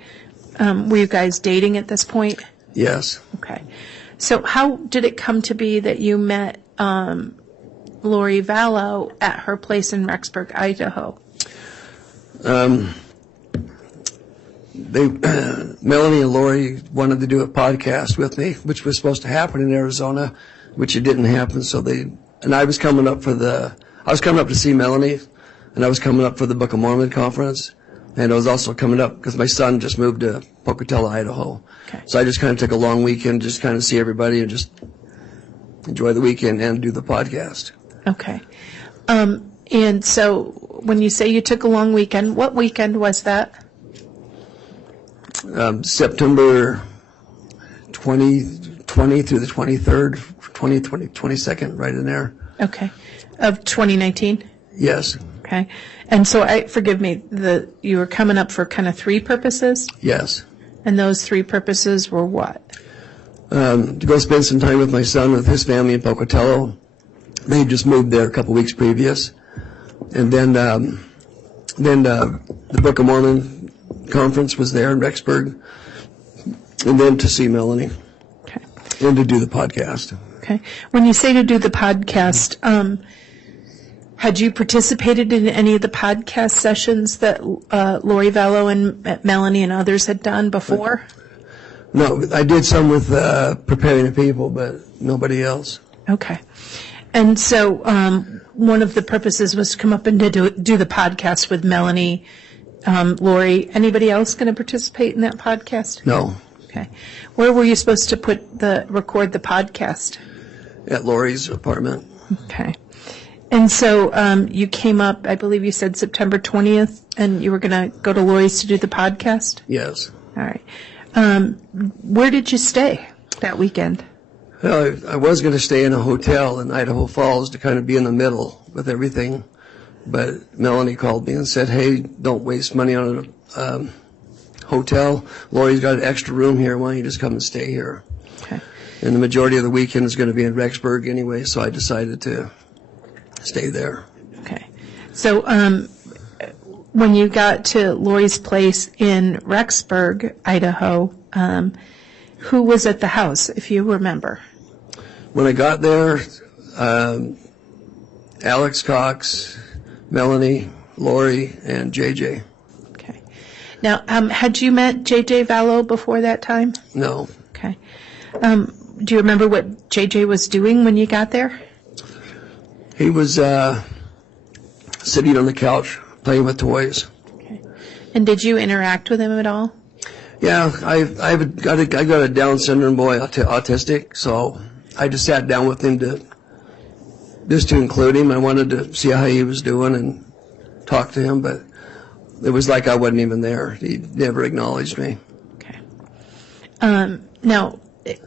Were you guys dating at this point? yes. Okay. So how did it come to be that you met Lori Vallow at her place in Rexburg, Idaho? Melanie and Lori wanted to do a podcast with me, which was supposed to happen in Arizona, which it didn't happen. I was coming up to see Melanie, and I was coming up for the Book of Mormon conference, and I was also coming up because my son just moved to Pocatello, Idaho. Okay. So I just kind of took a long weekend, just kind of see everybody and just enjoy the weekend and do the podcast. Okay. And so when you say you took a long weekend, what weekend was that? September 2020 through the 23rd, 22nd, right in there. Okay. Of 2019? Yes, Okay. And so forgive me, you were coming up for kind of three purposes? yes. And those three purposes were what? To go spend some time with my son, with his family in Pocatello. They had just moved there a couple weeks previous. And then the Book of Mormon conference was there in Rexburg. And then to see Melanie. Okay. And to do the podcast. Okay. When you say to do the podcast, had you participated in any of the podcast sessions that Lori Vallow and Melanie and others had done before? No, I did some with Preparing the People, but nobody else. Okay. And so one of the purposes was to come up and to do the podcast with Melanie, Lori. Anybody else going to participate in that podcast? No, Okay. Where were you supposed to record the podcast? at Lori's apartment. Okay. And so you came up, I believe you said September 20th, and you were going to go to Lori's to do the podcast? Yes. All right. Where did you stay that weekend? Well, I was going to stay in a hotel in Idaho Falls to kind of be in the middle with everything. But Melanie called me and said, hey, don't waste money on a hotel. Lori's got an extra room here. Why don't you just come and stay here? Okay. And the majority of the weekend is going to be in Rexburg anyway, so I decided to stay there. Okay. So when you got to Lori's place in Rexburg, Idaho, who was at the house, if you remember? When I got there, Alex Cox, Melanie, Lori, and JJ. Okay. Now, had you met JJ Vallow before that time? No. Okay. Do you remember what JJ was doing when you got there? He was sitting on the couch playing with toys. Okay. And did you interact with him at all? Yeah, I got a Down syndrome boy, autistic, so I just sat down with him to include him. I wanted to see how he was doing and talk to him, but it was like I wasn't even there. He never acknowledged me. Okay. Now,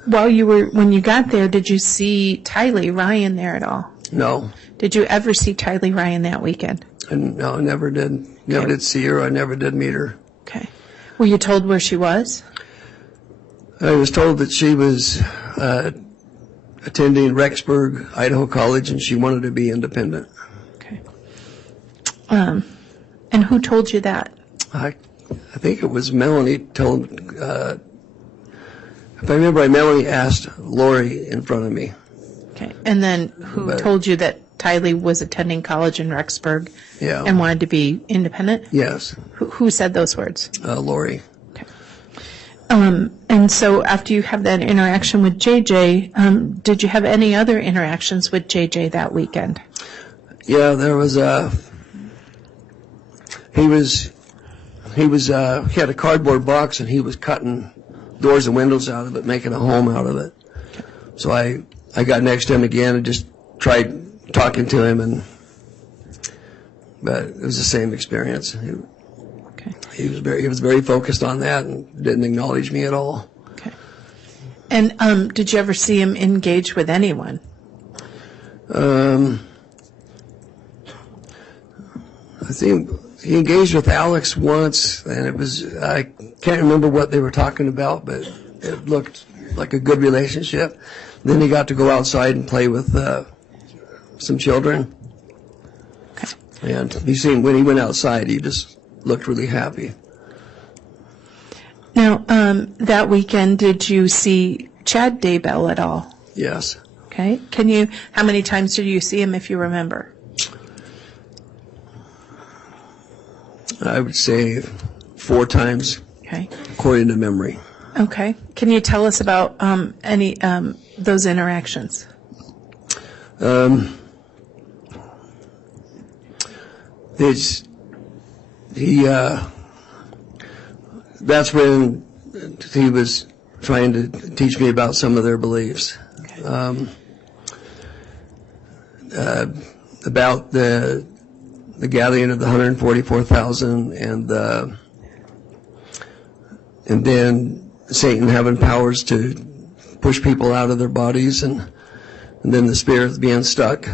when you got there, did you see Tylee Ryan there at all? No. Did you ever see Tylee Ryan that weekend? No, never did. Never did see her. I never did meet her. Okay. Were you told where she was? I was told that she was attending Rexburg, Idaho College, and she wanted to be independent. Okay. And who told you that? I think it was Melanie told. If I remember right, Melanie asked Lori in front of me. Okay. And then who told you that Tylee was attending college in Rexburg Yeah. and wanted to be independent? Yes. Who said those words? Lori. Okay. And so after you have that interaction with JJ, did you have any other interactions with JJ that weekend? Yeah, there was he had a cardboard box and he was cutting doors and windows out of it, making a home out of it. So I got next to him again and just tried talking to him, and but it was the same experience. Okay. He was very focused on that and didn't acknowledge me at all. Okay. And did you ever see him engage with anyone? I think he engaged with Alex once, and I can't remember what they were talking about, but it looked like a good relationship. Then he got to go outside and play with some children. Okay. And when he went outside, he just looked really happy. Now, that weekend, did you see Chad Daybell at all? Yes. Okay. How many times did you see him, if you remember? I would say 4 times, Okay. according to memory. Okay. Can you tell us about any those interactions? That's when he was trying to teach me about some of their beliefs. About the gathering of the 144,000 and then Satan having powers to push people out of their bodies and then the spirits being stuck.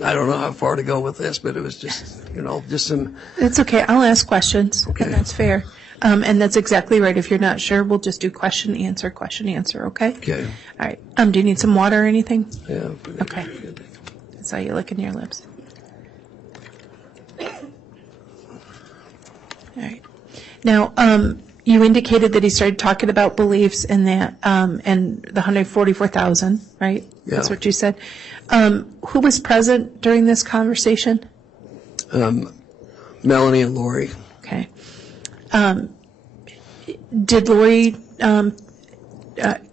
I don't know how far to go with this, but it was just some... It's okay. I'll ask questions. Okay. That's fair. And that's exactly right. If you're not sure, we'll just do question, answer, okay? Okay. All right. Do you need some water or anything? Yeah. Okay. I saw you licking your lips. All right. Now, you indicated that he started talking about beliefs and that, and the 144,000, right? Yeah. That's what you said. Who was present during this conversation? Melanie and Lori. Okay. Did Lori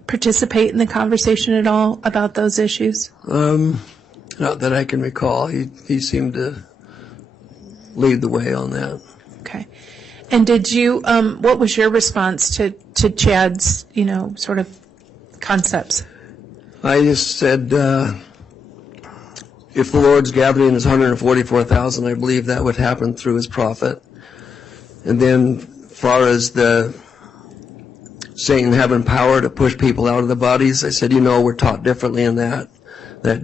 participate in the conversation at all about those issues? Not that I can recall. He seemed to lead the way on that. Okay. And did you, what was your response to Chad's, sort of concepts? I just said, if the Lord's gathering is 144,000, I believe that would happen through his prophet. And then, as far as the Satan having power to push people out of the bodies, I said, we're taught differently in that. That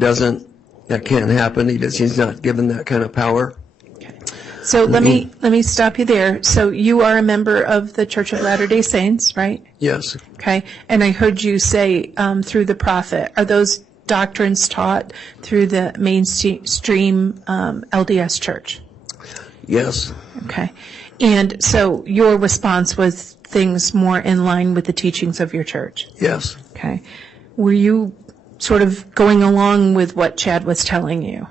can't happen. He's not given that kind of power. Okay. So let me stop you there. So you are a member of the Church of Latter-day Saints, right? Yes. Okay. And I heard you say through the prophet. Are those doctrines taught through the mainstream LDS church? Yes. Okay. And so your response was things more in line with the teachings of your church? Yes. Okay. Were you sort of going along with what Chad was telling you?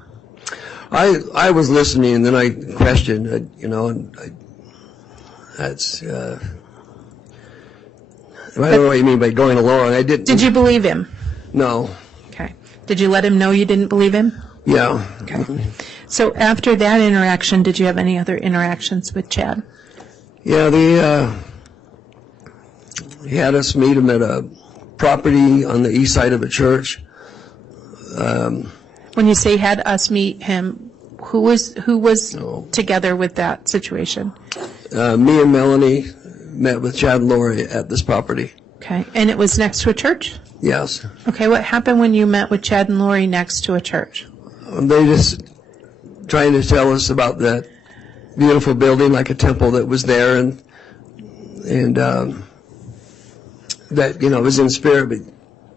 I was listening, and then I questioned, and that's, I don't know what you mean by going along. I didn't. Did you believe him? No. Okay. Did you let him know you didn't believe him? Yeah. Okay. So after that interaction, did you have any other interactions with Chad? Yeah, he had us meet him at a property on the east side of a church. When you say had us meet him, who was together with that situation? Me and Melanie met with Chad and Lori at this property. Okay. And it was next to a church? Yes. Okay. What happened when you met with Chad and Lori next to a church? They just trying to tell us about that beautiful building, like a temple that was there, and that was in spirit.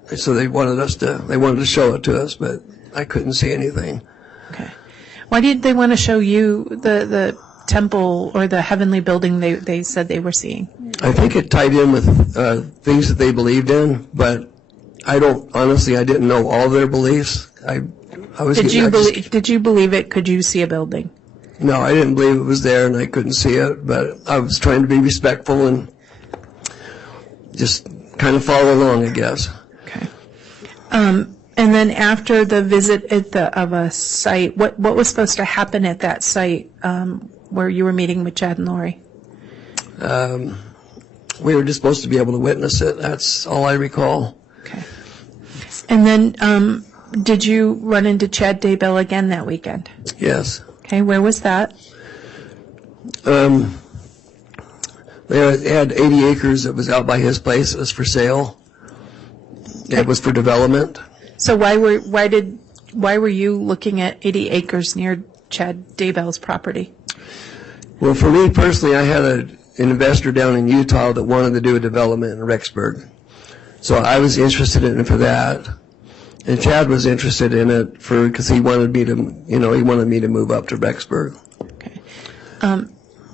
But so they wanted to show it to us, but I couldn't see anything. Okay. Why did they want to show you the temple or the heavenly building they said they were seeing? I think it tied in with things that they believed in, but I didn't know all their beliefs. Did you believe it? Could you see a building? No, I didn't believe it was there, and I couldn't see it, but I was trying to be respectful and just kind of follow along, I guess. Okay. And then after the visit of a site, what was supposed to happen at that site where you were meeting with Chad and Lori? We were just supposed to be able to witness it. That's all I recall. Okay. And then Did you run into Chad Daybell again that weekend? Yes. Okay, where was that? They had 80 acres that was out by his place. It was for sale. It was for development. So why were you looking at 80 acres near Chad Daybell's property? Well, for me personally, I had an investor down in Utah that wanted to do a development in Rexburg. So I was interested in it for that. And Chad was interested in it because he wanted me to move up to Rexburg. Okay.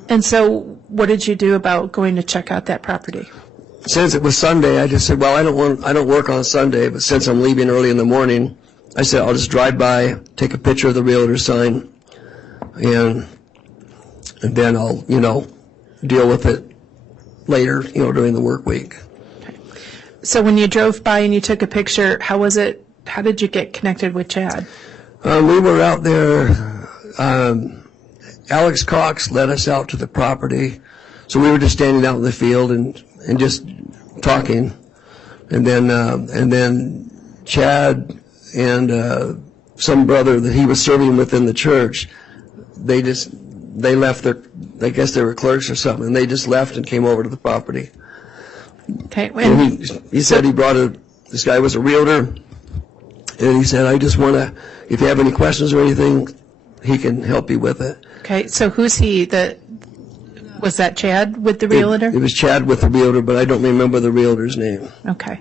And so what did you do about going to check out that property? Since it was Sunday, I just said, well, I don't work on Sunday, but since I'm leaving early in the morning, I said, I'll just drive by, take a picture of the realtor sign, and then I'll, deal with it later, during the work week. Okay. So when you drove by and you took a picture, how was it? How did you get connected with Chad? We were out there. Alex Cox led us out to the property. So we were just standing out in the field and just talking. And then Chad and some brother that he was serving within the church, they left I guess they were clerks or something, and they just left and came over to the property. Okay. And he said this guy was a realtor, and he said, I just want to, if you have any questions or anything, he can help you with it. Okay, so who's he? Was that Chad with the realtor? It was Chad with the realtor, but I don't remember the realtor's name. Okay.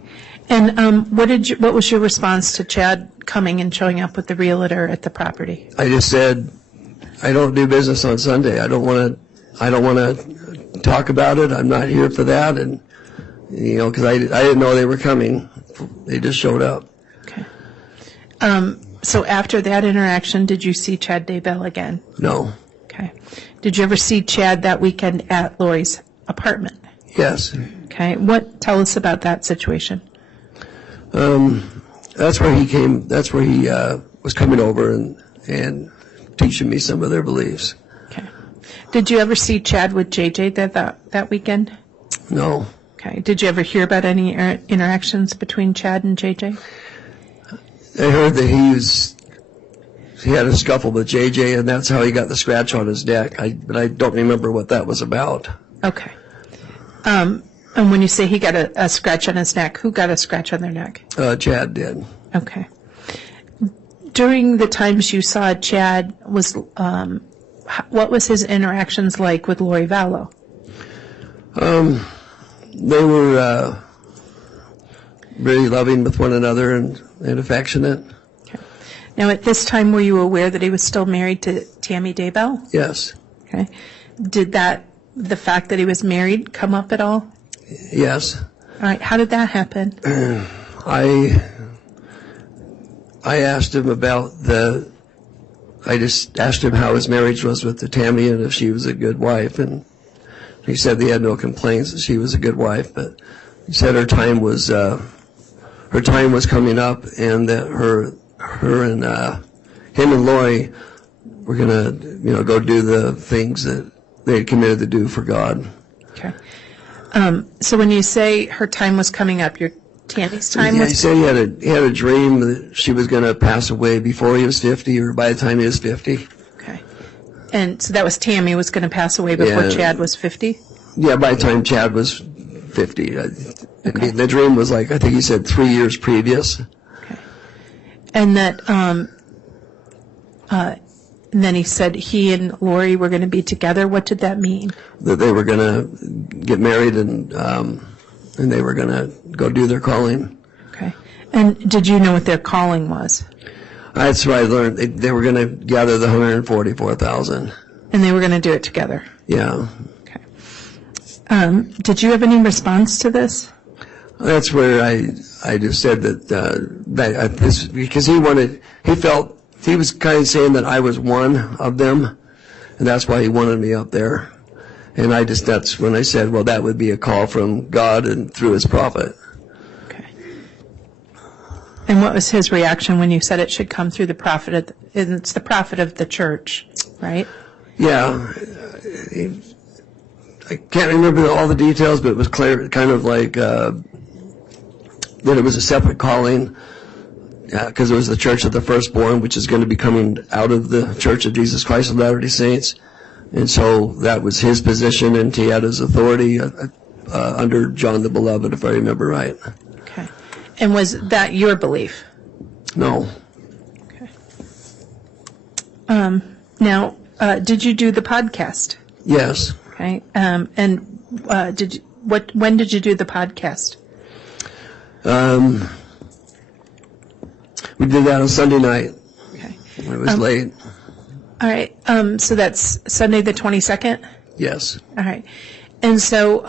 And what was your response to Chad coming and showing up with the realtor at the property? I just said, I don't do business on Sunday. I don't want to talk about it. I'm not here for that, and because I didn't know they were coming. They just showed up. Okay. So after that interaction, did you see Chad Daybell again? No. Okay. Did you ever see Chad that weekend at Lori's apartment? Yes. Okay. Tell us about that situation. That's where he came. That's where he was coming over and teaching me some of their beliefs. Okay. Did you ever see Chad with JJ that weekend? No. Okay. Did you ever hear about any interactions between Chad and JJ? I heard that he had a scuffle with JJ, and that's how he got the scratch on his neck. But I don't remember what that was about. Okay. And when you say he got a scratch on his neck, who got a scratch on their neck? Chad did. Okay. During the times you saw Chad, what was his interactions like with Lori Vallow? They were really loving with one another and affectionate. Okay. Now, at this time, were you aware that he was still married to Tammy Daybell? Yes. Okay. Did the fact that he was married come up at all? Yes. All right. How did that happen? I asked him I just asked him how his marriage was with the Tammy and if she was a good wife, and he said he had no complaints, that she was a good wife, but he said her time was coming up, and that him and Lori were gonna go do the things that they had committed to do for God. Okay. So when you say her time was coming up, your Tammy's time he was... said he had a dream that she was going to pass away before he was 50 or by the time he was 50. Okay. And so that was Tammy was going to pass away before Chad was 50? Yeah, by the time Chad was 50. Okay. The dream was I think he said 3 years previous. Okay. And that, and then he said he and Lori were going to be together. What did that mean? That they were going to get married and they were going to go do their calling. Okay. And did you know what their calling was? That's what I learned. They were going to gather the $144,000. And they were going to do it together? Yeah. Okay. Did you have any response to this? That's where I just said that because he felt he was kind of saying that I was one of them, and that's why he wanted me up there. And that's when I said, well, that would be a call from God and through his prophet. Okay. And what was his reaction when you said it should come through the prophet? It's the prophet of the church, right? Yeah. I can't remember all the details, but it was clear, kind of like that it was a separate calling, because it was the Church of the Firstborn, which is going to be coming out of the Church of Jesus Christ of Latter-day Saints. And so that was his position, and he had his authority under John the Beloved, if I remember right. Okay. And was that your belief? No. Okay. Now, did you do the podcast? Yes. Okay. And when did you do the podcast? We did that on Sunday night. Okay. When it was late. All right. So that's Sunday the 22nd? Yes. All right. And so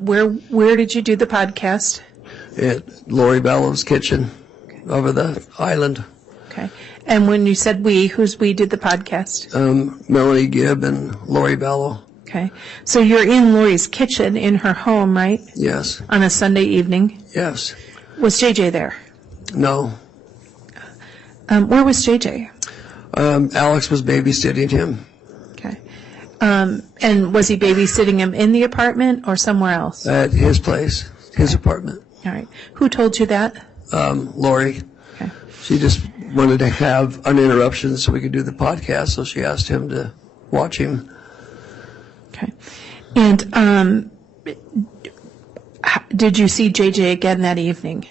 where did you do the podcast? At Lori Vallow's kitchen over the island. Okay. And when you said who's we did the podcast? Melanie, Gibb, and Lori Vallow. Okay. So you're in Lori's kitchen in her home, right? Yes. On a Sunday evening? Yes. Was JJ there? No. Where was JJ? Alex was babysitting him. Okay. And was he babysitting him in the apartment or somewhere else? At his place, his apartment. All right. Who told you that? Lori. Okay. She just wanted to have uninterruptions so we could do the podcast, so she asked him to watch him. Okay. And did you see JJ again that evening?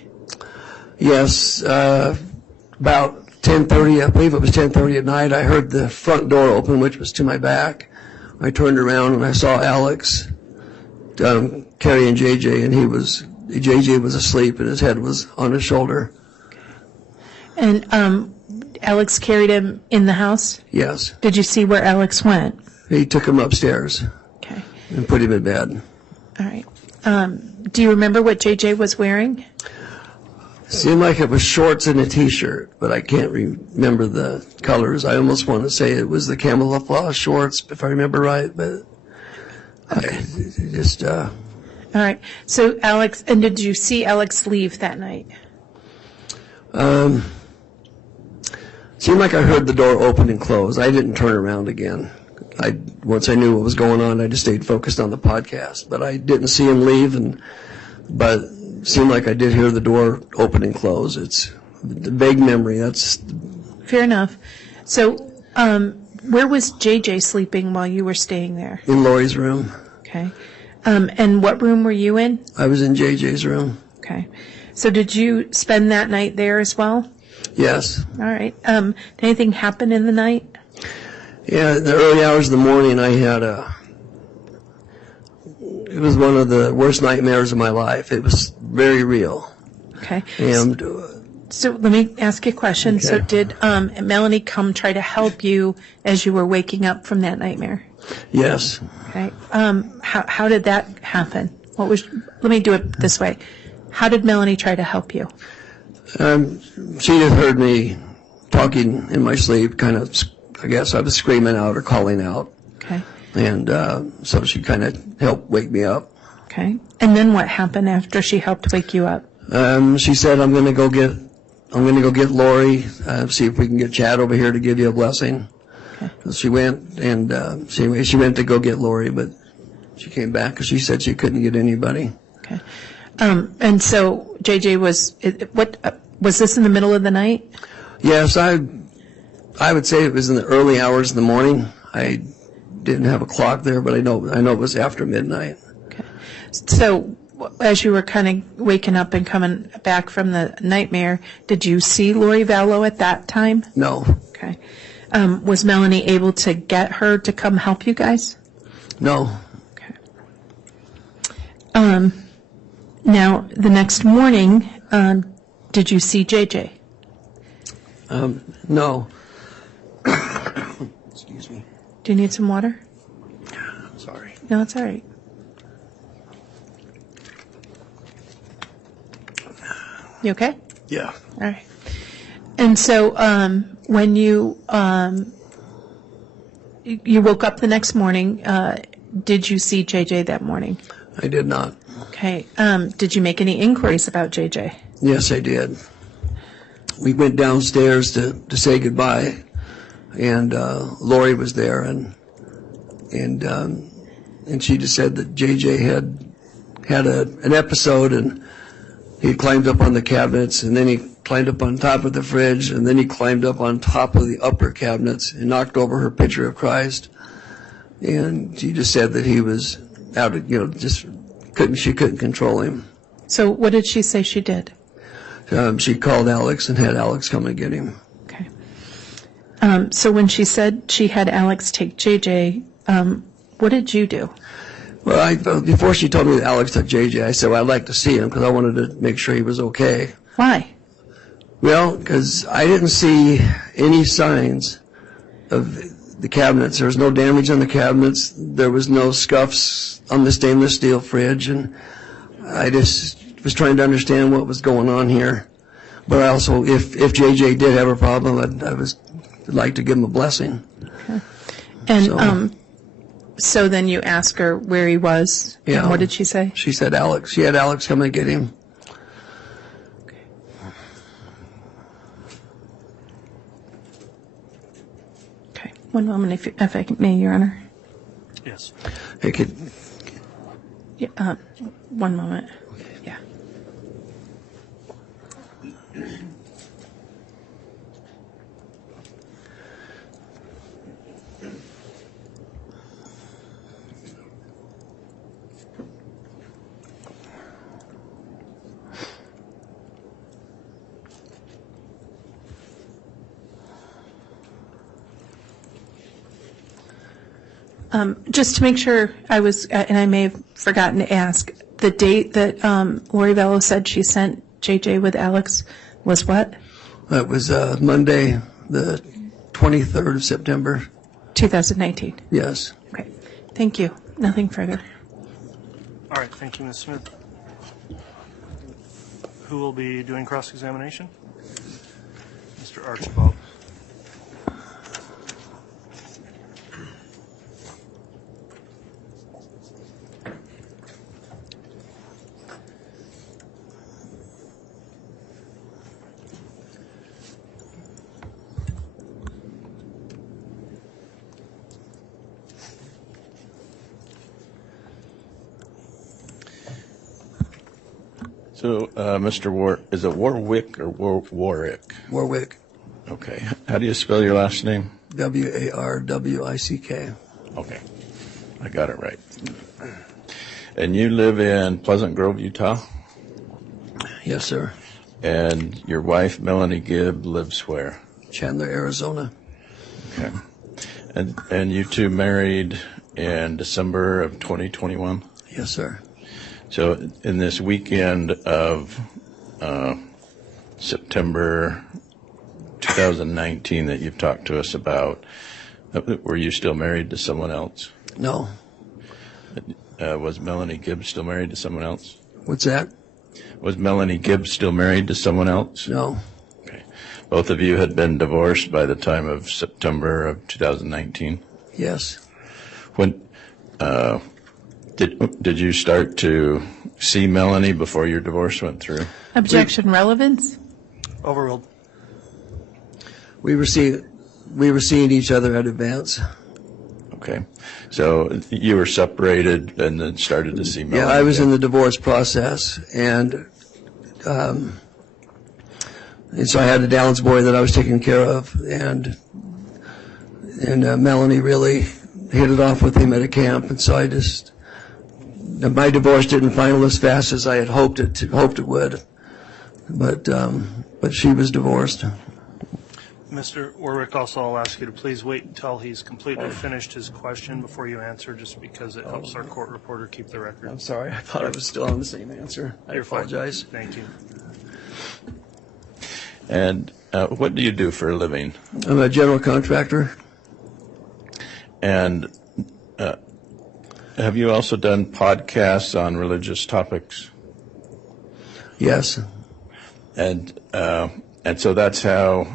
Yes. About 10:30, I believe it was 10:30 at night, I heard the front door open, which was to my back. I turned around and I saw Alex carrying JJ, and JJ was asleep and his head was on his shoulder. And Alex carried him in the house? Yes. Did you see where Alex went? He took him upstairs. Okay. And put him in bed. All right. Do you remember what JJ was wearing? Seemed like it was shorts and a T-shirt, but I can't remember the colors. I almost want to say it was the camouflage shorts, if I remember right, but okay. All right. So Alex, and did you see Alex leave that night? Seemed like I heard the door open and close. I didn't turn around again. Once I knew what was going on, I just stayed focused on the podcast. But I didn't see him leave, but it seemed like I did hear the door open and close. It's the vague memory. That's fair enough. So, where was JJ sleeping while you were staying there? in Lori's room. Okay. And what room were you in? I was in JJ's room. Okay. So did you spend that night there as well? Yes. All right. Did anything happen in the night? Yeah, in the early hours of the morning, I had it was one of the worst nightmares of my life. It was very real. Okay. And so let me ask you a question. Okay. So did Melanie come try to help you as you were waking up from that nightmare? yes. Okay. How did that happen? Let me do it this way. How did Melanie try to help you? She just heard me talking in my sleep, kind of, I guess I was screaming out or calling out. Okay. And so she kind of helped wake me up. Okay. And then what happened after she helped wake you up? She said, I'm going to go get Lori, see if we can get Chad over here to give you a blessing. Okay. So she went, and she went to go get Lori, but she came back because she said she couldn't get anybody. Okay. And so JJ was this in the middle of the night? Yes, I would say it was in the early hours of the morning. I didn't have a clock there, but I know it was after midnight. Okay. So as you were kind of waking up and coming back from the nightmare, did you see Lori Vallow at that time? No. Okay. Was Melanie able to get her to come help you guys? No. Okay. Now, the next morning, did you see JJ? No. Excuse me. Do you need some water? Sorry. No, it's all right. You okay? Yeah. All right. And so when you woke up the next morning, did you see JJ that morning? I did not. Okay. Did you make any inquiries about JJ? Yes, I did. We went downstairs to say goodbye, and Lori was there, and she just said that JJ had an episode, and he climbed up on the cabinets, and then he climbed up on top of the fridge, and then he climbed up on top of the upper cabinets and knocked over her picture of Christ. And she just said that he was out of, she couldn't control him. So what did she say she did? She called Alex and had Alex come and get him. Okay. So when she said she had Alex take JJ, what did you do? Well, before she told me that Alex took JJ, I said, well, I'd like to see him because I wanted to make sure he was okay. Why? Well, because I didn't see any signs of the cabinets. There was no damage on the cabinets. There was no scuffs on the stainless steel fridge. And I just was trying to understand what was going on here. But I also, if JJ did have a problem, I'd like to give him a blessing. Okay. And so then you ask her where he was. Yeah. And what did she say? She said Alex. She had Alex come and get him. Okay. One moment, if I may, Your Honor. Yes. Hey, kid. Yeah, one moment. Yeah. Just to make sure I was, and I may have forgotten to ask, the date that Lori Vallow said she sent JJ with Alex was what? That was Monday, the 23rd of September. 2019. Yes. Okay. Thank you. Nothing further. All right, thank you, Ms. Smith. Who will be doing cross-examination? Mr. Archibald. So, Mr. Is it Warwick or Warwick? Warwick. Okay. How do you spell your last name? Warwick. Okay. I got it right. And you live in Pleasant Grove, Utah? Yes, sir. And your wife, Melanie Gibb, lives where? Chandler, Arizona. Okay. And you two married in December of 2021? Yes, sir. So in this weekend of September 2019 that you've talked to us about, were you still married to someone else? No. Was Melanie Gibb still married to someone else? What's that? Was Melanie Gibb still married to someone else? No. Okay. Both of you had been divorced by the time of September of 2019? Yes. When did you start to see Melanie before your divorce went through? Objection relevance? Overruled. We were seeing each other at events. Okay. So you were separated and then started to see Melanie. Yeah, I was in the divorce process, and so I had a Downs boy that I was taking care of, and Melanie really hit it off with him at a camp, and so my divorce didn't final as fast as I had hoped it would, but she was divorced. Mr. Warwick, also I'll ask you to please wait until he's completely finished his question before you answer, just because it helps our court reporter keep the record. I'm sorry, I thought I was still on the same answer. I apologize. Fine. Thank you. And what do you do for a living? I'm a general contractor. And have you also done podcasts on religious topics? Yes. And so that's how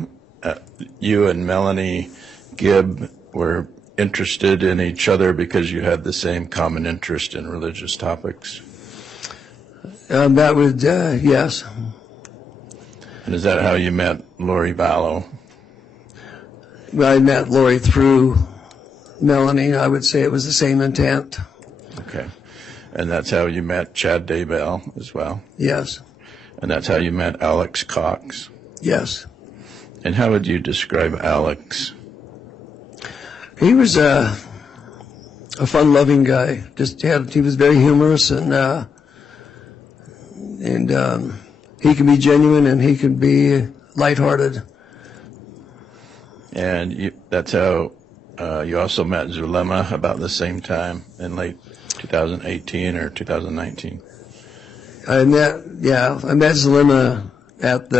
you and Melanie Gibb were interested in each other, because you had the same common interest in religious topics? That would, yes. And is that how you met Lori Vallow? Well, I met Lori through Melanie. I would say it was the same intent. Okay. And that's how you met Chad Daybell as well? Yes. And that's how you met Alex Cox? Yes. And how would you describe Alex? He was a fun-loving guy. He was very humorous, and he can be genuine and he can be lighthearted. And that's how you also met Zulema about the same time in late 2018 or 2019. I met Zulema at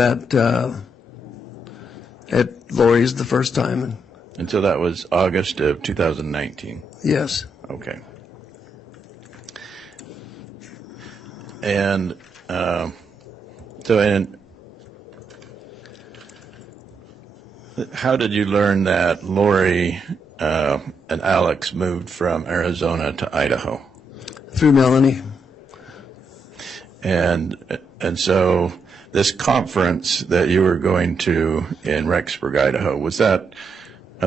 Lori's the first time. And so that was August of 2019. Yes. Okay. And how did you learn that Lori and Alex moved from Arizona to Idaho? Through Melanie. And so this conference that you were going to in Rexburg, Idaho, was that,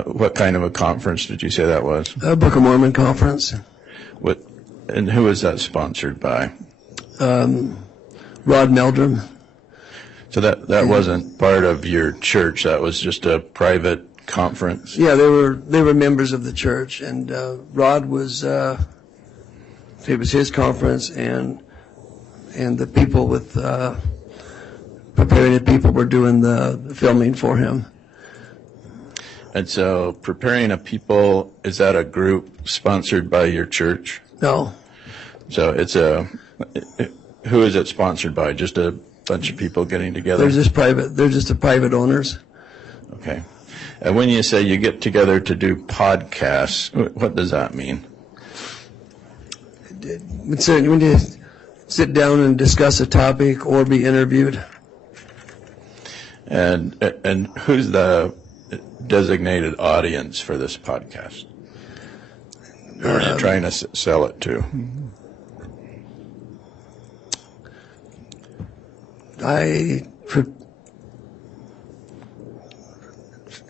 what kind of a conference did you say that was? A Book of Mormon conference. And who was that sponsored by? Rod Meldrum. So that wasn't part of your church, that was just a private conference? Yeah, they were members of the church, and Rod was, it was his conference, and the people with Preparing a People were doing the filming for him. And so Preparing a People, is that a group sponsored by your church? No. So who is it sponsored by? Just a bunch of people getting together? They're just the private owners. Okay. And when you say you get together to do podcasts, what does that mean? When you sit down and discuss a topic or be interviewed. And who's the designated audience for this podcast? Who are you trying to sell it to?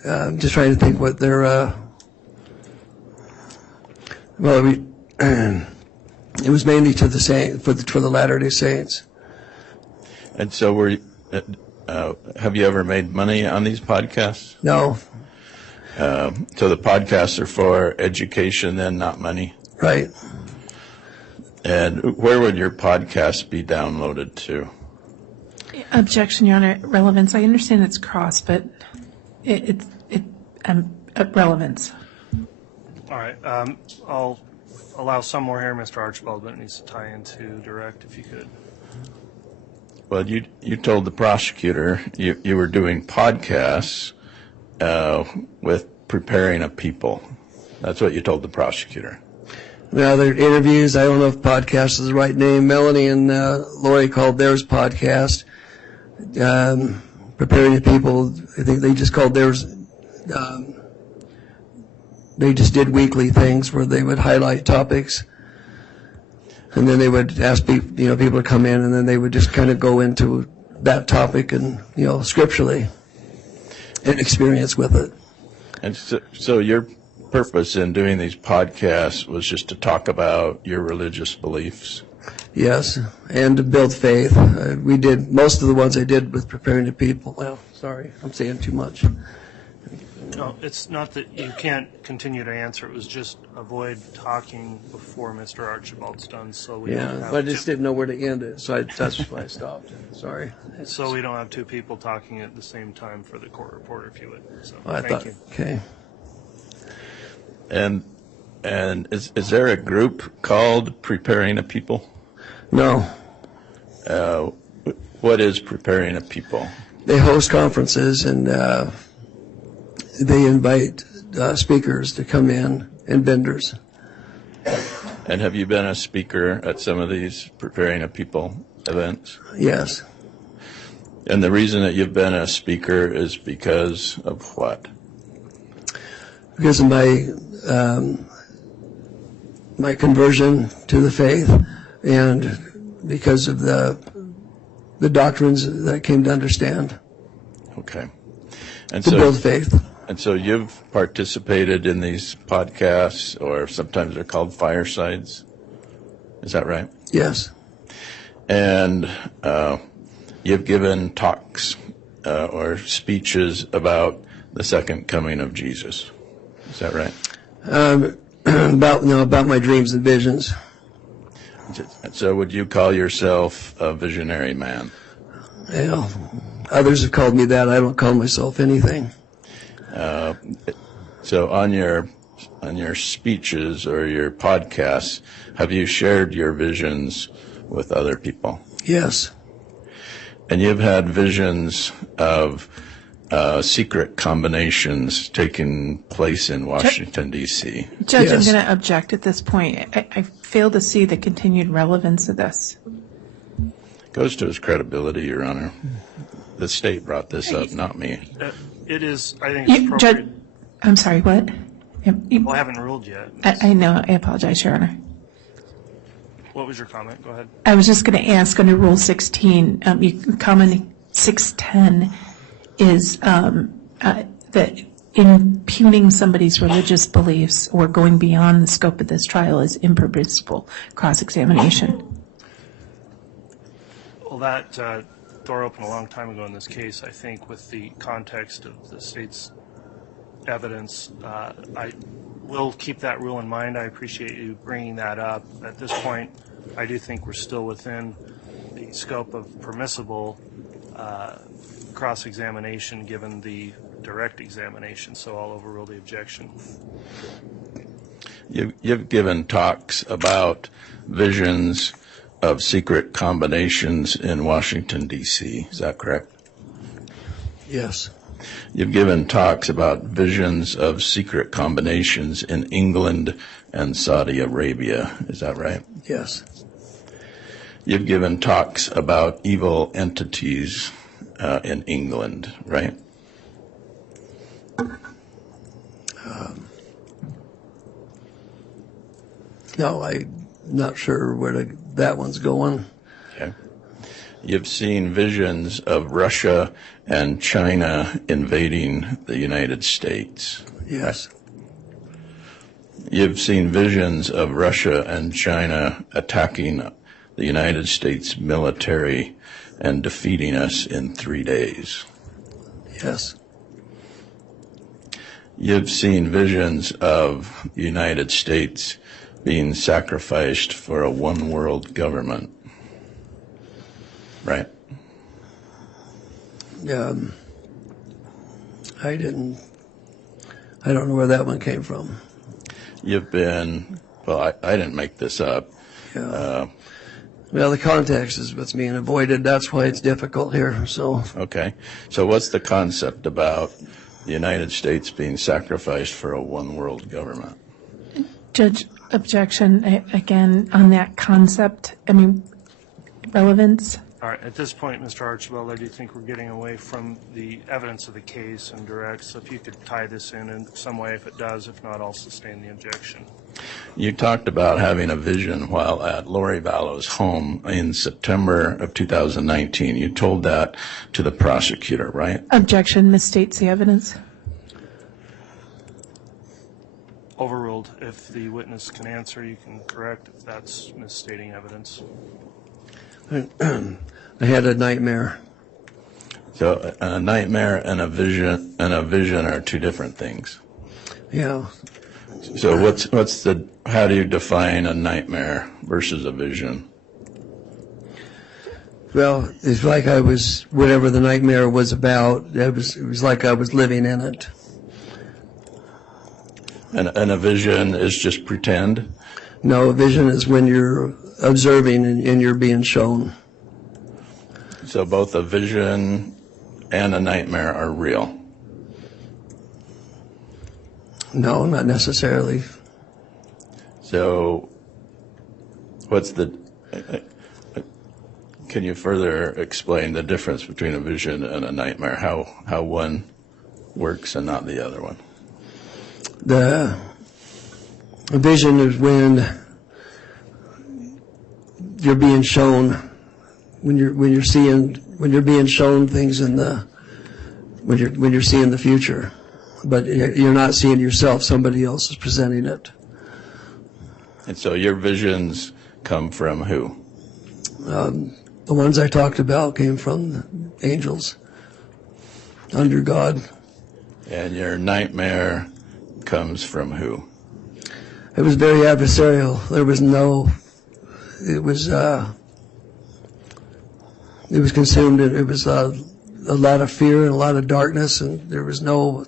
I'm just trying to think what their it was mainly to the saint for the Latter-day Saints. And so have you ever made money on these podcasts? No. So the podcasts are for education and not money? Right. And where would your podcast be downloaded to? Objection, Your Honor. Relevance. I understand it's cross, but it's relevance. All right. I'll allow some more here, Mr. Archibald, but it needs to tie into direct, if you could. Well, you told the prosecutor you were doing podcasts with Preparing a People. That's what you told the prosecutor. Now, they're interviews. I don't know if podcast is the right name. Melanie and Lori called theirs podcast. Preparing the People, I think they just called theirs, they just did weekly things where they would highlight topics. And then they would ask people to come in, and then they would just kind of go into that topic and, scripturally and experience with it. And so your purpose in doing these podcasts was just to talk about your religious beliefs? Yes, and to build faith. We did most of the ones I did with Preparing the People. Well, sorry, I'm saying too much. No, it's not that you can't continue to answer. It was just avoid talking before Mr. Archibald's done. So we don't have but I just didn't know where to end it, so that's why I stopped. Sorry. So we don't have two people talking at the same time for the court reporter, if you would. So thank you. Okay. And is there a group called Preparing a People? No. What is Preparing a People? They host conferences, and they invite speakers to come in and vendors. And have you been a speaker at some of these Preparing a People events? Yes. And the reason that you've been a speaker is because of what? Because of my conversion to the faith, and because of the doctrines that I came to understand. Okay. And to build faith. And so you've participated in these podcasts, or sometimes they're called firesides. Is that right? Yes. And you've given talks or speeches about the second coming of Jesus. Is that right? About my dreams and visions. So would you call yourself a visionary man? Well, others have called me that. I don't call myself anything. So on your speeches or your podcasts, have you shared your visions with other people? Yes. And you've had visions of secret combinations taking place in Washington, D.C. Judge, Yes. I'm going to object at this point. I fail to see the continued relevance of this. Goes to his credibility, Your Honor. The state brought this up, not me. It is, I think it's appropriate. Judge, I'm sorry, what? Well, I haven't ruled yet. I know, I apologize, Your Honor. What was your comment? Go ahead. I was just going to ask under Rule 16, comment 610 is that impugning somebody's religious beliefs or going beyond the scope of this trial is impermissible cross-examination. Well, that door opened a long time ago in this case. I think with the context of the state's evidence, I will keep that rule in mind. I appreciate you bringing that up. At this point, I do think we're still within the scope of permissible cross-examination given the direct examination, so I'll overrule the objection. You've given talks about visions of secret combinations in Washington, D.C. Is that correct? Yes. You've given talks about visions of secret combinations in England and Saudi Arabia. Is that right? Yes. You've given talks about evil entities in England, right? No, I'm not sure where that one's going. Okay. You've seen visions of Russia and China invading the United States. Yes. You've seen visions of Russia and China attacking the United States military and defeating us in 3 days. Yes. You've seen visions of the United States being sacrificed for a one-world government, right? I don't know where that one came from. You've been, well, I didn't make this up. Yeah. Well, the context is what's being avoided. That's why it's difficult here. So. Okay. So what's the concept about the United States being sacrificed for a one-world government? Judge, objection again on that concept. I mean, relevance. All right. At this point, Mr. Archibald, I do think we're getting away from the evidence of the case and direct. So if you could tie this in some way, if it does. If not, I'll sustain the objection. You talked about having a vision while at Lori Vallow's home in September of 2019. You told that to the prosecutor, right? Objection misstates the evidence. Overruled. If the witness can answer, you can correct if that's misstating evidence. I had a nightmare. So a nightmare and a vision are two different things. Yeah. So how do you define a nightmare versus a vision? Well, it's like whatever the nightmare was about, it was like I was living in it. And a vision is just pretend? No, a vision is when you're observing and you're being shown. So both a vision and a nightmare are real? No, not necessarily. So can you further explain the difference between a vision and a nightmare, how one works and not the other one? The vision is when you're being shown, when you're being shown things when you're seeing the future, but you're not seeing yourself. Somebody else is presenting it. And so your visions come from who? The ones I talked about came from angels. under God. And your nightmare comes from who? It was very adversarial. There was no, it was consumed. It was a lot of fear and a lot of darkness, and there was no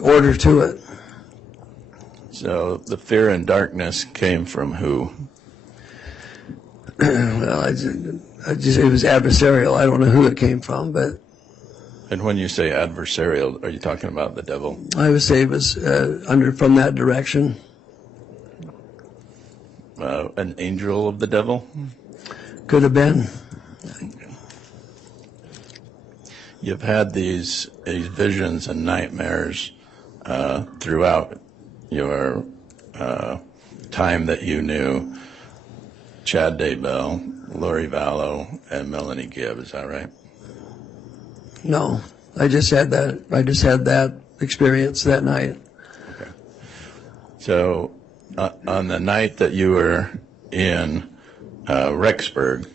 order to it. So the fear and darkness came from who? Well, it was adversarial. I don't know who it came from, but. And when you say adversarial, are you talking about the devil? I would say it was from that direction. An angel of the devil? Could have been. You've had these visions and nightmares throughout your time that you knew Chad Daybell, Lori Vallow, and Melanie Gibb. Is that right? No, I just had that experience that night. Okay. So on the night that you were in Rexburg,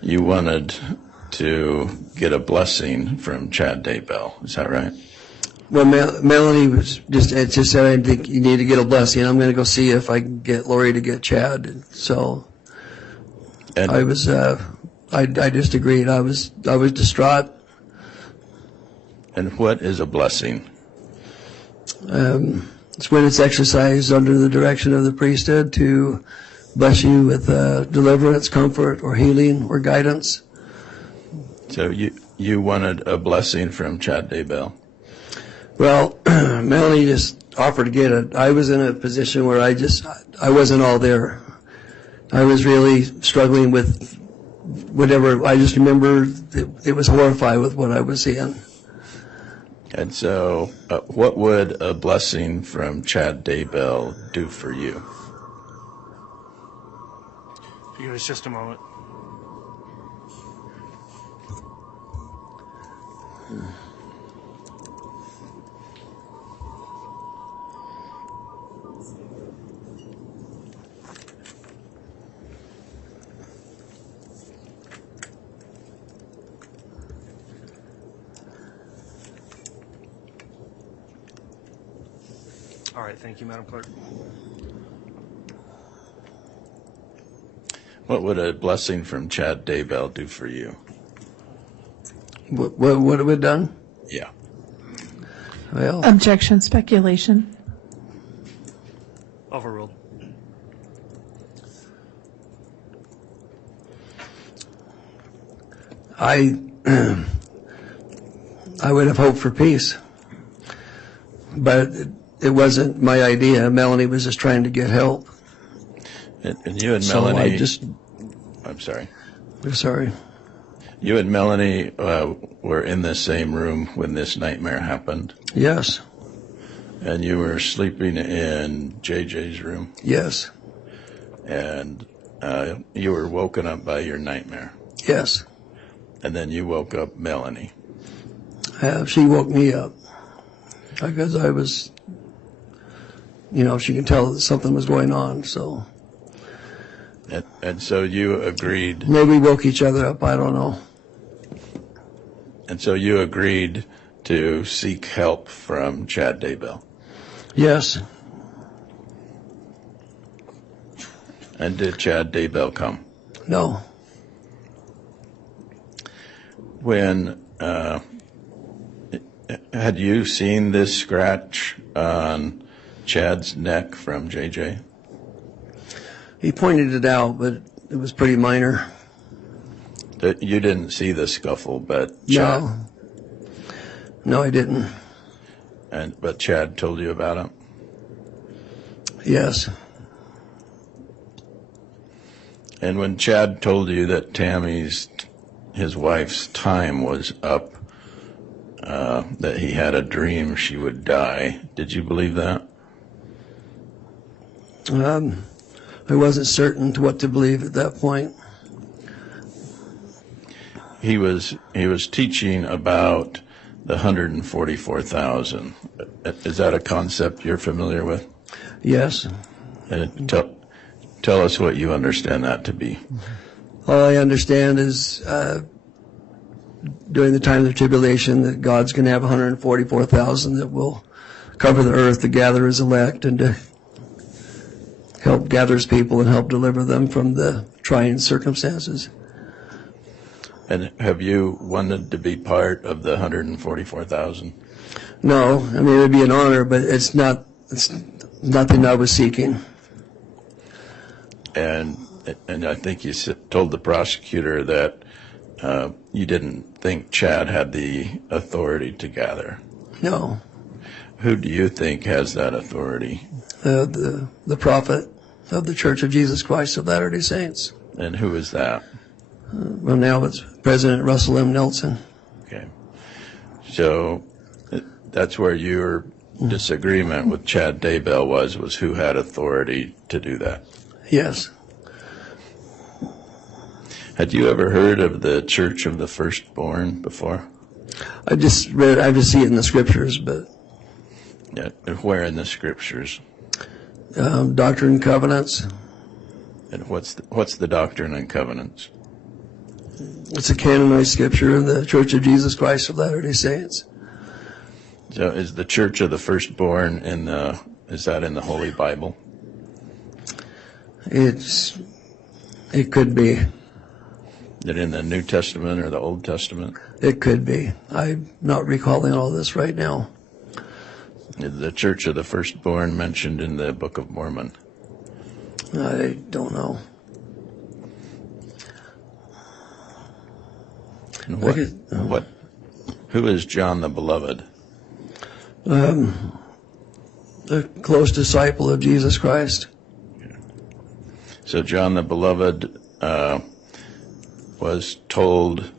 you wanted to get a blessing from Chad Daybell. Is that right? Well, Melanie was just said, I think you need to get a blessing. I'm going to go see if I can get Lori to get Chad. And so I was, I just agreed. I was distraught. And what is a blessing? It's when it's exercised under the direction of the priesthood to bless you with deliverance, comfort, or healing, or guidance. So you wanted a blessing from Chad Daybell? Well, Melanie just offered to get it. I was in a position where I wasn't all there. I was really struggling with whatever. I just remember it was horrified with what I was seeing. And so what would a blessing from Chad Daybell do for you? Give us just a moment. All right, thank you, Madam Clerk. What would a blessing from Chad Daybell do for you? What have we done? Yeah. Well, Objection, speculation. Overruled. I would have hoped for peace, but it wasn't my idea. Melanie was just trying to get help. And you and So Melanie. I just. I'm sorry. I'm sorry. You and Melanie were in the same room when this nightmare happened. Yes. And you were sleeping in JJ's room. Yes. And you were woken up by your nightmare. Yes. And then you woke up Melanie. She woke me up because I was, she could tell that something was going on. So. And so you agreed. Maybe we woke each other up. I don't know. And so you agreed to seek help from Chad Daybell. Yes. And did Chad Daybell come? No. When had you seen this scratch on Chad's neck from JJ? He pointed it out, but it was pretty minor. You didn't see the scuffle, but Chad. No, I didn't. But Chad told you about it? Yes. And when Chad told you that his wife's time was up, that he had a dream she would die, did you believe that? I wasn't certain to what to believe at that point. He was teaching about the 144,000. Is that a concept you're familiar with? Yes. And tell us what you understand that to be. All I understand is during the time of the tribulation that God's going to have 144,000 that will cover the earth to gather his elect and to help gather his people and help deliver them from the trying circumstances. And have you wanted to be part of the 144,000? No, I mean, it would be an honor, but it's nothing I was seeking. And I think you told the prosecutor that you didn't think Chad had the authority to gather. No. Who do you think has that authority? The prophet of the Church of Jesus Christ of Latter-day Saints. And who is that? Well, now it's President Russell M. Nelson. Okay. So that's where your disagreement with Chad Daybell was who had authority to do that. Yes. Had you ever heard of the Church of the Firstborn before? I just see it in the scriptures, but. Yeah, where in the scriptures? Doctrine and Covenants. And what's the Doctrine and Covenants? It's a canonized scripture of the Church of Jesus Christ of Latter-day Saints. So is the Church of the Firstborn is that in the Holy Bible? It could be. Is it in the New Testament or the Old Testament? It could be. I'm not recalling all this right now. Is the Church of the Firstborn mentioned in the Book of Mormon? I don't know. And who is John the Beloved? A close disciple of Jesus Christ. So John the Beloved was told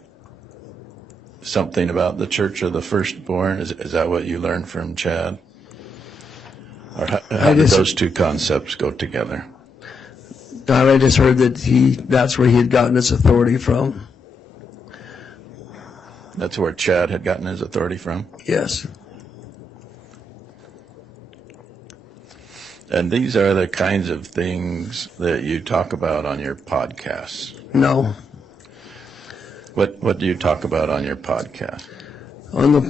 something about the Church of the Firstborn. Is that what you learned from Chad? Or how did those two concepts go together? I just heard that that's where he had gotten his authority from. That's where Chad had gotten his authority from? Yes. And these are the kinds of things that you talk about on your podcasts? No. What do you talk about on your podcast? On the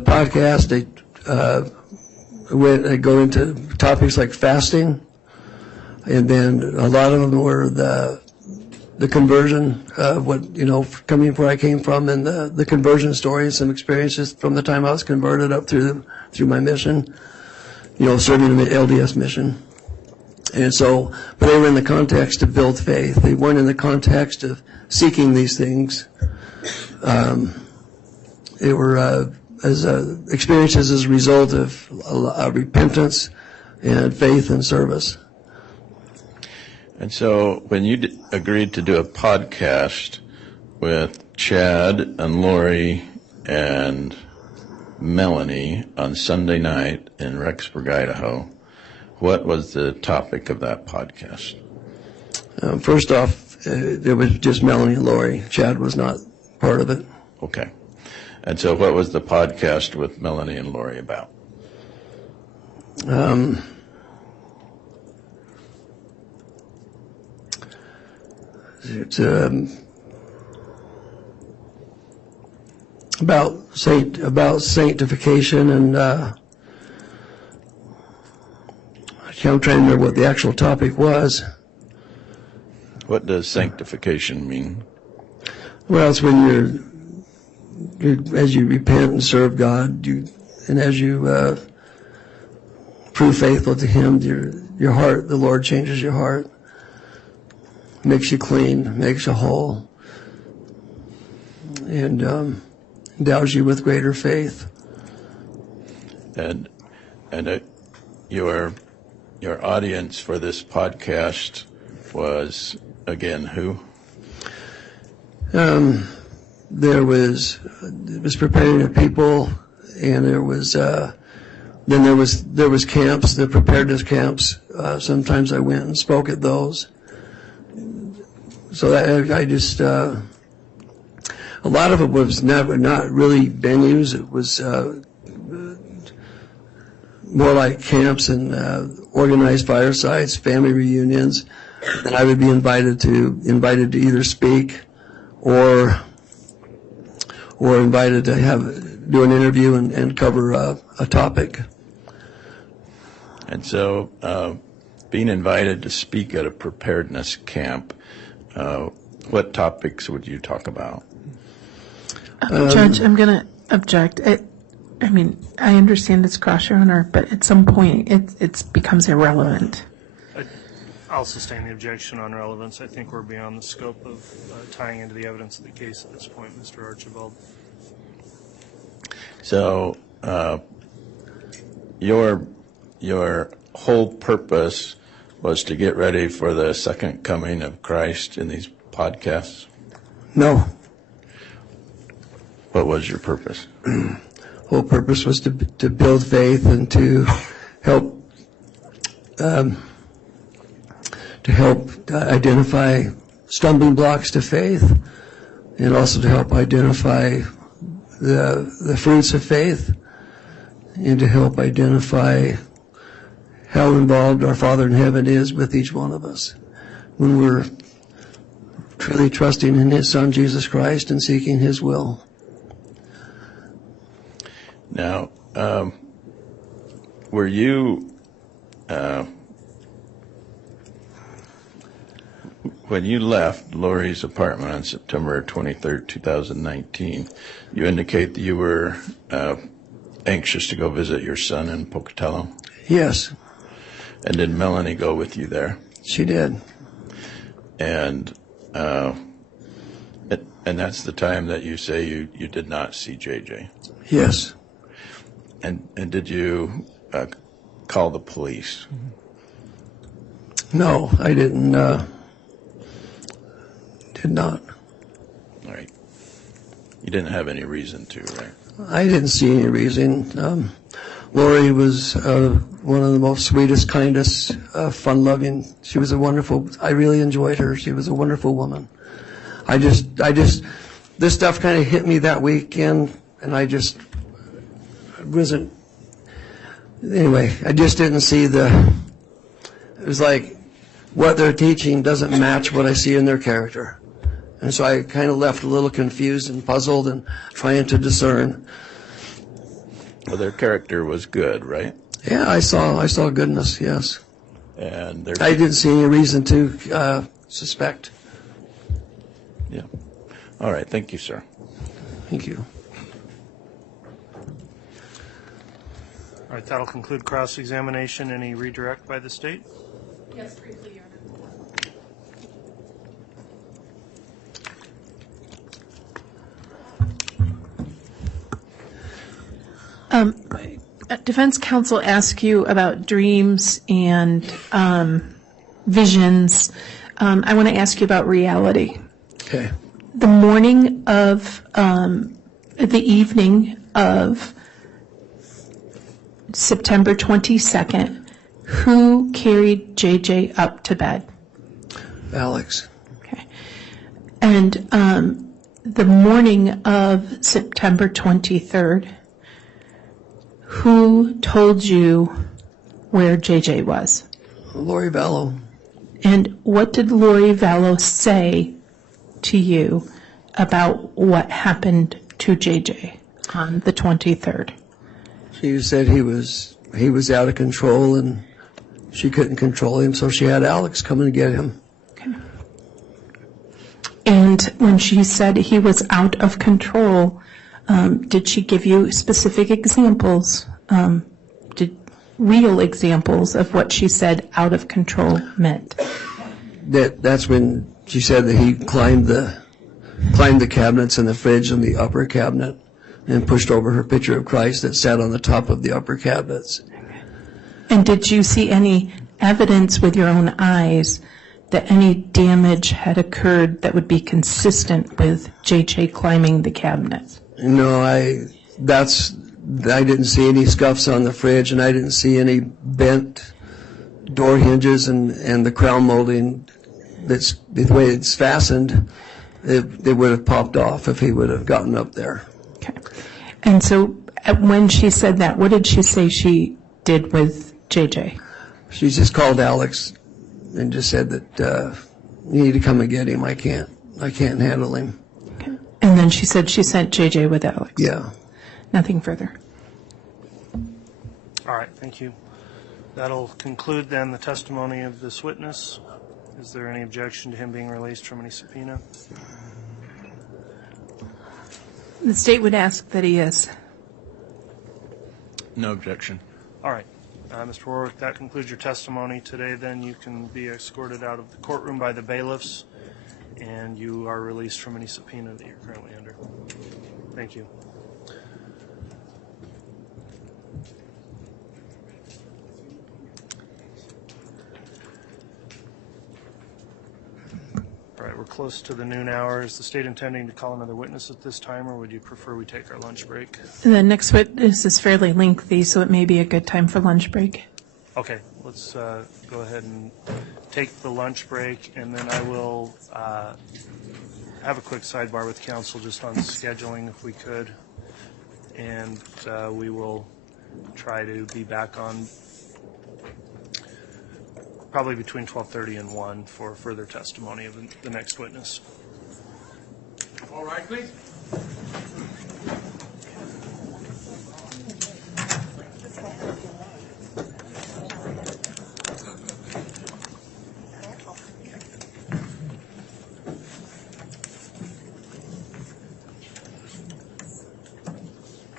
podcast, I go into topics like fasting, and then a lot of them were the conversion, coming where I came from, and the conversion story, some experiences from the time I was converted up through my mission, serving the LDS mission. And so, but they were in the context to build faith. They weren't in the context of seeking these things. They were as experiences as a result of repentance and faith and service. And so when you agreed to do a podcast with Chad and Lori and Melanie on Sunday night in Rexburg, Idaho, what was the topic of that podcast? First off, it was just Melanie and Lori. Chad was not part of it. Okay. And so what was the podcast with Melanie and Lori about? It's about sanctification, and I'm trying to remember what the actual topic was. What does sanctification mean? Well, it's when as you repent and serve God, and as you prove faithful to Him, your heart, the Lord changes your heart, makes you clean, makes you whole, and endows you with greater faith. And your audience for this podcast was, again, who? It was preparing of people, and there was camps, the preparedness camps. Sometimes I went and spoke at those. So I just a lot of it was not really venues. It was more like camps and organized firesides, family reunions, and I would be invited to either speak or or invited to do an interview and cover a topic. And so, being invited to speak at a preparedness camp, what topics would you talk about? Judge, I'm going to object. I mean, I understand it's cross your honor, but at some point it becomes irrelevant. I'll sustain the objection on relevance. I think we're beyond the scope of tying into the evidence of the case at this point, Mr. Archibald. So, your whole purpose was to get ready for the second coming of Christ in these podcasts? No. What was your purpose? Whole purpose was to build faith and to help identify stumbling blocks to faith, and also to help identify the fruits of faith, and to help identify how involved our Father in heaven is with each one of us when we're truly trusting in His Son, Jesus Christ, and seeking His will. Now, were you, when you left Lori's apartment on September 23rd, 2019, you indicate that you were anxious to go visit your son in Pocatello? Yes. And did Melanie go with you there? She did. And that's the time that you say you did not see JJ? Yes. And did you call the police? No, I didn't. Did not. All right. You didn't have any reason to, right? I didn't see any reason. Lori was one of the most sweetest, kindest, fun-loving. She was I really enjoyed her. She was a wonderful woman. This stuff kind of hit me that weekend, and I just wasn't, anyway, I just didn't see it was like what they're teaching doesn't match what I see in their character. And so I kind of left a little confused and puzzled and trying to discern. Well, their character was good, right? Yeah, I saw goodness, yes. And I didn't see any reason to suspect. Yeah. All right. Thank you, sir. Thank you. All right, that'll conclude cross-examination. Any redirect by the state? Yes, briefly, Your Honor. Defense counsel asked you about dreams and visions. I want to ask you about reality. Okay. The morning of the evening of September 22nd, who carried JJ up to bed? Alex. Okay. And the morning of September 23rd, who told you where JJ was? Lori Vallow. And what did Lori Vallow say to you about what happened to JJ on the 23rd? She said he was out of control and she couldn't control him, so she had Alex come and get him. Okay. And when she said he was out of control, did she give you specific examples, real examples of what she said out of control meant? That's when she said that he climbed the cabinets in the fridge and the upper cabinet and pushed over her picture of Christ that sat on the top of the upper cabinets. And did you see any evidence with your own eyes that any damage had occurred that would be consistent with JJ climbing the cabinets? No, I didn't see any scuffs on the fridge, and I didn't see any bent door hinges and the crown molding. That's the way it's fastened. It would have popped off if he would have gotten up there. Okay. And so when she said that, what did she say she did with JJ? She just called Alex and just said that you need to come and get him. I can't handle him. Okay. And then she said she sent JJ with Alex. Yeah. Nothing further. All right, thank you. That'll conclude then the testimony of this witness. Is there any objection to him being released from any subpoena? The state would ask that he is. No objection. All right. Mr. Warwick, that concludes your testimony today. Then you can be escorted out of the courtroom by the bailiffs, and you are released from any subpoena that you're currently under. Thank you. All right, we're close to the noon hour. Is the state intending to call another witness at this time, or would you prefer we take our lunch break? The next witness is fairly lengthy, so it may be a good time for lunch break. Okay, let's go ahead and take the lunch break, and then I will have a quick sidebar with council just on scheduling if we could, and we will try to be back on probably between 12:30 and 1 for further testimony of the next witness. All right, please.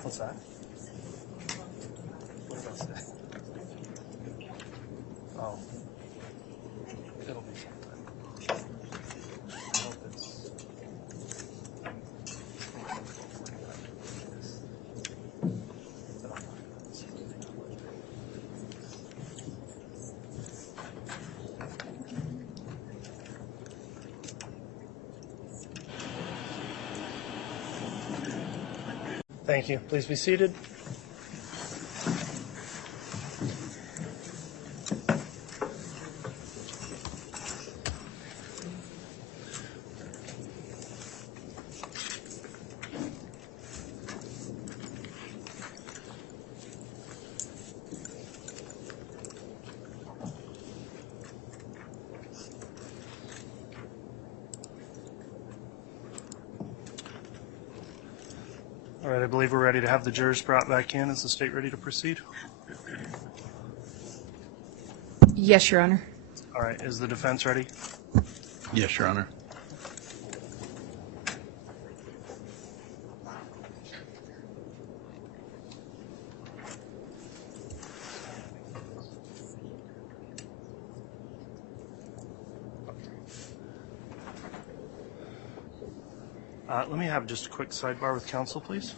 What's that? What did I say? Oh. It'll be sometime. I hope it's... Thank you. Please be seated. All right, I believe we're ready to have the jurors brought back in. Is the state ready to proceed? Yes, Your Honor. All right, is the defense ready? Yes, Your Honor. Let me have just a quick sidebar with counsel, please.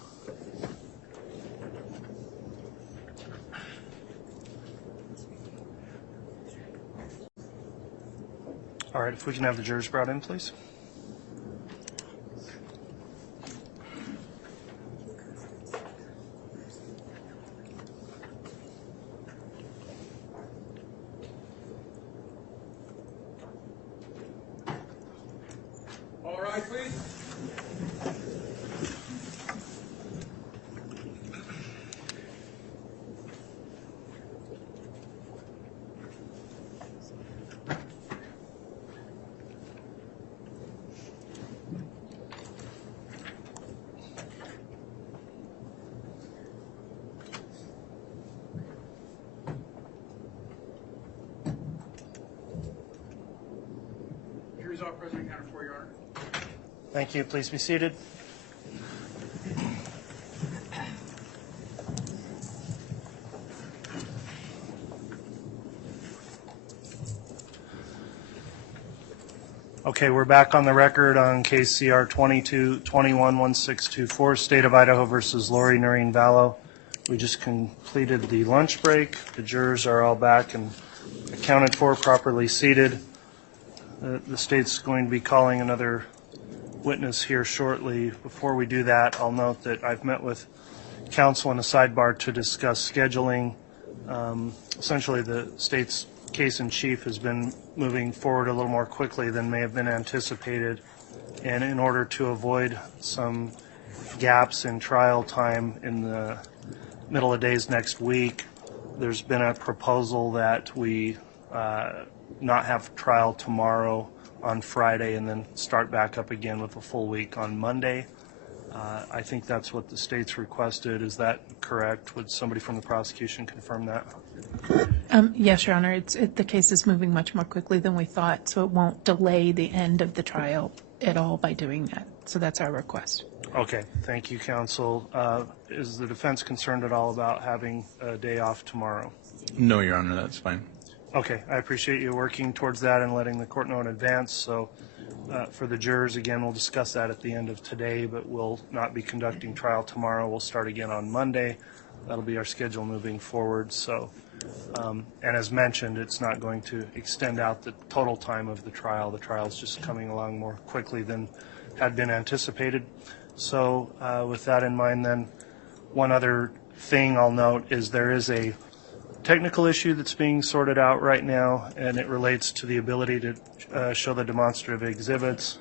All right, if we can have the jurors brought in, please. All right, please. Jury's all present, counted for, Your Honor. Thank you. Please be seated. Okay, we're back on the record on case CR 22-21-1624, State of Idaho versus Lori Noreen Vallow. We just completed the lunch break. The jurors are all back and accounted for, properly seated. The state's going to be calling another witness here shortly. Before we do that, I'll note that I've met with counsel in a sidebar to discuss scheduling. Essentially, the state's case in chief has been moving forward a little more quickly than may have been anticipated, and in order to avoid some gaps in trial time in the middle of days next week, there's been a proposal that we not have trial tomorrow on Friday and then start back up again with a full week on Monday. I think that's what the state's requested. Is that correct? Would somebody from the prosecution confirm that? Yes, Your Honor. The case is moving much more quickly than we thought, so it won't delay the end of the trial at all by doing that. So that's our request. Okay, thank you, counsel. Is the defense concerned at all about having a day off tomorrow? No, Your Honor, that's fine. Okay, I appreciate you working towards that and letting the court know in advance. So for the jurors, again, we'll discuss that at the end of today, but we'll not be conducting trial tomorrow. We'll start again on Monday. That'll be our schedule moving forward. So, and as mentioned, it's not going to extend out the total time of the trial. The trial's just coming along more quickly than had been anticipated. So with that in mind, then, one other thing I'll note is there is a technical issue that's being sorted out right now, and it relates to the ability to show the demonstrative exhibits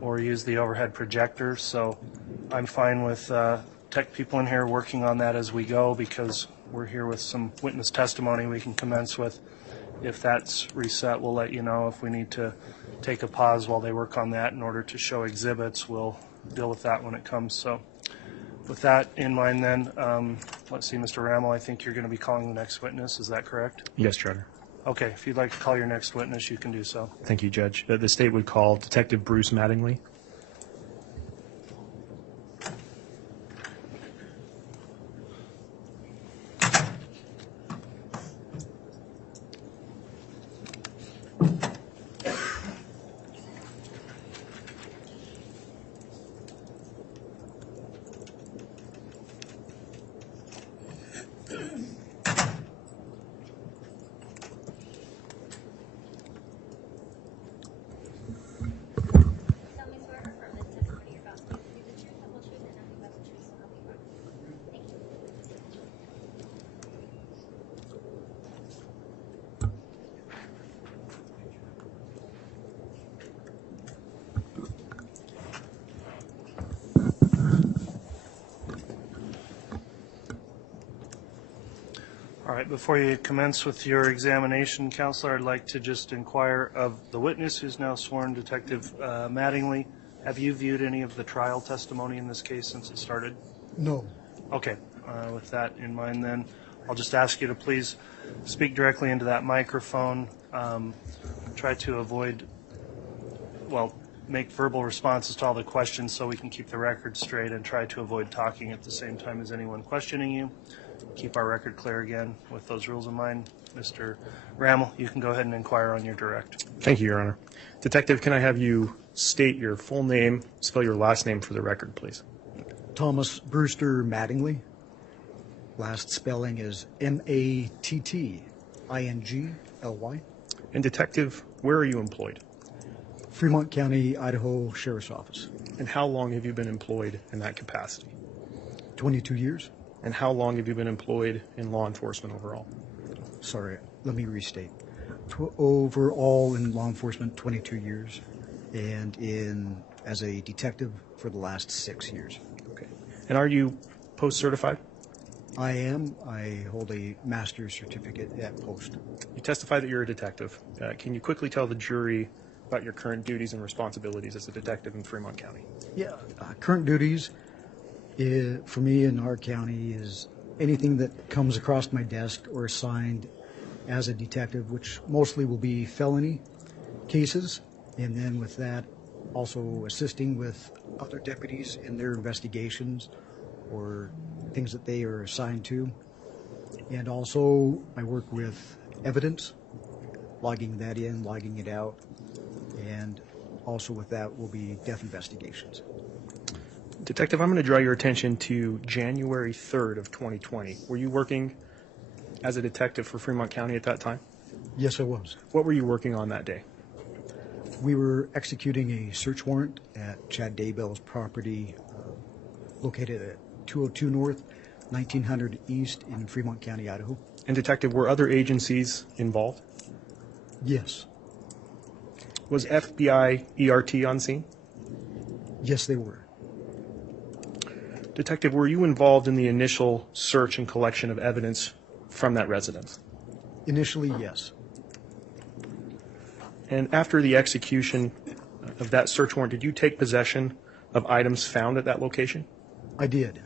or use the overhead projector. So I'm fine with tech people in here working on that as we go, because we're here with some witness testimony we can commence with. If that's reset, we'll let you know. If we need to take a pause while they work on that in order to show exhibits, we'll deal with that when it comes. So with that in mind, then, let's see, Mr. Rammel, I think you're going to be calling the next witness. Is that correct? Yes, Your Honor. Okay, if you'd like to call your next witness, you can do so. Thank you, Judge. The state would call Detective Bruce Madingley. All right, before you commence with your examination, Counselor, I'd like to just inquire of the witness who's now sworn, Detective Madingley. Have you viewed any of the trial testimony in this case since it started? No. Okay, with that in mind, then, I'll just ask you to please speak directly into that microphone. Try to avoid, well, make verbal responses to all the questions so we can keep the record straight, and try to avoid talking at the same time as anyone questioning you. Keep our record clear again with those rules in mind. Mr. Rammel, you can go ahead and inquire on your direct. Thank you, Your Honor. Detective, can I have you state your full name, spell your last name for the record, please? Thomas Brewster Mattingly. Last spelling is Mattingly. And Detective, where are you employed? Fremont County, Idaho Sheriff's Office. And how long have you been employed in that capacity? 22 years. And how long have you been employed in law enforcement overall? Sorry, let me restate. Overall in law enforcement, 22 years, and as a detective for the last 6 years. Okay. And are you post-certified? I am. I hold a master's certificate at Post. You testify that you're a detective. Can you quickly tell the jury about your current duties and responsibilities as a detective in Fremont County? Yeah, current duties for me in our county is anything that comes across my desk or assigned as a detective, which mostly will be felony cases, and then with that also assisting with other deputies in their investigations or things that they are assigned to. And also I work with evidence, logging that in, logging it out, and also with that will be death investigations. Detective, I'm going to draw your attention to January 3rd of 2020. Were you working as a detective for Fremont County at that time? Yes, I was. What were you working on that day? We were executing a search warrant at Chad Daybell's property located at 202 North, 1900 East in Fremont County, Idaho. And Detective, were other agencies involved? Yes. Was FBI ERT on scene? Yes, they were. Detective, were you involved in the initial search and collection of evidence from that residence? Initially, yes. And after the execution of that search warrant, did you take possession of items found at that location? I did.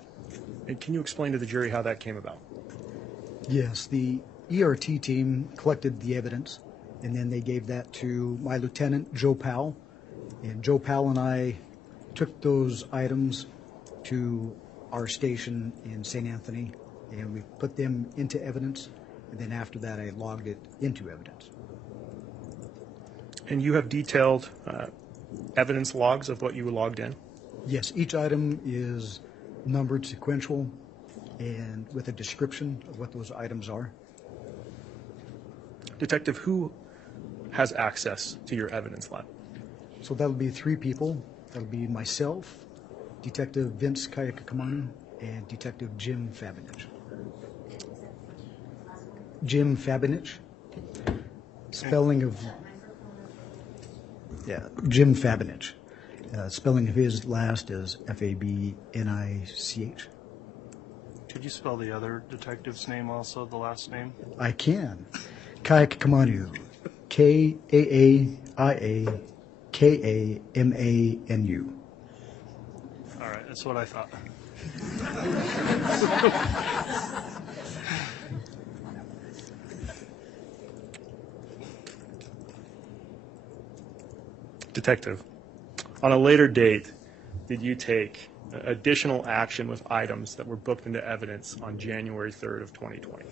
And can you explain to the jury how that came about? Yes, the ERT team collected the evidence, and then they gave that to my lieutenant, Joe Powell. And Joe Powell and I took those items to our station in St. Anthony, and we put them into evidence. And then after that, I logged it into evidence. And you have detailed evidence logs of what you logged in? Yes, each item is numbered sequential and with a description of what those items are. Detective, who has access to your evidence lab? So that'll be 3 people. That'll be myself, Detective Vince Kayakakamanu, and Detective Jim Fabinich. Jim Fabinich. Spelling of... Yeah, Jim Fabinich. Spelling of his last is Fabnich. Could you spell the other detective's name also, the last name? I can. Kayakakamanu. Kaiakakamanu. All right, that's what I thought. Detective, on a later date, did you take additional action with items that were booked into evidence on January 3rd of 2020?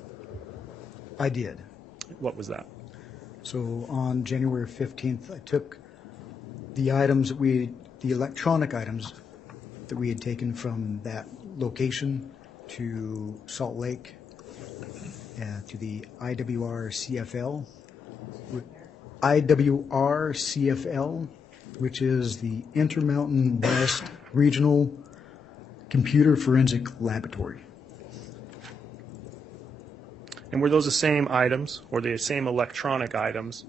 I did. What was that? So on January 15th, I took the items that the electronic items that we had taken from that location to Salt Lake, to the IWR-CFL, which is the Intermountain West Regional Computer Forensic Laboratory. And were those the same items or the same electronic items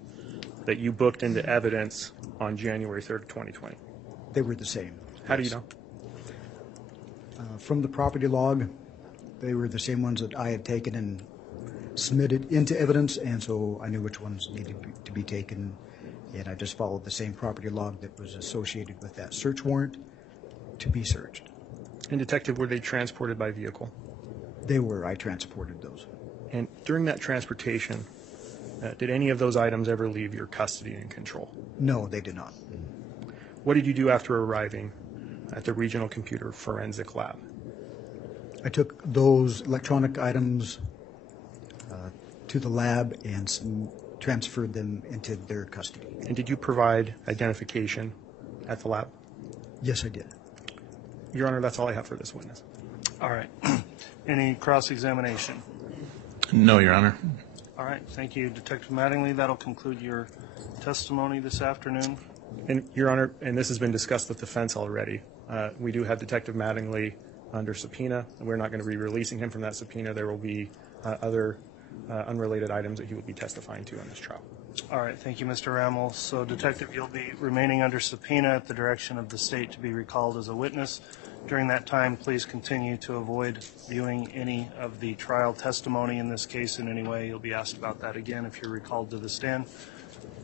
that you booked into evidence on January 3rd, 2020? They were the same. How do you know? From the property log, they were the same ones that I had taken and submitted into evidence, and so I knew which ones needed to be taken, and I just followed the same property log that was associated with that search warrant to be searched. And Detective, were they transported by vehicle? They were. I transported those. And during that transportation, did any of those items ever leave your custody and control? No, they did not. What did you do after arriving at the Regional Computer Forensic Lab? I took those electronic items to the lab and transferred them into their custody. And did you provide identification at the lab? Yes, I did. Your Honor, that's all I have for this witness. All right. Any cross-examination? No, Your Honor. All right. Thank you, Detective Madingley. That'll conclude your testimony this afternoon. And Your Honor, and this has been discussed with defense already, we do have Detective Mattingly under subpoena, and we're not going to be releasing him from that subpoena. There will be other unrelated items that he will be testifying to in this trial. All right. Thank you, Mr. Rammel. So, Detective, you'll be remaining under subpoena at the direction of the state to be recalled as a witness. During that time, please continue to avoid viewing any of the trial testimony in this case in any way. You'll be asked about that again if you're recalled to the stand.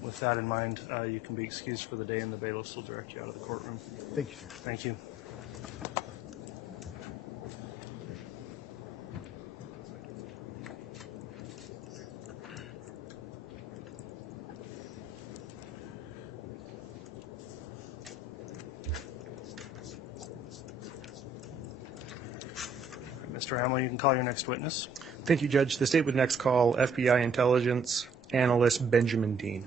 With that in mind, you can be excused for the day, and the bailiffs will direct you out of the courtroom. Thank you. Thank you. Mr. Hamill, you can call your next witness. Thank you, Judge. The state would next call FBI intelligence analyst Benjamin Dean.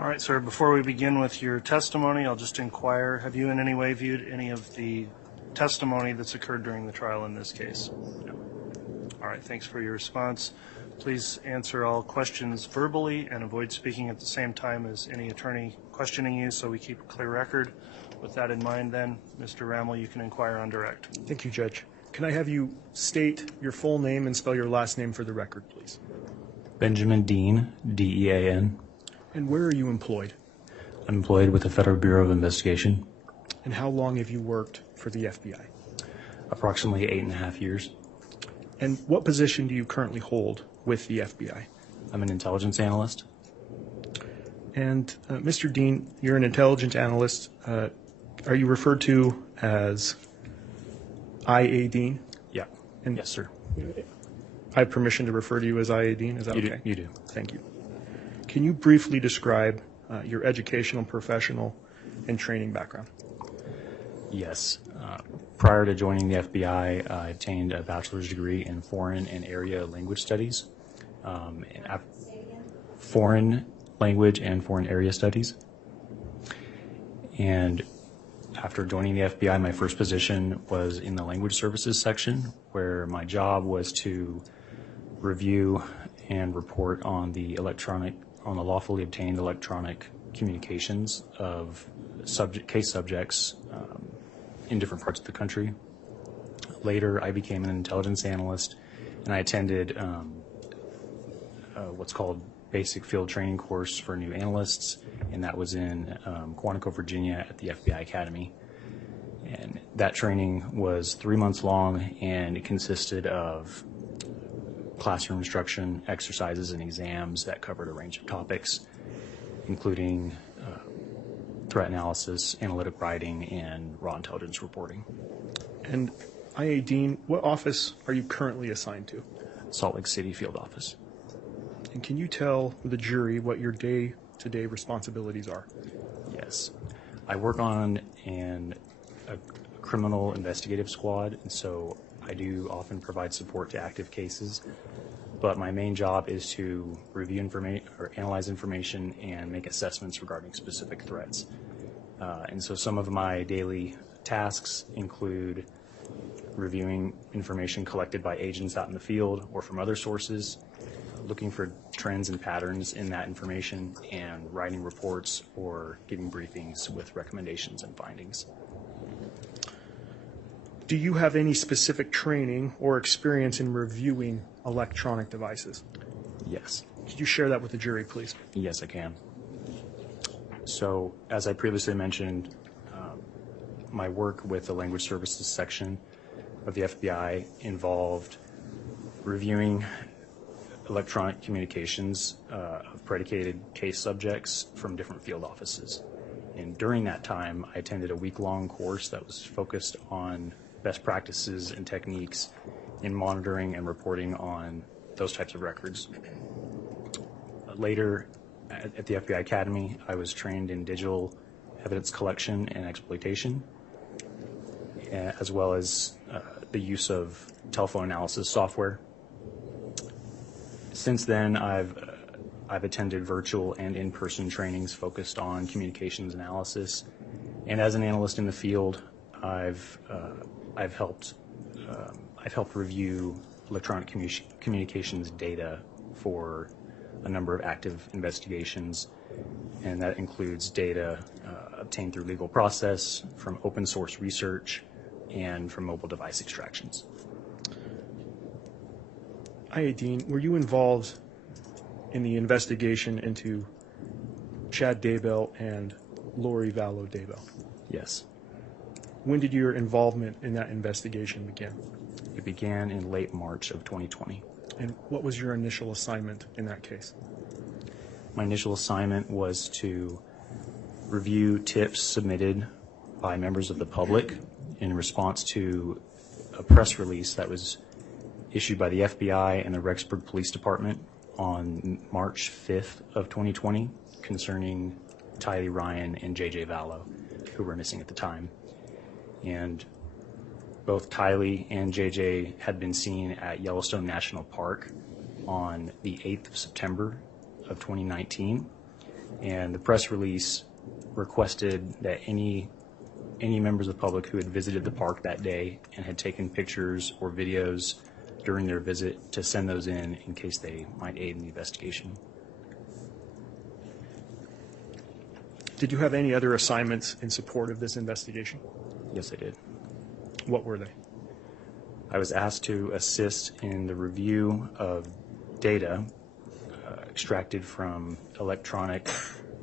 All right, sir, before we begin with your testimony, I'll just inquire, have you in any way viewed any of the testimony that's occurred during the trial in this case? No. All right, thanks for your response. Please answer all questions verbally and avoid speaking at the same time as any attorney questioning you so we keep a clear record. With that in mind then, Mr. Ramel, you can inquire on direct. Thank you, Judge. Can I have you state your full name and spell your last name for the record, please? Benjamin Dean, D-E-A-N. And where are you employed? I'm employed with the Federal Bureau of Investigation. And how long have you worked for the FBI? Approximately 8.5 years. And what position do you currently hold with the FBI? I'm an intelligence analyst. And Mr. Dean, you're an intelligence analyst. Are you referred to as IA Dean? Yeah. And yes, sir. I have permission to refer to you as IA Dean? Is that okay? You do. Thank you. Can you briefly describe your educational, professional, and training background? Yes. Prior to joining the FBI, I obtained a bachelor's degree in foreign and area language studies, foreign language and foreign area studies. And after joining the FBI, my first position was in the language services section, where my job was to review and report on the lawfully obtained electronic communications of case subjects in different parts of the country. Later, I became an intelligence analyst, and I attended what's called basic field training course for new analysts, and that was in Quantico, Virginia at the FBI Academy. And that training was 3 months long, and it consisted of classroom instruction, exercises, and exams that covered a range of topics, including threat analysis, analytic writing, and raw intelligence reporting. And IA Dean, what office are you currently assigned to? Salt Lake City Field Office. And can you tell the jury what your day-to-day responsibilities are? Yes. I work on a criminal investigative squad, and so I do often provide support to active cases, but my main job is to review information or analyze information and make assessments regarding specific threats. And so some of my daily tasks include reviewing information collected by agents out in the field or from other sources, looking for trends and patterns in that information, and writing reports or giving briefings with recommendations and findings. Do you have any specific training or experience in reviewing electronic devices? Yes. Could you share that with the jury, please? Yes, I can. So, as I previously mentioned, my work with the language services section of the FBI involved reviewing electronic communications of predicated case subjects from different field offices. And during that time, I attended a week-long course that was focused on best practices and techniques in monitoring and reporting on those types of records. Later, at the FBI Academy, I was trained in digital evidence collection and exploitation, as well as the use of telephone analysis software. Since then, I've attended virtual and in-person trainings focused on communications analysis, and as an analyst in the field, I've helped review electronic communications data for a number of active investigations, and that includes data obtained through legal process, from open source research, and from mobile device extractions. IA Dean, were you involved in the investigation into Chad Daybell and Vallow Daybell? Yes. When did your involvement in that investigation begin? It began in late March of 2020. And what was your initial assignment in that case? My initial assignment was to review tips submitted by members of the public in response to a press release that was issued by the FBI and the Rexburg Police Department on March 5th of 2020 concerning Tylee Ryan and JJ Vallow, who were missing at the time. And both Tylee and JJ had been seen at Yellowstone National Park on the 8th of September of 2019. And the press release requested that any members of the public who had visited the park that day and had taken pictures or videos during their visit to send those in case they might aid in the investigation. Did you have any other assignments in support of this investigation? Yes, I did. What were they? I was asked to assist in the review of data extracted from electronic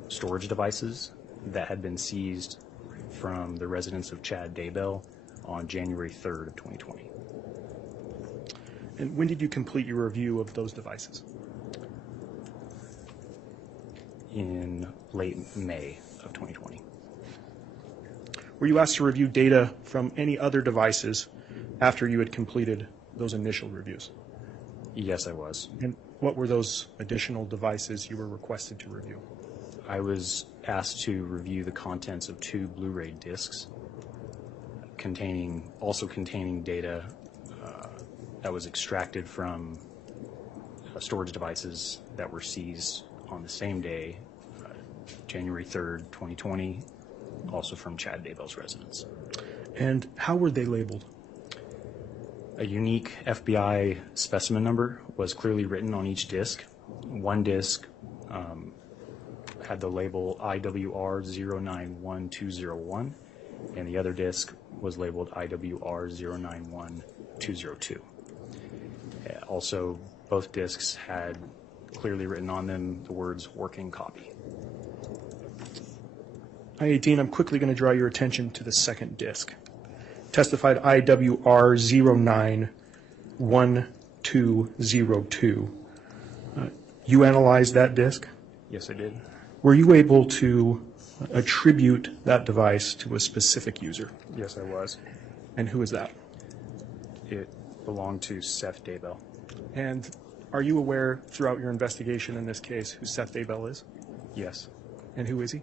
storage devices that had been seized from the residence of Chad Daybell on January 3rd of 2020. And when did you complete your review of those devices? In late May of 2020. Were you asked to review data from any other devices after you had completed those initial reviews? Yes, I was. And what were those additional devices you were requested to review? I was asked to review the contents of 2 Blu-ray discs containing data that was extracted from storage devices that were seized on the same day, January 3rd, 2020, also from Chad Daybell's residence. And how were they labeled? A unique FBI specimen number was clearly written on each disc. One disc had the label IWR091201, and the other disc was labeled IWR091202. Also, both discs had clearly written on them the words "working copy." I-18, I'm quickly going to draw your attention to the second disc. Testified IWR091202. You analyzed that disc? Yes, I did. Were you able to attribute that device to a specific user? Yes, I was. And who is that? It belonged to Seth Daybell. And are you aware throughout your investigation in this case who Seth Daybell is? Yes. And who is he?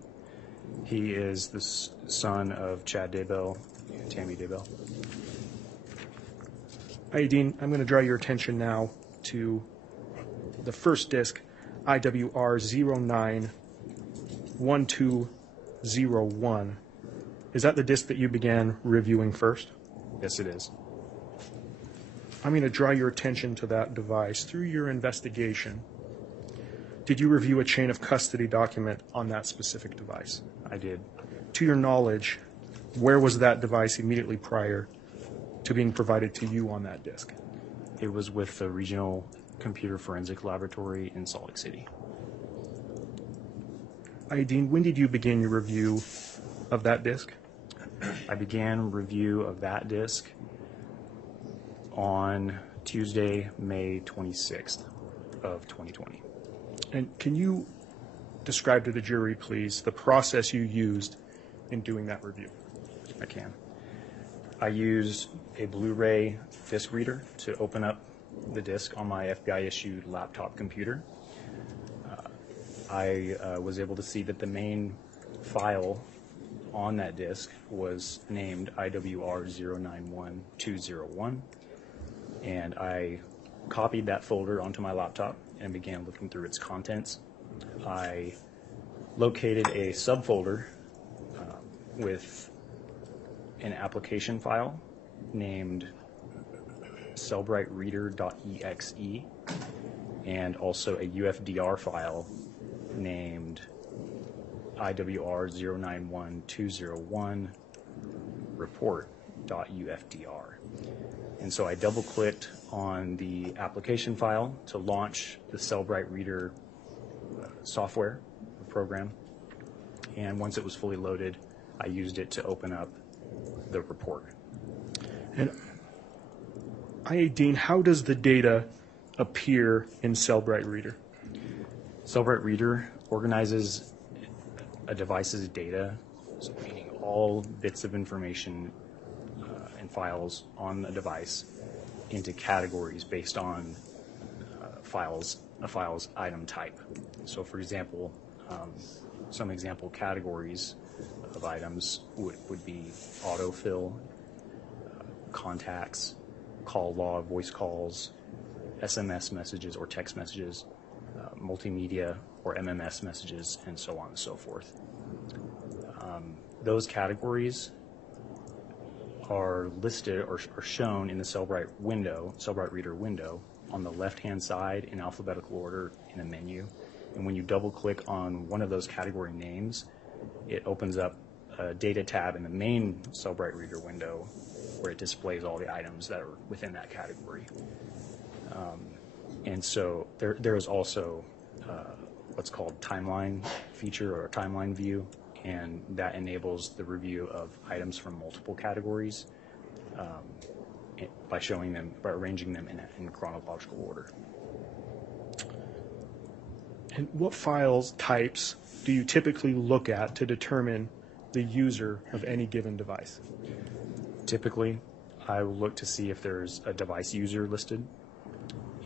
He is the son of Chad Daybell and Tammy Daybell. I-18, I'm going to draw your attention now to the first disc, IWR091201. Is that the disc that you began reviewing first? Yes, it is. I'm going to draw your attention to that device. Through your investigation, did you review a chain of custody document on that specific device? I did. To your knowledge, where was that device immediately prior to being provided to you on that disc? It was with the Regional Computer Forensic Laboratory in Salt Lake City. Dean, when did you begin your review of that disc? I began review of that disc on Tuesday, May 26th of 2020. And can you describe to the jury, please, the process you used in doing that review? I can. I used a Blu-ray disc reader to open up the disc on my FBI-issued laptop computer. I was able to see that the main file on that disc was named IWR091201, and I copied that folder onto my laptop and began looking through its contents. I located a subfolder with an application file named cellbrightreader.exe and also a UFDR file named IWR091201 report.ufdr. And so I double-clicked on the application file to launch the Cellbright Reader software program. And once it was fully loaded, I used it to open up the report. And Dean, how does the data appear in Cellbright Reader? Cellbright Reader organizes a device's data, so meaning all bits of information and files on a device, into categories based on a file's item type. So, for example, some example categories of items would be autofill, contacts, call log, voice calls, SMS messages or text messages, multimedia or MMS messages, and so on and so forth. Those categories are listed or shown in the Cellbrite Reader window on the left-hand side in alphabetical order in a menu. And when you double-click on one of those category names, it opens up a data tab in the main Cellbrite Reader window where it displays all the items that are within that category. And so there is also what's called timeline feature or timeline view, and that enables the review of items from multiple categories by arranging them in chronological order. And what files types do you typically look at to determine the user of any given device? Typically, I will look to see if there's a device user listed,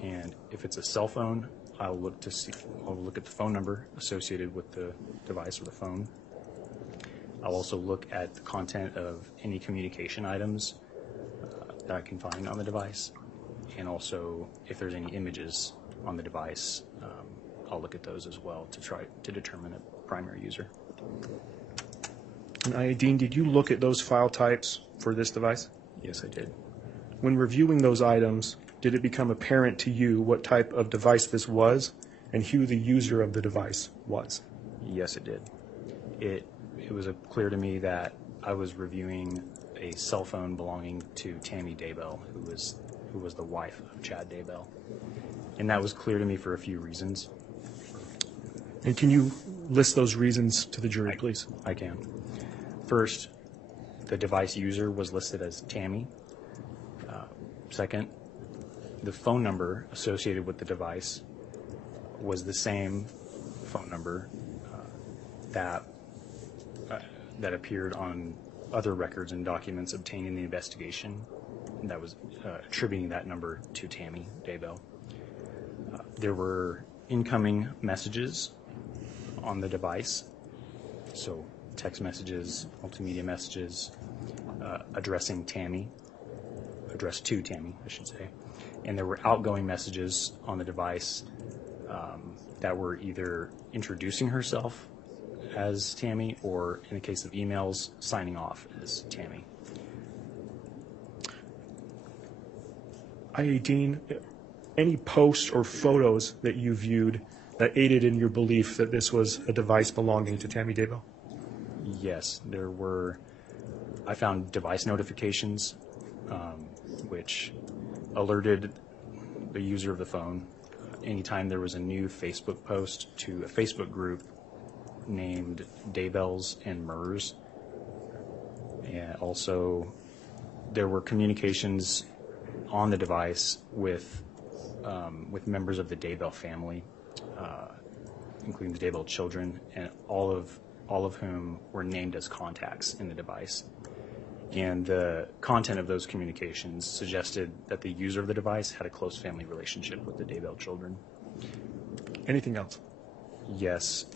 and if it's a cell phone, I'll look at the phone number associated with the device or the phone. I'll also look at the content of any communication items that I can find on the device, and also if there's any images on the device, I'll look at those as well to try to determine a primary user. And Ayadine, did you look at those file types for this device? Yes, I did. When reviewing those items, did it become apparent to you what type of device this was and who the user of the device was? Yes, it did. It was clear to me that I was reviewing a cell phone belonging to Tammy Daybell, who was the wife of Chad Daybell. And that was clear to me for a few reasons. And can you list those reasons to the jury, please? I can. First, the device user was listed as Tammy. Second, the phone number associated with the device was the same phone number that appeared on other records and documents obtained in the investigation that was attributing that number to Tammy Daybell. There were incoming messages on the device, so text messages, multimedia messages addressed to Tammy, I should say. And there were outgoing messages on the device that were either introducing herself as Tammy or, in the case of emails, signing off as Tammy. Ayadine, any posts or photos that you viewed that aided in your belief that this was a device belonging to Tammy Daybell? Yes, I found device notifications which alerted the user of the phone anytime there was a new Facebook post to a Facebook group named Daybells and Murs. And also, there were communications on the device with members of the Daybell family, including the Daybell children, and all of whom were named as contacts in the device. And the content of those communications suggested that the user of the device had a close family relationship with the Daybell children. Anything else? Yes,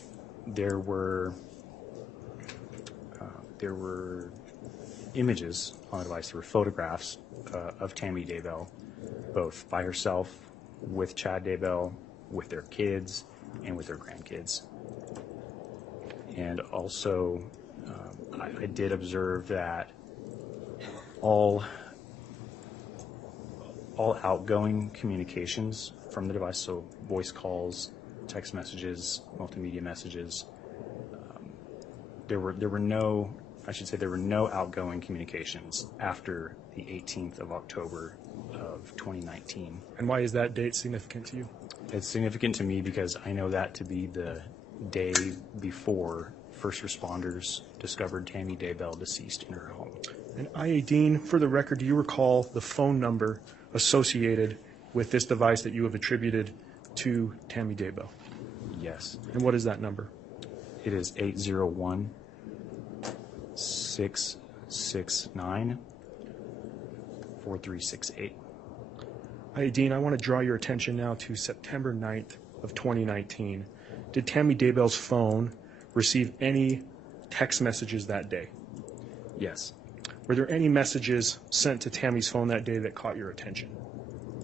there were images on the device. There were photographs of Tammy Daybell, both by herself, with Chad Daybell, with their kids, and with their grandkids. And also, I did observe that all outgoing communications from the device, so voice calls, text messages, multimedia messages, there were no outgoing communications after the 18th of October of 2019. And why is that date significant to you? It's significant to me because I know that to be the day before first responders discovered Tammy Daybell deceased in her home. And Ayadine, for the record, do you recall the phone number associated with this device that you have attributed to Tammy Daybell? Yes. And what is that number? It is 801-669-4368. Ayadine, I want to draw your attention now to September 9th of 2019. Did Tammy Daybell's phone receive any text messages that day? Yes. Were there any messages sent to Tammy's phone that day that caught your attention?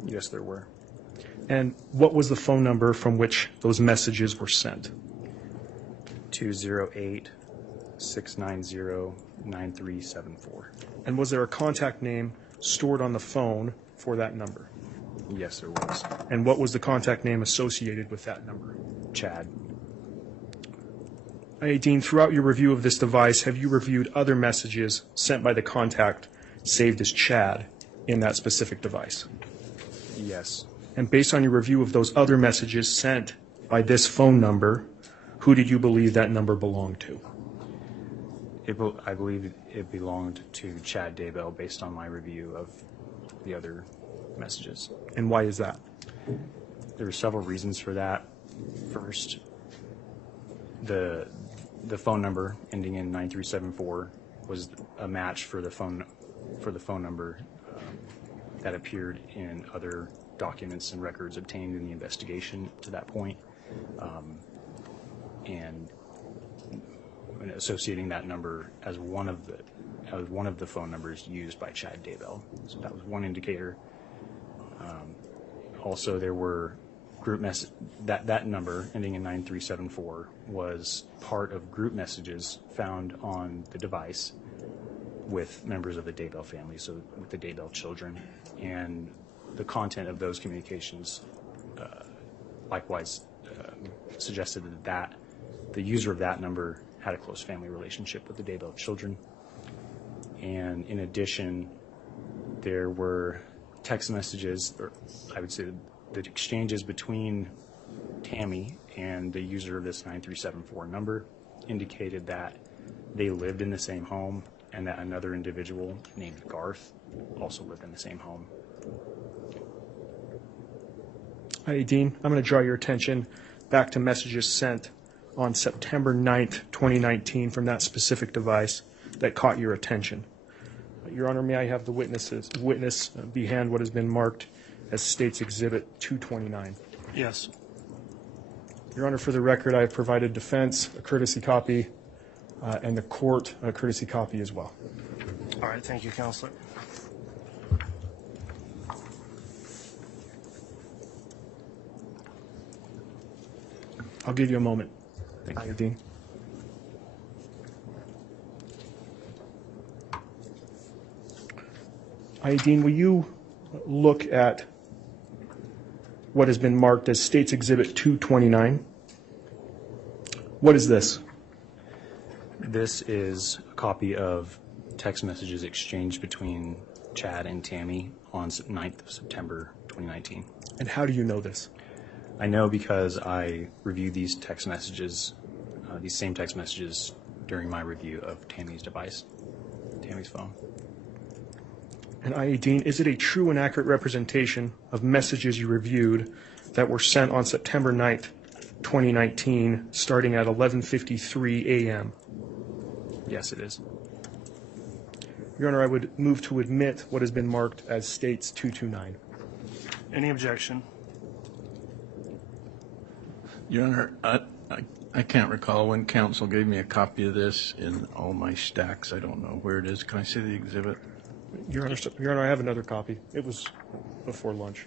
Yes, there were. And what was the phone number from which those messages were sent? 208-690-9374. And was there a contact name stored on the phone for that number? Yes, there was. And what was the contact name associated with that number? Chad. Dean, throughout your review of this device, have you reviewed other messages sent by the contact saved as Chad in that specific device? Yes. And based on your review of those other messages sent by this phone number, who did you believe that number belonged to? I believe it belonged to Chad Daybell based on my review of the other messages. And why is that? There were several reasons for that. First, the phone number ending in 9374 was a match for the phone number that appeared in other documents and records obtained in the investigation to that point, and associating that number as one of the phone numbers used by Chad Daybell. So that was one indicator. Also, there were group that number ending in 9374 was part of group messages found on the device with members of the Daybell family, so with the Daybell children, and the content of those communications likewise suggested that the user of that number had a close family relationship with the Daybell children. And in addition, there were text messages, or I would say the exchanges between Tammy and the user of this 9374 number indicated that they lived in the same home and that another individual named Garth also lived in the same home. Hi, Dean. I'm going to draw your attention back to messages sent on September 9th, 2019 from that specific device that caught your attention. Your Honor, may I have the witness be hand what has been marked as State's Exhibit 229? Yes. Your Honor, for the record, I have provided defense a courtesy copy and the court a courtesy copy as well. All right. Thank you, Counselor. I'll give you a moment. Thank you, Dean. Dean, will you look at what has been marked as State's Exhibit 229? What is this? This is a copy of text messages exchanged between Chad and Tammy on 9th of September 2019. And how do you know this? I know because I reviewed these text messages, these same text messages during my review of Tammy's device, Tammy's phone. And Dean, is it a true and accurate representation of messages you reviewed that were sent on September 9th, 2019, starting at 11:53 a.m.? Yes, it is. Your Honor, I would move to admit what has been marked as State's 229. Any objection? Your Honor, I can't recall when counsel gave me a copy of this in all my stacks. I don't know where it is. Can I see the exhibit? Your Honor, I have another copy. It was before lunch.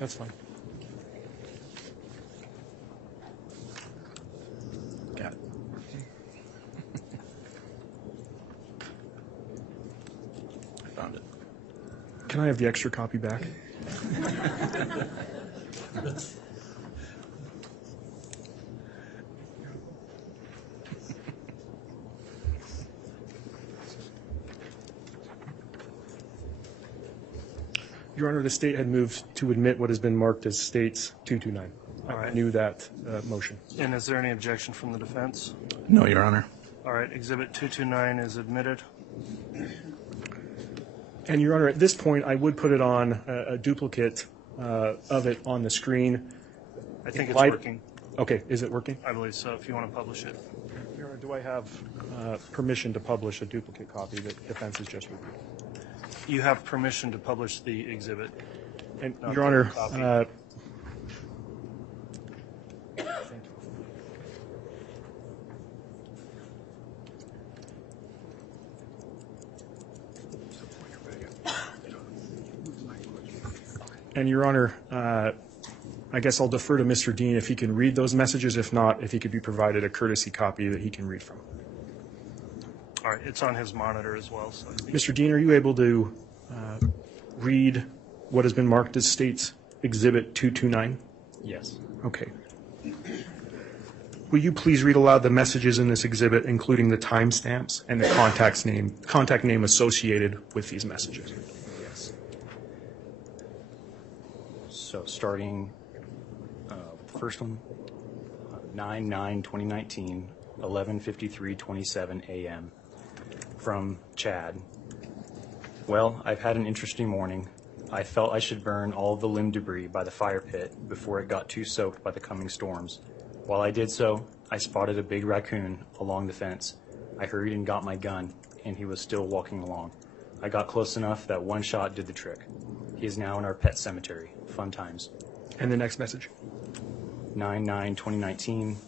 That's fine. Got it. I found it. Can I have the extra copy back? Your Honor, the State had moved to admit what has been marked as State's 229. All right. I knew that motion. And is there any objection from the defense? No, Your Honor. All right. Exhibit 229 is admitted. And, Your Honor, at this point, I would put it on a duplicate of it on the screen. I think it's working. Okay. Is it working? I believe so, if you want to publish it. Your Honor, do I have permission to publish a duplicate copy that defense has just reviewed. You have permission to publish the exhibit. And, not Your the Honor, copy. and Your Honor, I guess I'll defer to Mr. Dean if he can read those messages. If not, if he could be provided a courtesy copy that he can read from. All right, it's on his monitor as well. So I think Mr. Dean, are you able to read what has been marked as State's Exhibit 229? Yes. Okay. Will you please read aloud the messages in this exhibit, including the timestamps and the contact name associated with these messages? Yes. So starting with the first one, 9/9/2019, 11:53:27 a.m. from Chad. Well, I've had an interesting morning. I felt I should burn all of the limb debris by the fire pit before it got too soaked by the coming storms. While I did so, I spotted a big raccoon along the fence. I hurried and got my gun, and he was still walking along. I got close enough that one shot did the trick. He is now in our pet cemetery. Fun times. And the next message. 9/9/2019,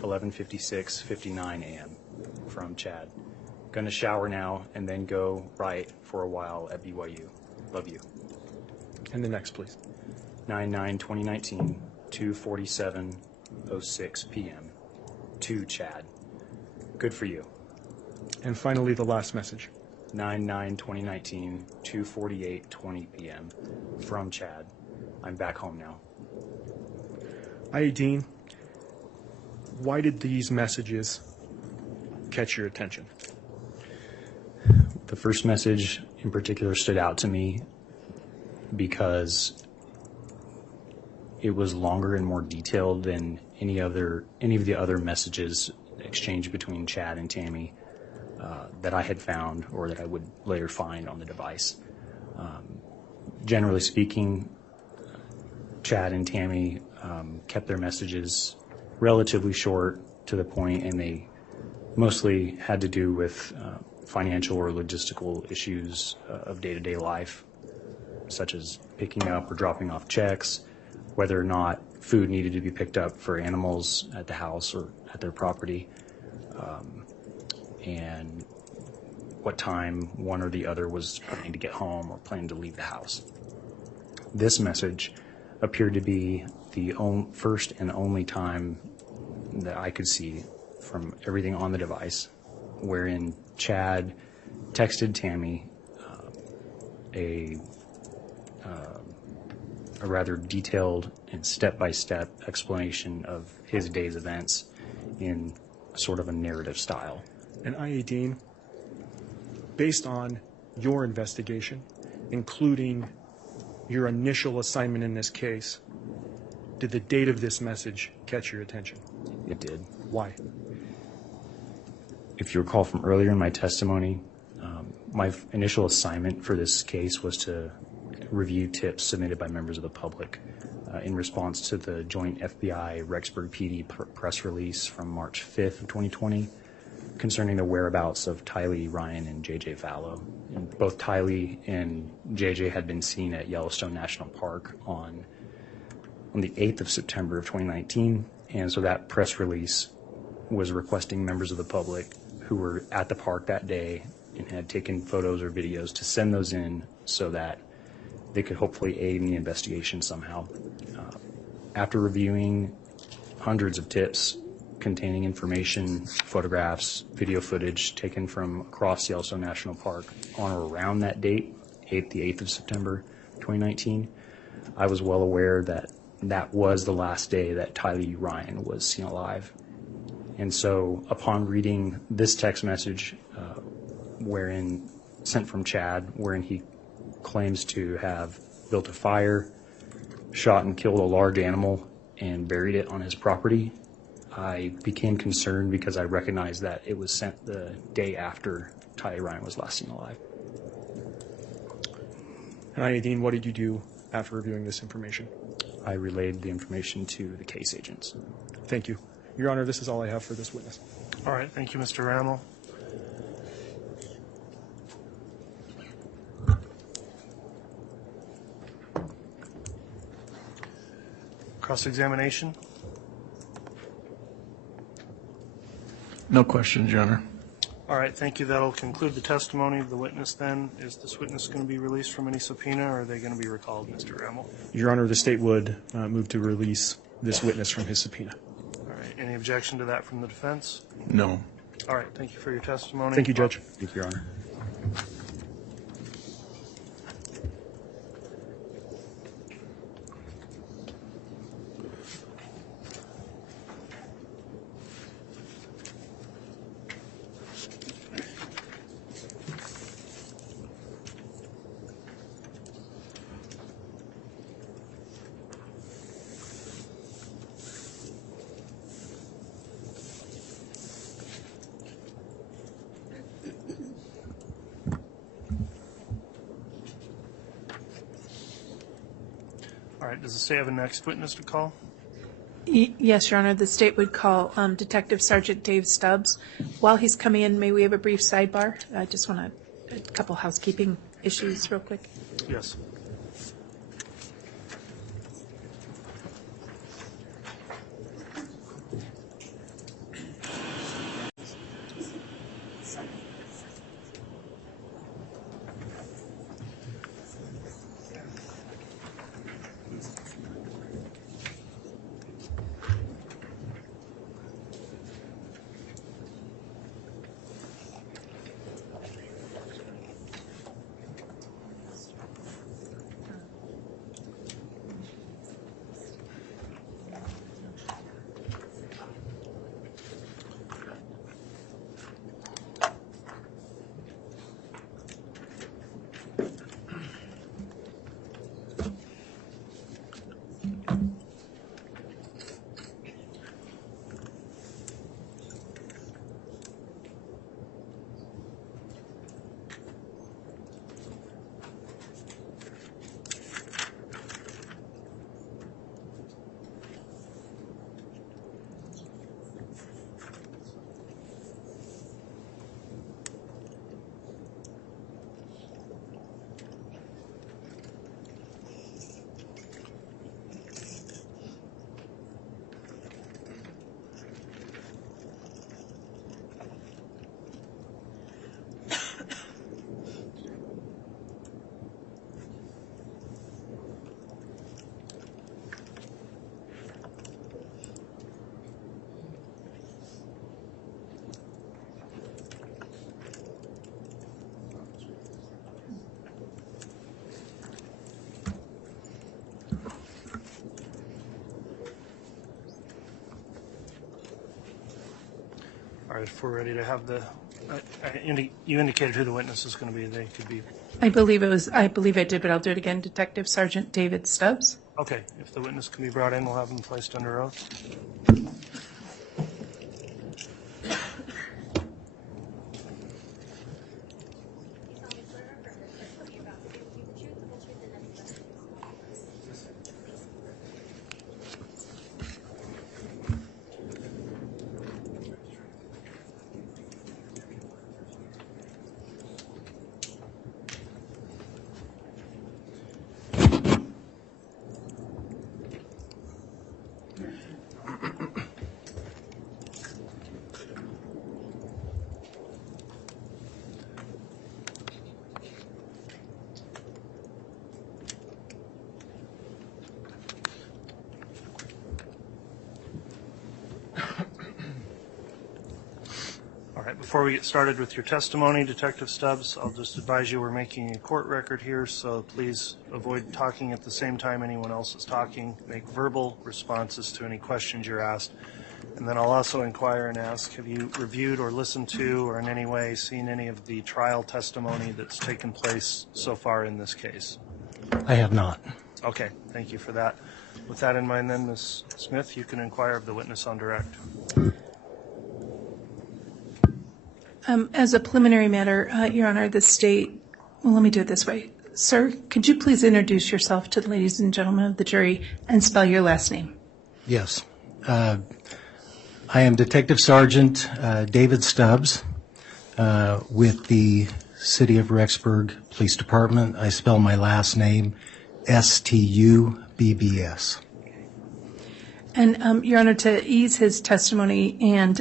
11:56:59 a.m. from Chad. Gonna shower now and then go right for a while at BYU. Love you. And the next, please. 9/9/2019, 2:47:06 p.m. to Chad. Good for you. And finally, the last message. 9/9/2019, 2:48:20 p.m. from Chad. I'm back home now. I.A. Dean, why did these messages catch your attention? The first message in particular stood out to me because it was longer and more detailed than any of the other messages exchanged between Chad and Tammy that I had found or that I would later find on the device. Generally speaking, Chad and Tammy kept their messages relatively short, to the point, and they mostly had to do with financial or logistical issues of day-to-day life, such as picking up or dropping off checks, whether or not food needed to be picked up for animals at the house or at their property, and what time one or the other was planning to get home or planning to leave the house. This message appeared to be the first and only time that I could see from everything on the device, wherein Chad texted Tammy a rather detailed and step-by-step explanation of his day's events in sort of a narrative style. And I.A. Dean, based on your investigation, including your initial assignment in this case, did the date of this message catch your attention? It did. Why? If you recall from earlier in my testimony, my initial assignment for this case was to review tips submitted by members of the public in response to the joint FBI Rexburg PD press release from March 5th of 2020 concerning the whereabouts of Tylee, Ryan, and JJ Vallow. And both Tylee and JJ had been seen at Yellowstone National Park on the 8th of September of 2019, and so that press release was requesting members of the public who were at the park that day and had taken photos or videos to send those in so that they could hopefully aid in the investigation somehow. After reviewing hundreds of tips containing information, photographs, video footage taken from across Yellowstone National Park on or around that date, the 8th of September 2019, I was well aware that that was the last day that Tylee Ryan was seen alive. And so upon reading this text message, sent from Chad, wherein he claims to have built a fire, shot and killed a large animal, and buried it on his property, I became concerned because I recognized that it was sent the day after Tylee Ryan was last seen alive. And I.A. Dean, what did you do after reviewing this information? I relayed the information to the case agents. Thank you. Your Honor, this is all I have for this witness. All right, thank you, Mr. Rammel. Cross-examination? No questions, Your Honor. All right, thank you. That'll conclude the testimony of the witness then. Is this witness going to be released from any subpoena, or are they going to be recalled, Mr. Rammel? Your Honor, the state would move to release this witness from his subpoena. All right, any objection to that from the defense? No. All right, thank you for your testimony. Thank you, Judge. Thank you, Your Honor. All right, does the state have a next witness to call? Yes, Your Honor. The state would call Detective Sergeant Dave Stubbs. While he's coming in, may we have a brief sidebar? I just want a couple housekeeping issues real quick. Yes. All right, if we're ready to have the, you indicated who the witness is going to be. They could be. I believe I did, but I'll do it again. Detective Sergeant David Stubbs. Okay, if the witness can be brought in, we'll have him placed under oath. Before we get started with your testimony, Detective Stubbs, I'll just advise you we're making a court record here, so please avoid talking at the same time anyone else is talking. Make verbal responses to any questions you're asked. And then I'll also inquire and ask, have you reviewed or listened to or in any way seen any of the trial testimony that's taken place so far in this case? I have not. Okay, thank you for that. With that in mind then, Ms. Smith, you can inquire of the witness on direct. As a preliminary matter, Your Honor, the state, well, let me do it this way. Sir, could you please introduce yourself to the ladies and gentlemen of the jury and spell your last name? Yes. I am Detective Sergeant David Stubbs with the City of Rexburg Police Department. I spell my last name Stubbs. And, Your Honor, to ease his testimony and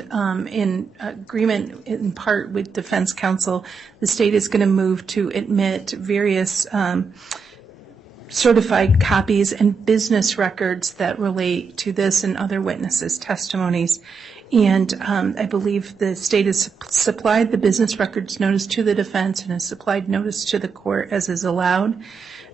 in agreement in part with defense counsel, the state is going to move to admit various certified copies and business records that relate to this and other witnesses' testimonies. And I believe the state has supplied the business records notice to the defense and has supplied notice to the court as is allowed.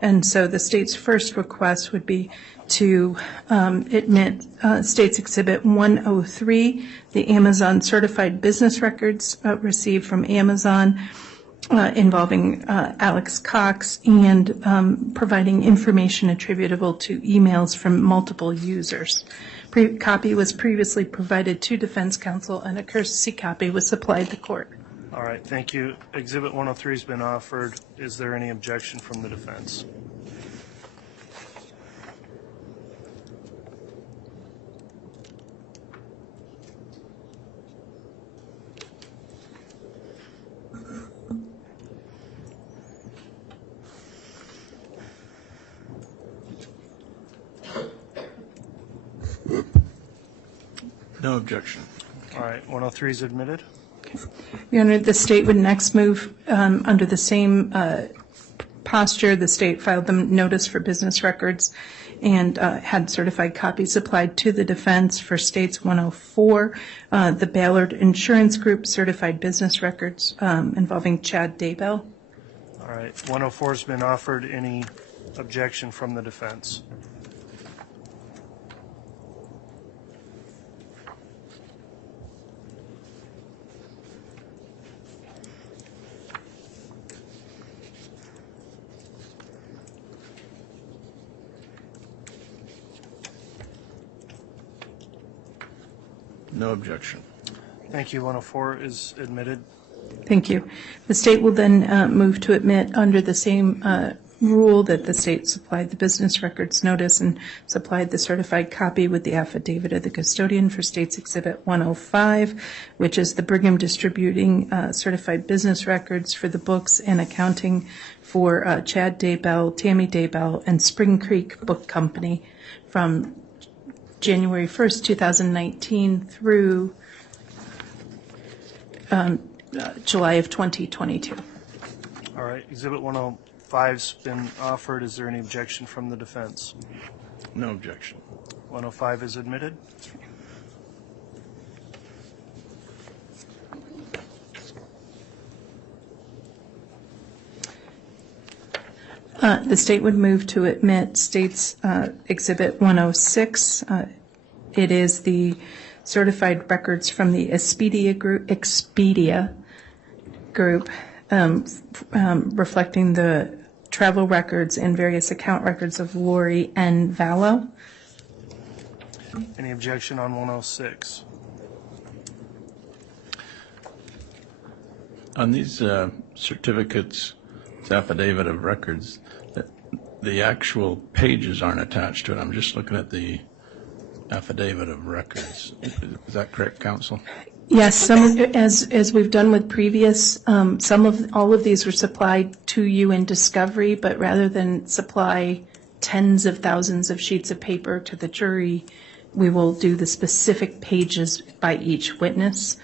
And so the state's first request would be to admit State's Exhibit 103, the Amazon certified business records received from Amazon involving Alex Cox, and providing information attributable to emails from multiple users. Copy was previously provided to defense counsel, and a courtesy copy was supplied to court. All right, thank you. Exhibit 103 has been offered. Is there any objection from the defense? No objection. All right, 103 is admitted. Your Honor, the state would next move under the same posture. The state filed the notice for business records and had certified copies supplied to the defense for States 104, the Ballard Insurance Group certified business records involving Chad Daybell. All right, 104 has been offered. Any objection from the defense? No objection. Thank you. 104 is admitted. Thank you. The state will then move to admit under the same rule that the state supplied the business records notice and supplied the certified copy with the affidavit of the custodian for State's Exhibit 105, which is the Brigham Distributing certified business records for the books and accounting for Chad Daybell, Tammy Daybell, and Spring Creek Book Company from January 1st, 2019 through July of 2022. All right, Exhibit 105's been offered. Is there any objection from the defense? No objection. 105 is admitted. The state would move to admit State's Exhibit 106. It is the certified records from the Expedia Group reflecting the travel records and various account records of Lori N. Vallow. Any objection on 106? On these certificates, it's affidavit of records, the actual pages aren't attached to it. I'm just looking at the affidavit of records. Is that correct, counsel? Yes, as we've done with previous, all of these were supplied to you in discovery, but rather than supply tens of thousands of sheets of paper to the jury, we will do the specific pages by each witness,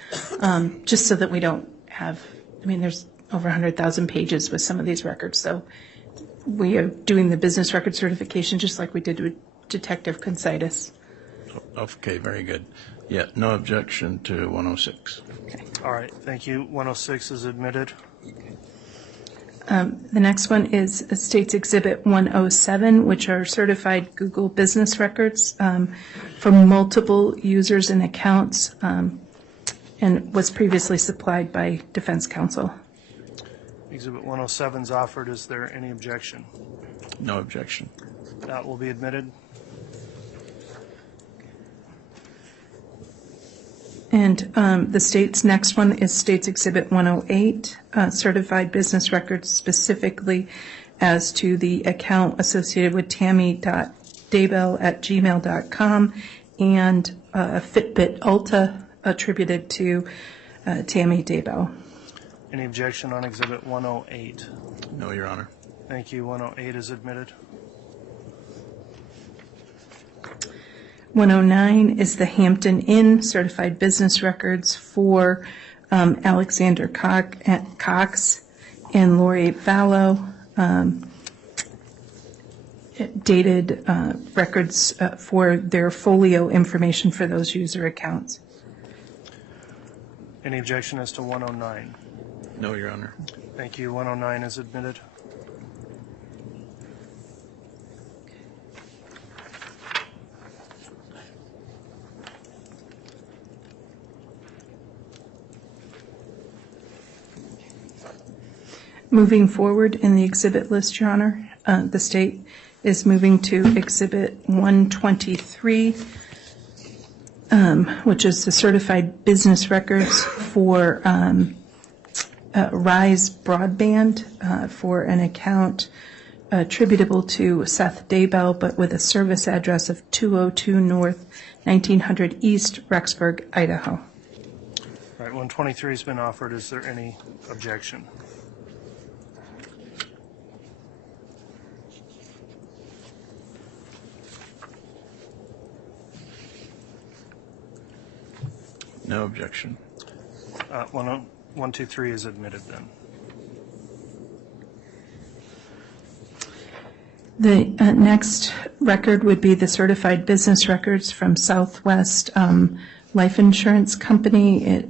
just so that we don't have, there's over 100,000 pages with some of these records, so we are doing the business record certification just like we did with Detective Consitis. Okay, very good. Yeah, no objection to 106. Okay. All right, thank you. 106 is admitted. The next one is State's Exhibit 107, which are certified Google business records from multiple users and accounts, and was previously supplied by defense counsel. Exhibit 107 is offered. Is there any objection? No objection. That will be admitted. And the state's next one is State's Exhibit 108, certified business records specifically as to the account associated with tammy.daybell@gmail.com and Fitbit Ulta attributed to Tammy Daybell. Any objection on Exhibit 108? No, Your Honor. Thank you. 108 is admitted. 109 is the Hampton Inn certified business records for Alexander Cox and Lori Vallow, dated records for their folio information for those user accounts. Any objection as to 109? No, Your Honor. Thank you. 109 is admitted. Moving forward in the exhibit list, Your Honor, the state is moving to Exhibit 123, which is the certified business records for Rise Broadband for an account attributable to Seth Daybell, but with a service address of 202 North, 1900 East, Rexburg, Idaho. All right, 123 has been offered. Is there any objection? No objection. 123 is admitted then. The next record would be the certified business records from Southwest Life Insurance Company. It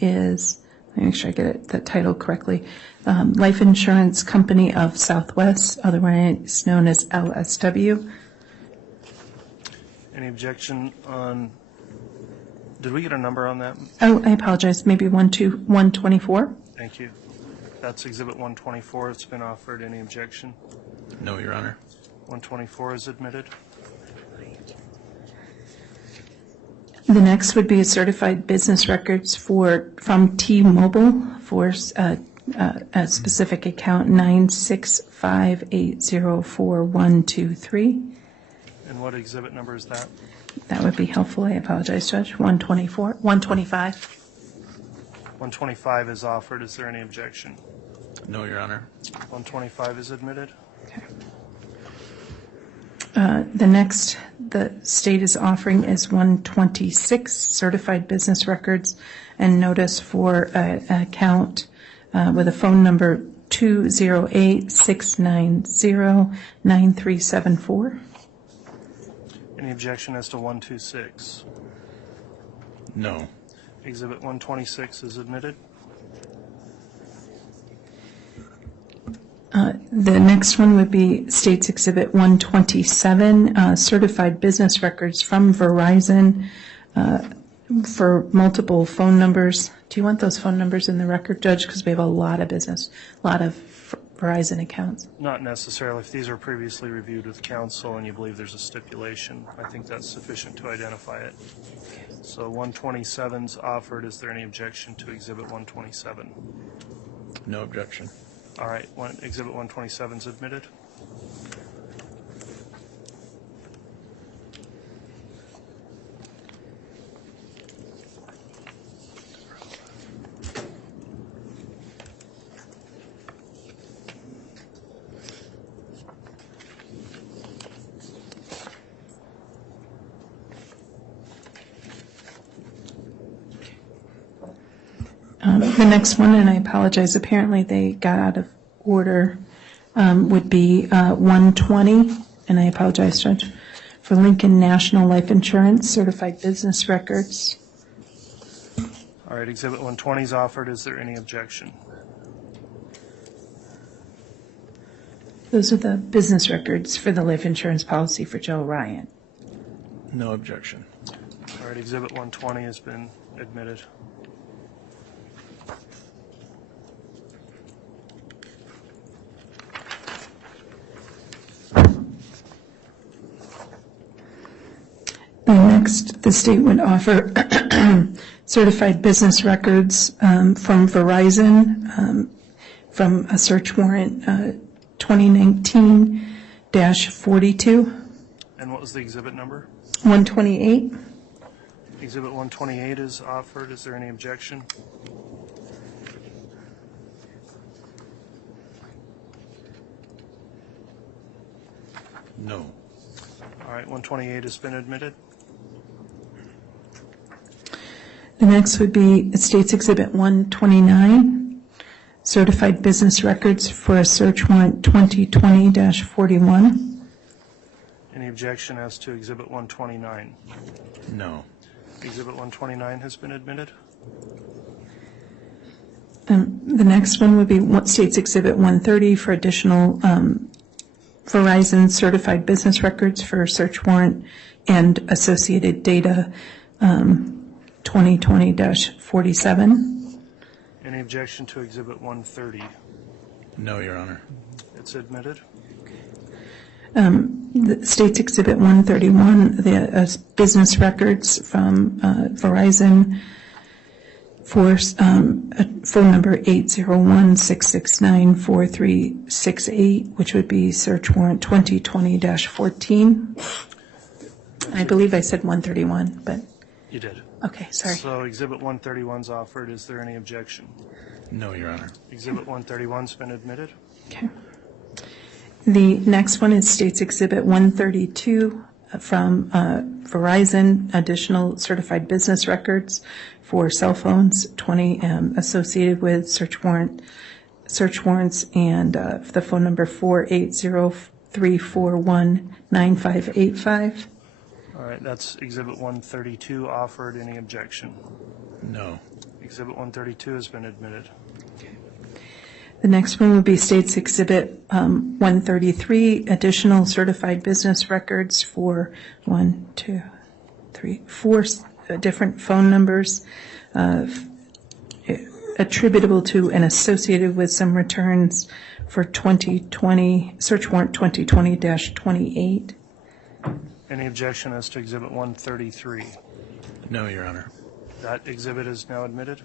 is, let me make sure I get that title correctly, Life Insurance Company of Southwest, otherwise known as LSW. Any objection on, did we get a number on that? Oh, I apologize, maybe 124? Thank you. That's Exhibit 124. It's been offered. Any objection? No, Your Honor. 124 is admitted. The next would be certified business records from T-Mobile for a specific account 965804123. And what exhibit number is that? That would be helpful. I apologize, Judge. 125. 125 is offered. Is there any objection? No, Your Honor. 125 is admitted. Okay. The next the state is offering is 126, certified business records and notice for an account with a phone number 208-690-9374. Any objection as to 126? No. Exhibit 126 is admitted. The next one would be State's Exhibit 127, certified business records from Verizon for multiple phone numbers. Do you want those phone numbers in the record, Judge? Because we have a lot of business, a lot of Verizon accounts. Not necessarily. If these are previously reviewed with counsel and you believe there's a stipulation, I think that's sufficient to identify it. So 127's offered. Is there any objection to Exhibit 127? No objection. All right. Exhibit 127 is admitted. The next one, and I apologize, apparently they got out of order, would be 120, and I apologize, Judge, for Lincoln National Life Insurance, certified business records. All right, Exhibit 120 is offered. Is there any objection? Those are the business records for the life insurance policy for Joe Ryan. No objection. All right, Exhibit 120 has been admitted. Next, the state would offer certified business records from Verizon from a search warrant 2019-42. And what was the exhibit number? 128. Exhibit 128 is offered. Is there any objection? No. All right, 128 has been admitted. The next would be States Exhibit 129, certified business records for a search warrant 2020-41. Any objection as to Exhibit 129? No. Exhibit 129 has been admitted. The next one would be States Exhibit 130 for additional Verizon certified business records for a search warrant and associated data 2020-47. Any objection to Exhibit 130? No, Your Honor. It's admitted. The States Exhibit 131, the business records from Verizon for phone number 801-669-4368, which would be search warrant 2020-14. I believe I said 131, but... You did. Okay, sorry. So Exhibit 131 is offered. Is there any objection? No, Your Honor. Exhibit 131's been admitted. Okay. The next one is States Exhibit 132 from Verizon, additional certified business records for cell phones, 20 associated with search warrants, and the phone number 480-341-9585. All right, that's Exhibit 132 offered. Any objection? No. Exhibit 132 has been admitted. The next one would be States Exhibit 133, additional certified business records for 4 different phone numbers attributable to and associated with some returns for 2020, search warrant 2020-28. Any objection as to Exhibit 133? No, Your Honor. That exhibit is now admitted.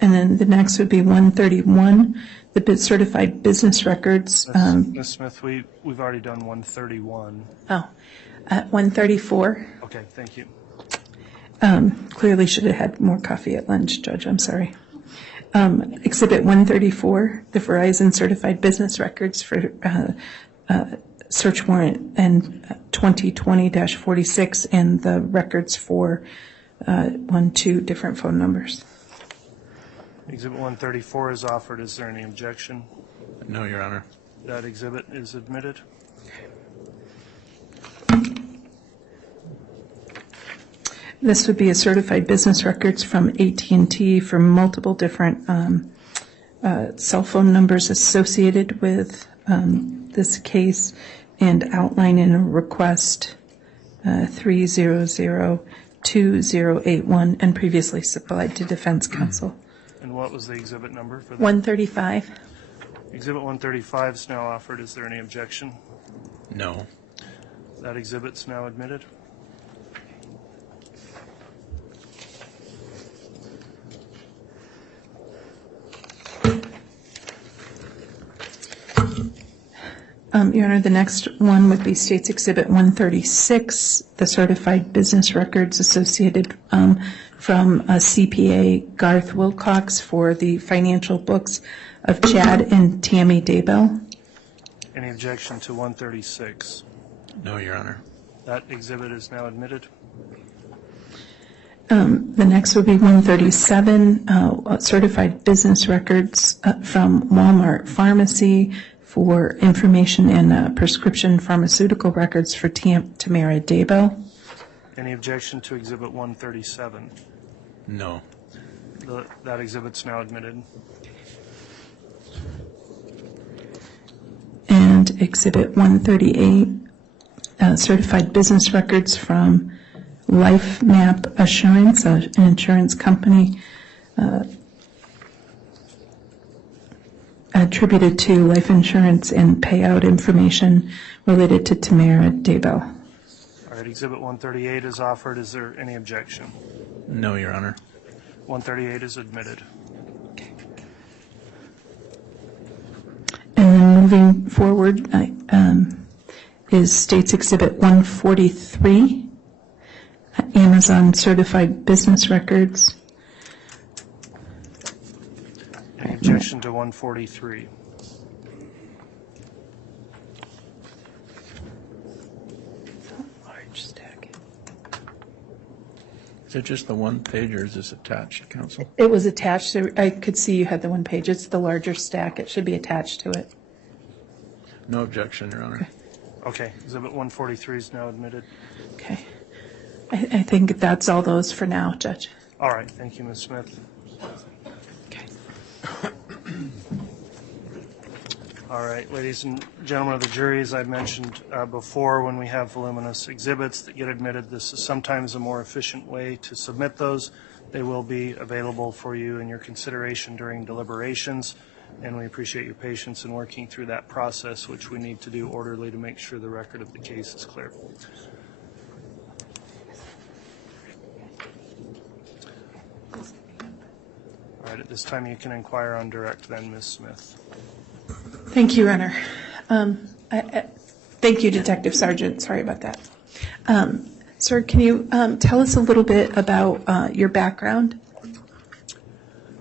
And then the next would be 131, the certified business records. Ms. Smith, we've already done 131. 134. Okay, thank you. Clearly should have had more coffee at lunch, Judge. I'm sorry. Exhibit 134, the Verizon certified business records for search warrant and 2020-46, and the records for 2 different phone numbers. Exhibit 134 is offered. Is there any objection? No, Your Honor. That exhibit is admitted. This would be a certified business records from AT&T for multiple different cell phone numbers associated with this case, and outline in a request 3002081 and previously supplied to Defense Counsel. And what was the exhibit number for that? 135. Exhibit 135 is now offered. Is there any objection? No. That exhibit's now admitted. Your Honor, the next one would be States Exhibit 136, the certified business records associated from CPA Garth Wilcox for the financial books of Chad and Tammy Daybell. Any objection to 136? No, Your Honor. That exhibit is now admitted. The next would be 137, certified business records from Walmart Pharmacy for information and prescription pharmaceutical records for Tamara Daybell. Any objection to Exhibit 137? No. That exhibit's now admitted. And Exhibit 138, certified business records from Life Map Assurance, an insurance company attributed to life insurance and payout information related to Tamara Daybell. All right, Exhibit 138 is offered. Is there any objection? No, Your Honor. 138 is admitted. And then moving forward is States Exhibit 143, Amazon certified business records. Any objection to 143? Is it just the one page or is this attached, counsel? It was attached. I could see you had the one page. It's the larger stack. It should be attached to it. No objection, Your Honor. Okay, Exhibit 143 is now admitted. Okay. I think that's all those for now, Judge. All right, thank you, Ms. Smith. Okay. All right, ladies and gentlemen of the jury, as I mentioned before, when we have voluminous exhibits that get admitted, this is sometimes a more efficient way to submit those. They will be available for you in your consideration during deliberations, and we appreciate your patience in working through that process, which we need to do orderly to make sure the record of the case is clear. All right, at this time you can inquire on direct then, Ms. Smith. Thank you, Your Honor. Thank you, Detective Sergeant. Sorry about that. Sir, can you tell us a little bit about your background?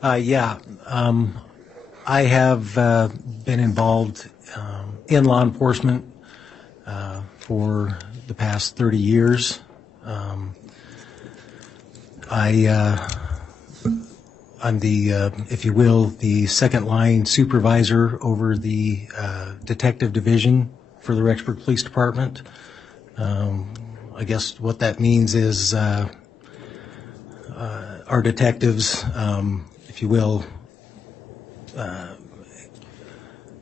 Yeah. I have been involved in law enforcement for the past 30 years. I'm the, if you will, the second line supervisor over the detective division for the Rexburg Police Department. I guess what that means is our detectives, if you will,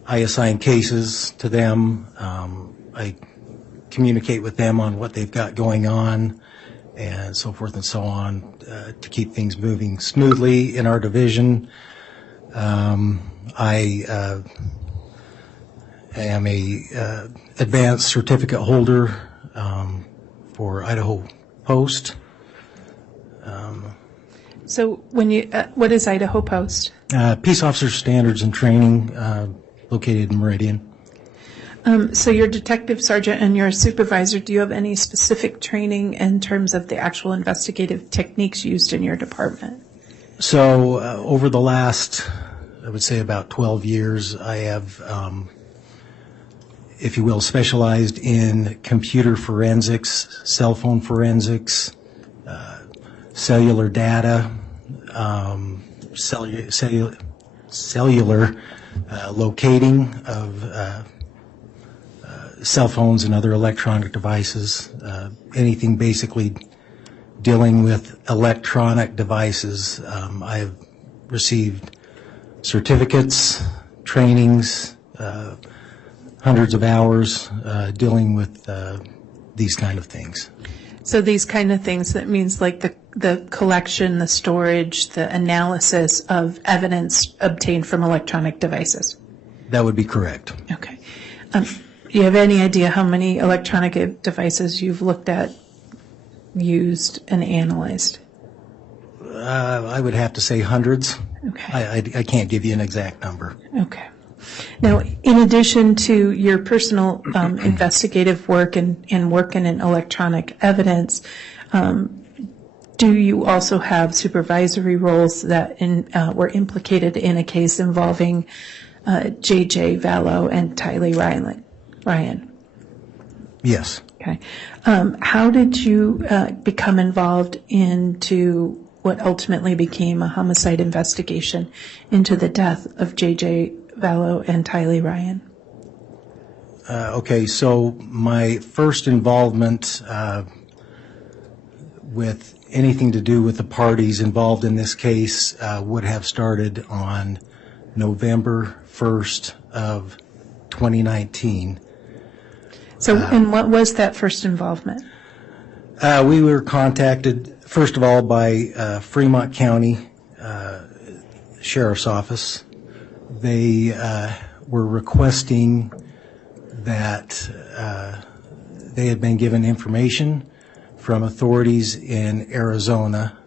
I assign cases to them. I communicate with them on what they've got going on and so forth and so on to keep things moving smoothly in our division. I am a advanced certificate holder for Idaho Post. So when you, what is Idaho Post? Peace Officer Standards and Training, located in Meridian. So you're a detective sergeant and you're a supervisor. Do you have any specific training in terms of the actual investigative techniques used in your department? So over the last, I would say about 12 years, I have, if you will, specialized in computer forensics, cell phone forensics, cellular data, cellular locating of cell phones and other electronic devices, anything basically dealing with electronic devices. I've received certificates, trainings, hundreds of hours dealing with these kind of things. So these kind of things, that means like the collection, the storage, the analysis of evidence obtained from electronic devices? That would be correct. Okay. Do you have any idea how many electronic devices you've looked at, used, and analyzed? I would have to say hundreds. Okay. I can't give you an exact number. Okay. Now, in addition to your personal investigative work and working in electronic evidence, do you also have supervisory roles that were implicated in a case involving JJ Vallow and Tylee Ryan? Yes. Okay. How did you become involved into what ultimately became a homicide investigation into the death of JJ Vallow and Tylee Ryan? Okay, so my first involvement with anything to do with the parties involved in this case would have started on November 1st of 2019. So, and what was that first involvement? We were contacted, first of all, by Fremont County Sheriff's Office. They were requesting that they had been given information from authorities in Arizona.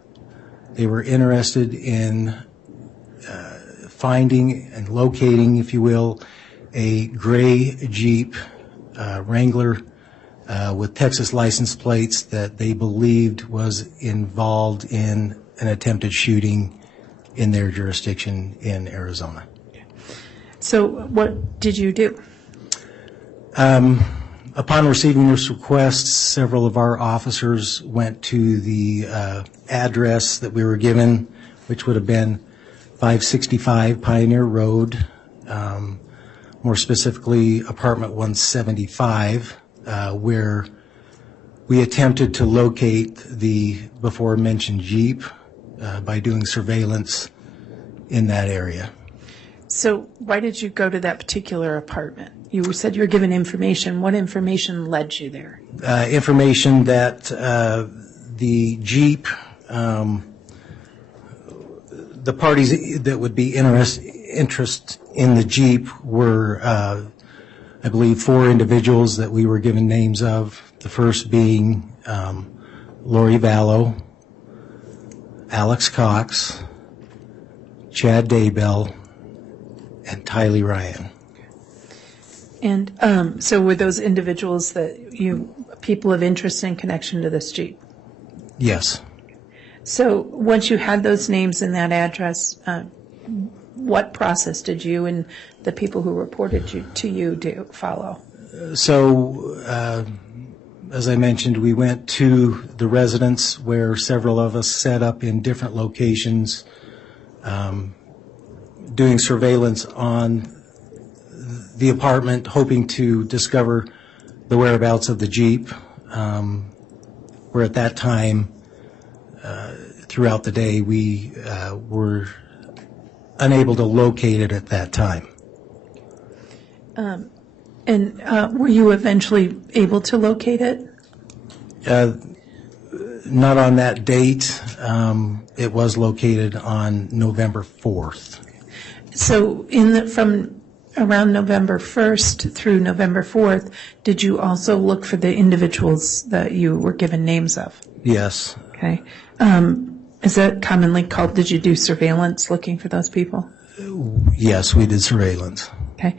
They were interested in finding and locating, if you will, a gray Jeep Wrangler with Texas license plates that they believed was involved in an attempted shooting in their jurisdiction in Arizona. Upon receiving this request, several of our officers went to the address that we were given, which would have been 565 Pioneer Road, more specifically apartment 175, where we attempted to locate the before-mentioned Jeep by doing surveillance in that area. So why did you go to that particular apartment? You said you were given information. What information led you there? Information that the Jeep, the parties that would be interest in the Jeep were, I believe, 4 individuals that we were given names of. The first being Lori Vallow, Alex Cox, Chad Daybell, and Tylee Ryan. And so were those individuals that people of interest in connection to this Jeep? Yes. So once you had those names and that address, what process did you and the people who reported to you follow? So, as I mentioned, we went to the residence where several of us set up in different locations, doing surveillance on the apartment, hoping to discover the whereabouts of the Jeep. Where at that time, throughout the day, we were unable to locate it at that time. And were you eventually able to locate it? Not on that date. It was located on November 4th. So from around November 1st through November 4th, did you also look for the individuals that you were given names of? Yes. Okay. Is that commonly called, did you do surveillance looking for those people? Yes, we did surveillance. Okay.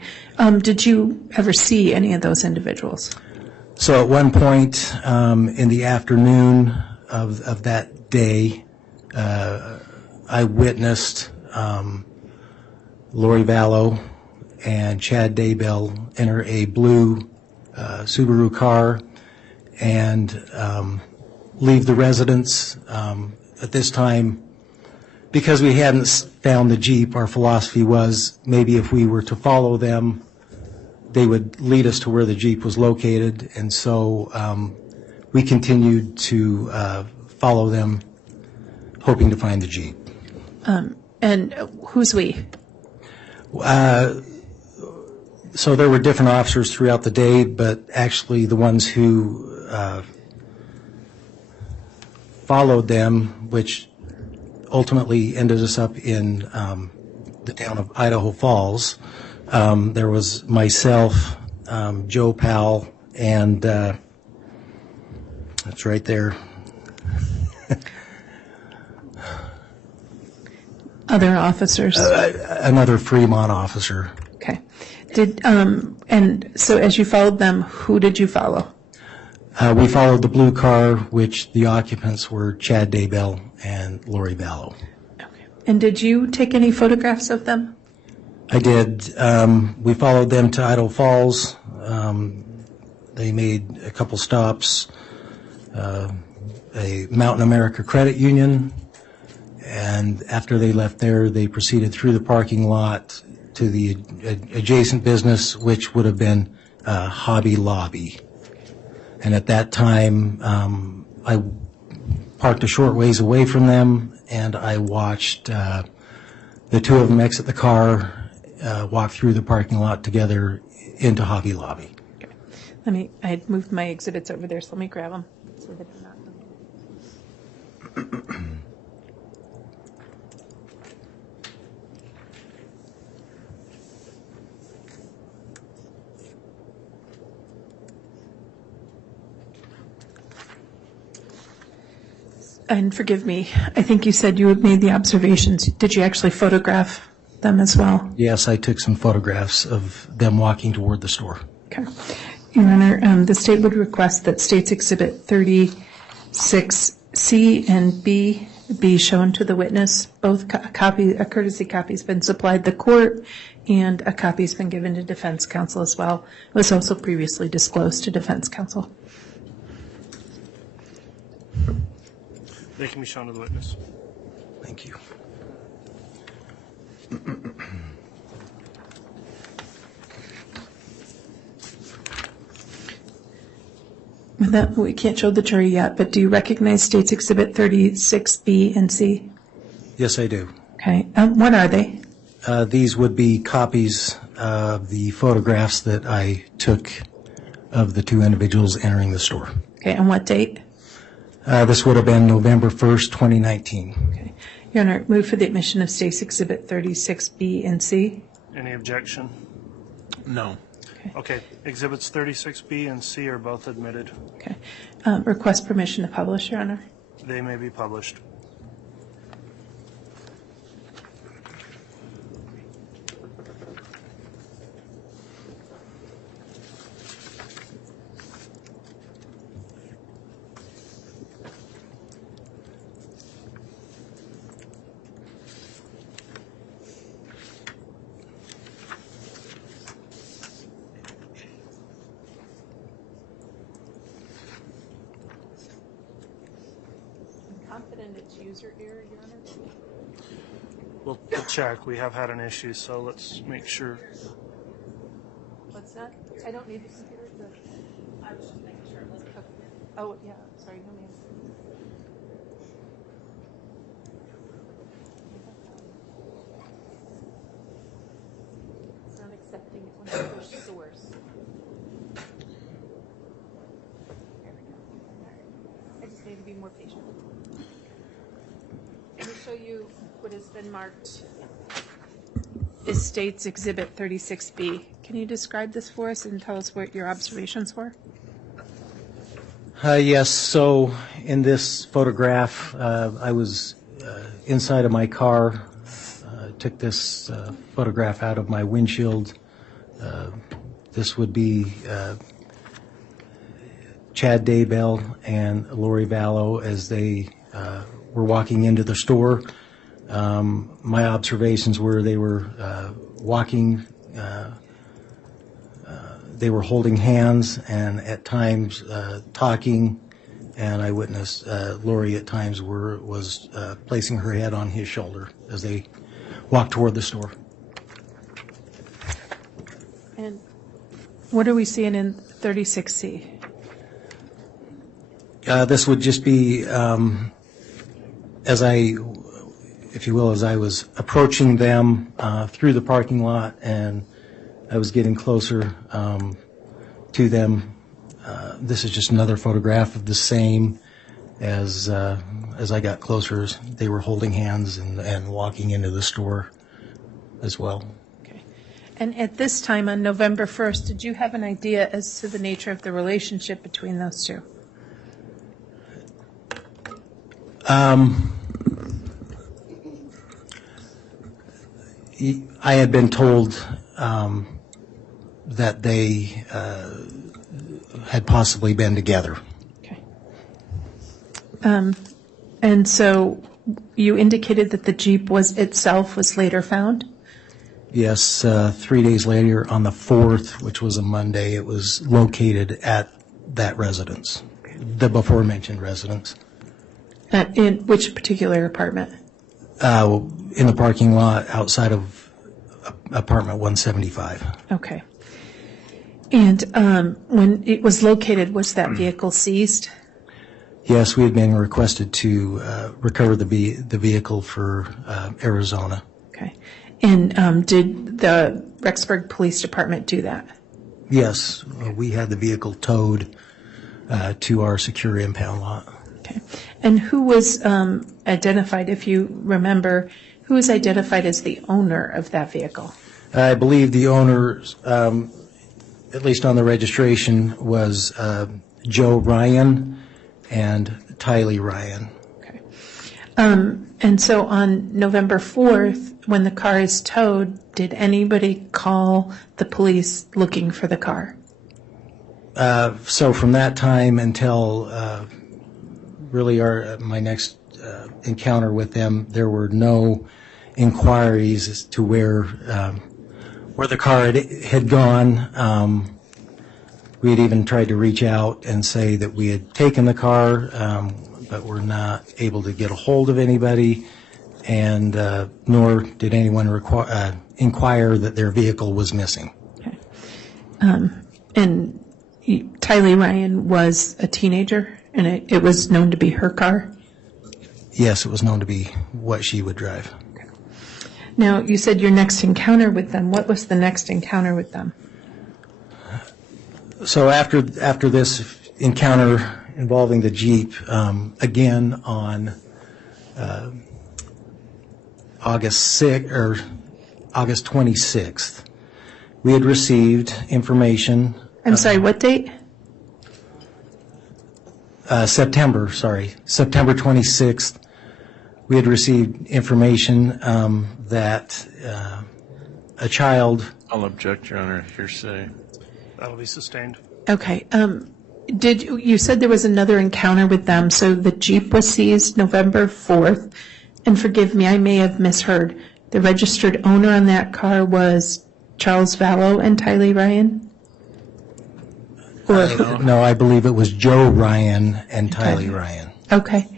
Did you ever see any of those individuals? So at one point in the afternoon of that day, I witnessed Lori Vallow and Chad Daybell enter a blue Subaru car and leave the residence. At this time, because we hadn't found the Jeep, our philosophy was maybe if we were to follow them, they would lead us to where the Jeep was located. And so we continued to follow them, hoping to find the Jeep. And who's we? So there were different officers throughout the day, but actually the ones who followed them, which ultimately ended us up in the town of Idaho Falls. There was myself, Joe Powell, and that's right there. Other officers? Another Fremont officer. Okay. And so as you followed them, who did you follow? We followed the blue car, which the occupants were Chad Daybell and Lori Vallow. Okay. And did you take any photographs of them? I did. We followed them to Idaho Falls. They made a couple stops, a Mountain America Credit Union, and after they left there, they proceeded through the parking lot to the adjacent business, which would have been Hobby Lobby. And at that time, I parked a short ways away from them, and I watched the two of them exit the car, walk through the parking lot together into Hobby Lobby. Okay. I had moved my exhibits over there, so let me grab them. So that I'm not And forgive me, I think you said you had made the observations. Did you actually photograph them as well? Yes, I took some photographs of them walking toward the store. Okay. Your Honor, the state would request that States Exhibit 36C and B be shown to the witness. Both a courtesy copy has been supplied the court, And a copy's been given to defense counsel as well. It was also previously disclosed to defense counsel. They can be shown to the witness. Thank you. With that, we can't show the jury yet, but do you recognize States Exhibit 36B and C? Yes, I do. Okay. What are they? These would be copies of the photographs that I took of the two individuals entering the store. Okay. And what date? This would have been November 1st, 2019. Okay. Your Honor, move for the admission of States Exhibit 36B and C. Any objection? No. Okay. Exhibits 36B and C are both admitted. Okay. Request permission to publish, Your Honor. They may be published. Confident it's user error, Your Honor? We'll check. We have had an issue, so let's make sure. What's that? I don't need the computer. I was just making sure it was. Okay. Oh, yeah. Sorry, no, ma'am. It's not accepting it when I push source. There we go. All right. I just need to be more patient. Let me show you what has been marked is States Exhibit 36B. Can you describe this for us and tell us what your observations were? Yes, so in this photograph, I was inside of my car, took this photograph out of my windshield. This would be Chad Daybell and Lori Vallow as they were walking into the store. My observations were they were walking, they were holding hands and at times talking, and I witnessed Lori at times was placing her head on his shoulder as they walked toward the store. And what are we seeing in 36C? This would just be as I was approaching them through the parking lot and I was getting closer to them. This is just another photograph of the same as I got closer. They were holding hands and walking into the store as well. Okay. And at this time on November 1st, did you have an idea as to the nature of the relationship between those two? I had been told that they had possibly been together. Okay. And so you indicated that the Jeep itself was later found? Yes, 3 days later on the 4th, which was a Monday, it was located at that residence, the before-mentioned residence. In which particular apartment? In the parking lot outside of apartment 175. Okay. And when it was located, was that vehicle seized? Yes, we had been requested to recover the vehicle for Arizona. Okay. And did the Rexburg Police Department do that? Yes, we had the vehicle towed to our secure impound lot. Okay. And who was identified, if you remember, who was identified as the owner of that vehicle? I believe the owner, at least on the registration, was Joe Ryan and Tylee Ryan. Okay. And so on November 4th, when the car is towed, did anybody call the police looking for the car? So from that time until really my next encounter with them, there were no inquiries as to where where the car had gone. We had even tried to reach out and say that we had taken the car, but were not able to get a hold of anybody, and nor did anyone inquire that their vehicle was missing. Okay. And Tylee Ryan was a teenager, and it was known to be her car? Yes, it was known to be what she would drive. Okay. Now, you said your next encounter with them. What was the next encounter with them? So after this encounter involving the Jeep, again on August 26th, we had received information. I'm sorry, what date? September 26th. We had received information that a child. I'll object, Your Honor. Hearsay. That'll be sustained. Okay. You said there was another encounter with them, so the Jeep was seized November 4th, and forgive me, I may have misheard. The registered owner on that car was Charles Vallow and Tylee Ryan? No, I believe it was Joe Ryan and Tylee Ryan. Okay.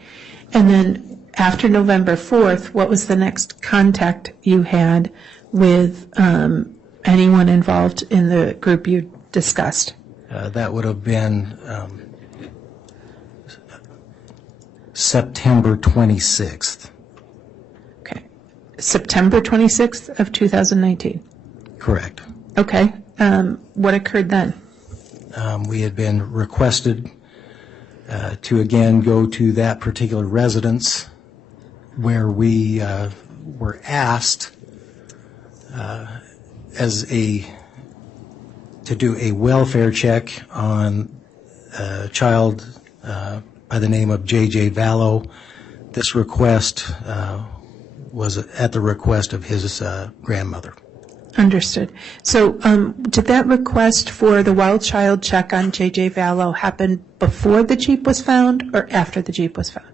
And then after November 4th, what was the next contact you had with anyone involved in the group you discussed? That would have been September 26th. Okay. September 26th of 2019? Correct. Okay. What occurred then? We had been requested to again go to that particular residence where we were asked to do a welfare check on a child by the name of JJ Vallow. This request was at the request of his grandmother. Understood. So did that request for the wild child check on JJ Vallow happen before the Jeep was found or after the Jeep was found?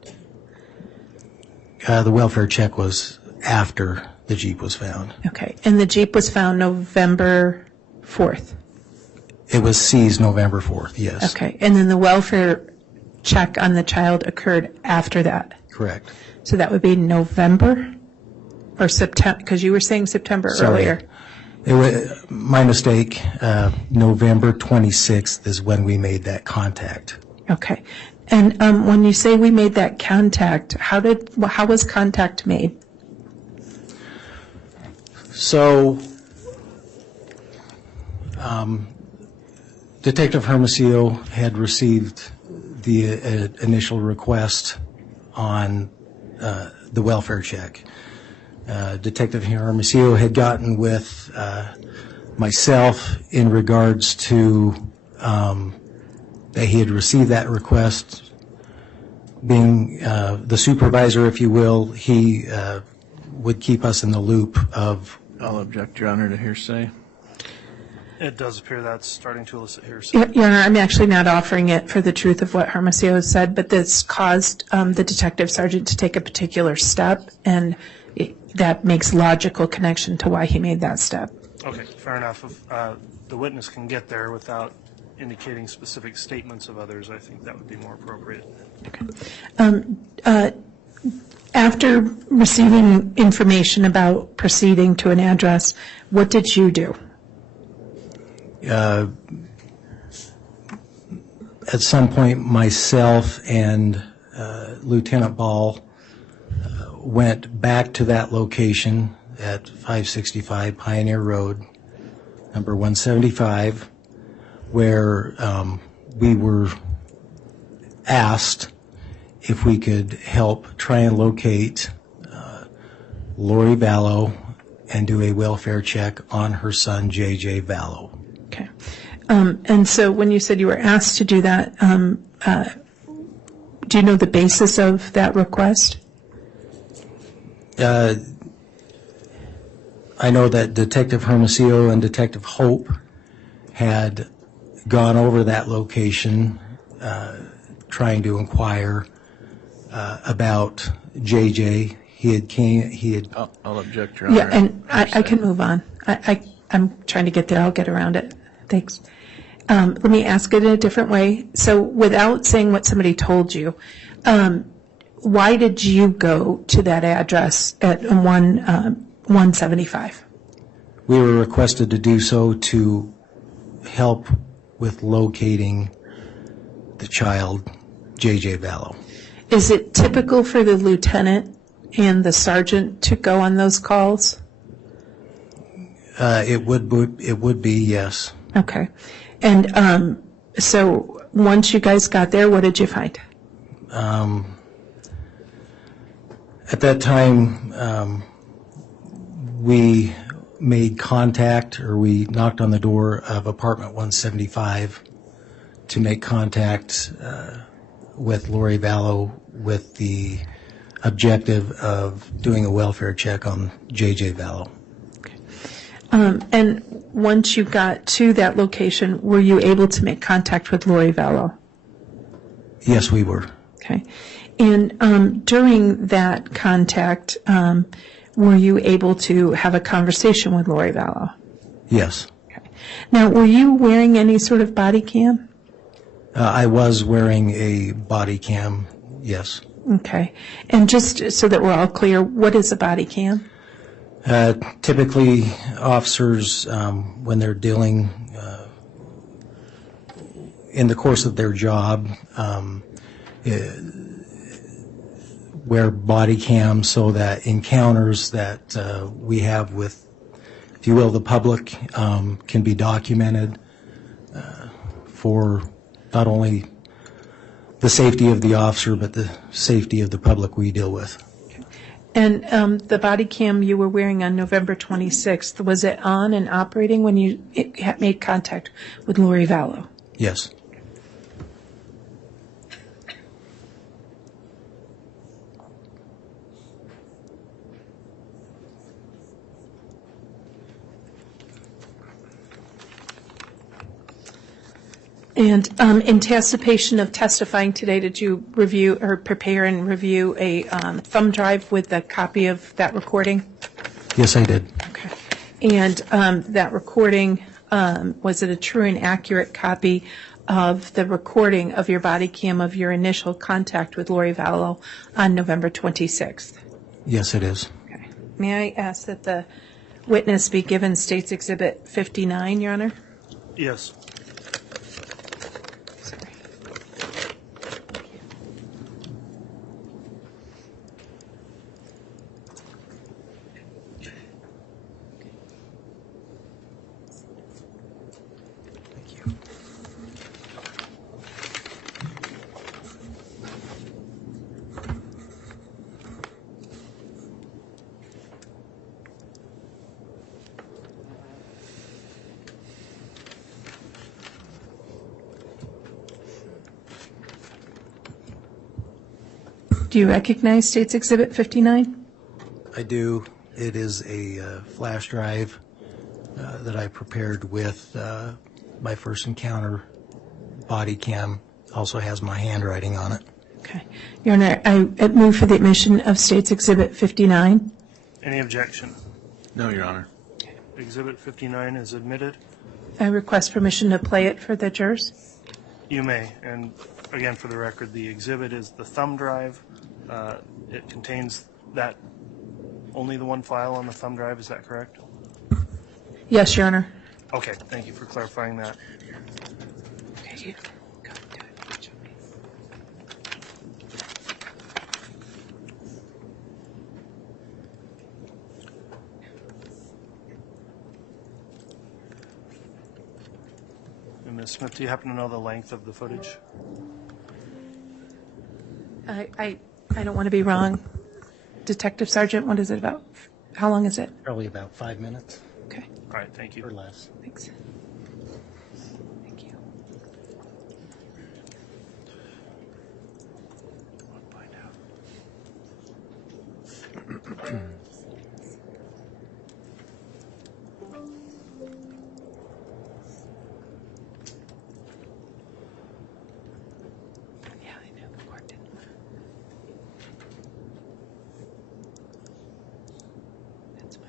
The welfare check was after the Jeep was found. Okay. And the Jeep was found November 4th? It was seized November 4th, yes. Okay. And then the welfare check on the child occurred after that? Correct. So that would be November or September, because you were saying September earlier. It was my mistake. November 26th is when we made that contact. Okay. And when you say we made that contact, how was contact made? So, Detective Hermosillo had received the initial request on the welfare check. Detective Hermosillo had gotten with myself in regards to that he had received that request. Being the supervisor, if you will, he would keep us in the loop of. I'll object, Your Honor, to hearsay. It does appear that's starting to elicit hearsay. Your Honor, I'm actually not offering it for the truth of what Hermosillo said, but this caused the detective sergeant to take a particular step, and that makes logical connection to why he made that step. Okay, fair enough. If the witness can get there without indicating specific statements of others, I think that would be more appropriate. Okay. After receiving information about proceeding to an address, what did you do? At some point, myself and Lieutenant Ball went back to that location at 565 Pioneer Road, number 175, where we were asked if we could help try and locate Lori Vallow and do a welfare check on her son, JJ Vallow. Okay. And so when you said you were asked to do that, do you know the basis of that request? I know that Detective Hermosillo and Detective Hope had gone over that location trying to inquire about JJ. He had. I'll object, Your Honor. Yeah, and I can move on. I'm trying to get there. I'll get around it. Thanks. Let me ask it in a different way. So without saying what somebody told you, why did you go to that address at 175? We were requested to do so to help with locating the child, JJ Vallow. Is it typical for the lieutenant and the sergeant to go on those calls? It would be, yes. Okay. And so once you guys got there, what did you find? At that time, we made contact, or we knocked on the door of apartment 175 to make contact with Lori Vallow with the objective of doing a welfare check on JJ Vallow. And once you got to that location, were you able to make contact with Lori Vallow? Yes, we were. Okay. And during that contact, were you able to have a conversation with Lori Vallow? Yes. Okay. Now, were you wearing any sort of body cam? I was wearing a body cam, yes. Okay. And just so that we're all clear, what is a body cam? Typically, officers, when they're dealing in the course of their job, wear body cams so that encounters that we have with, if you will, the public can be documented for not only the safety of the officer, but the safety of the public we deal with. And the body cam you were wearing on November 26th, was it on and operating when you made contact with Lori Vallow? Yes. And in anticipation of testifying today, did you review or prepare and review a thumb drive with a copy of that recording? Yes, I did. Okay. And that recording, was it a true and accurate copy of the recording of your body cam of your initial contact with Lori Vallow on November 26th? Yes, it is. Okay. May I ask that the witness be given State's Exhibit 59, Your Honor? Yes. Do you recognize State's Exhibit 59? I do. It is a flash drive that I prepared with my first encounter body cam. Also has my handwriting on it. Okay. Your Honor, I move for the admission of State's Exhibit 59. Any objection? No, Your Honor. Exhibit 59 is admitted. I request permission to play it for the jurors. You may. And again, for the record, the exhibit is the thumb drive. It contains that, only the one file on the thumb drive, is that correct? Yes, Your Honor. Okay, thank you for clarifying that. Okay, And Ms. Smith, do you happen to know the length of the footage? I don't want to be wrong. Detective Sergeant, what is it about? How long is it? Probably about 5 minutes. Okay. All right, thank you. Or less. Thanks. Thank you. Yeah, I know the court didn't. That's my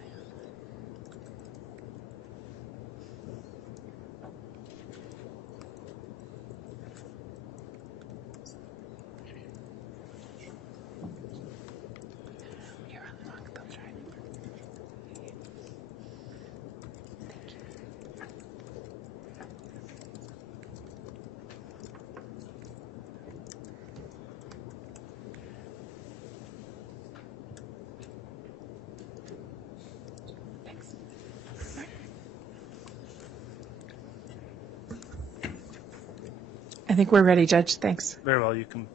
think we're ready, Judge. Thanks. Very well, you can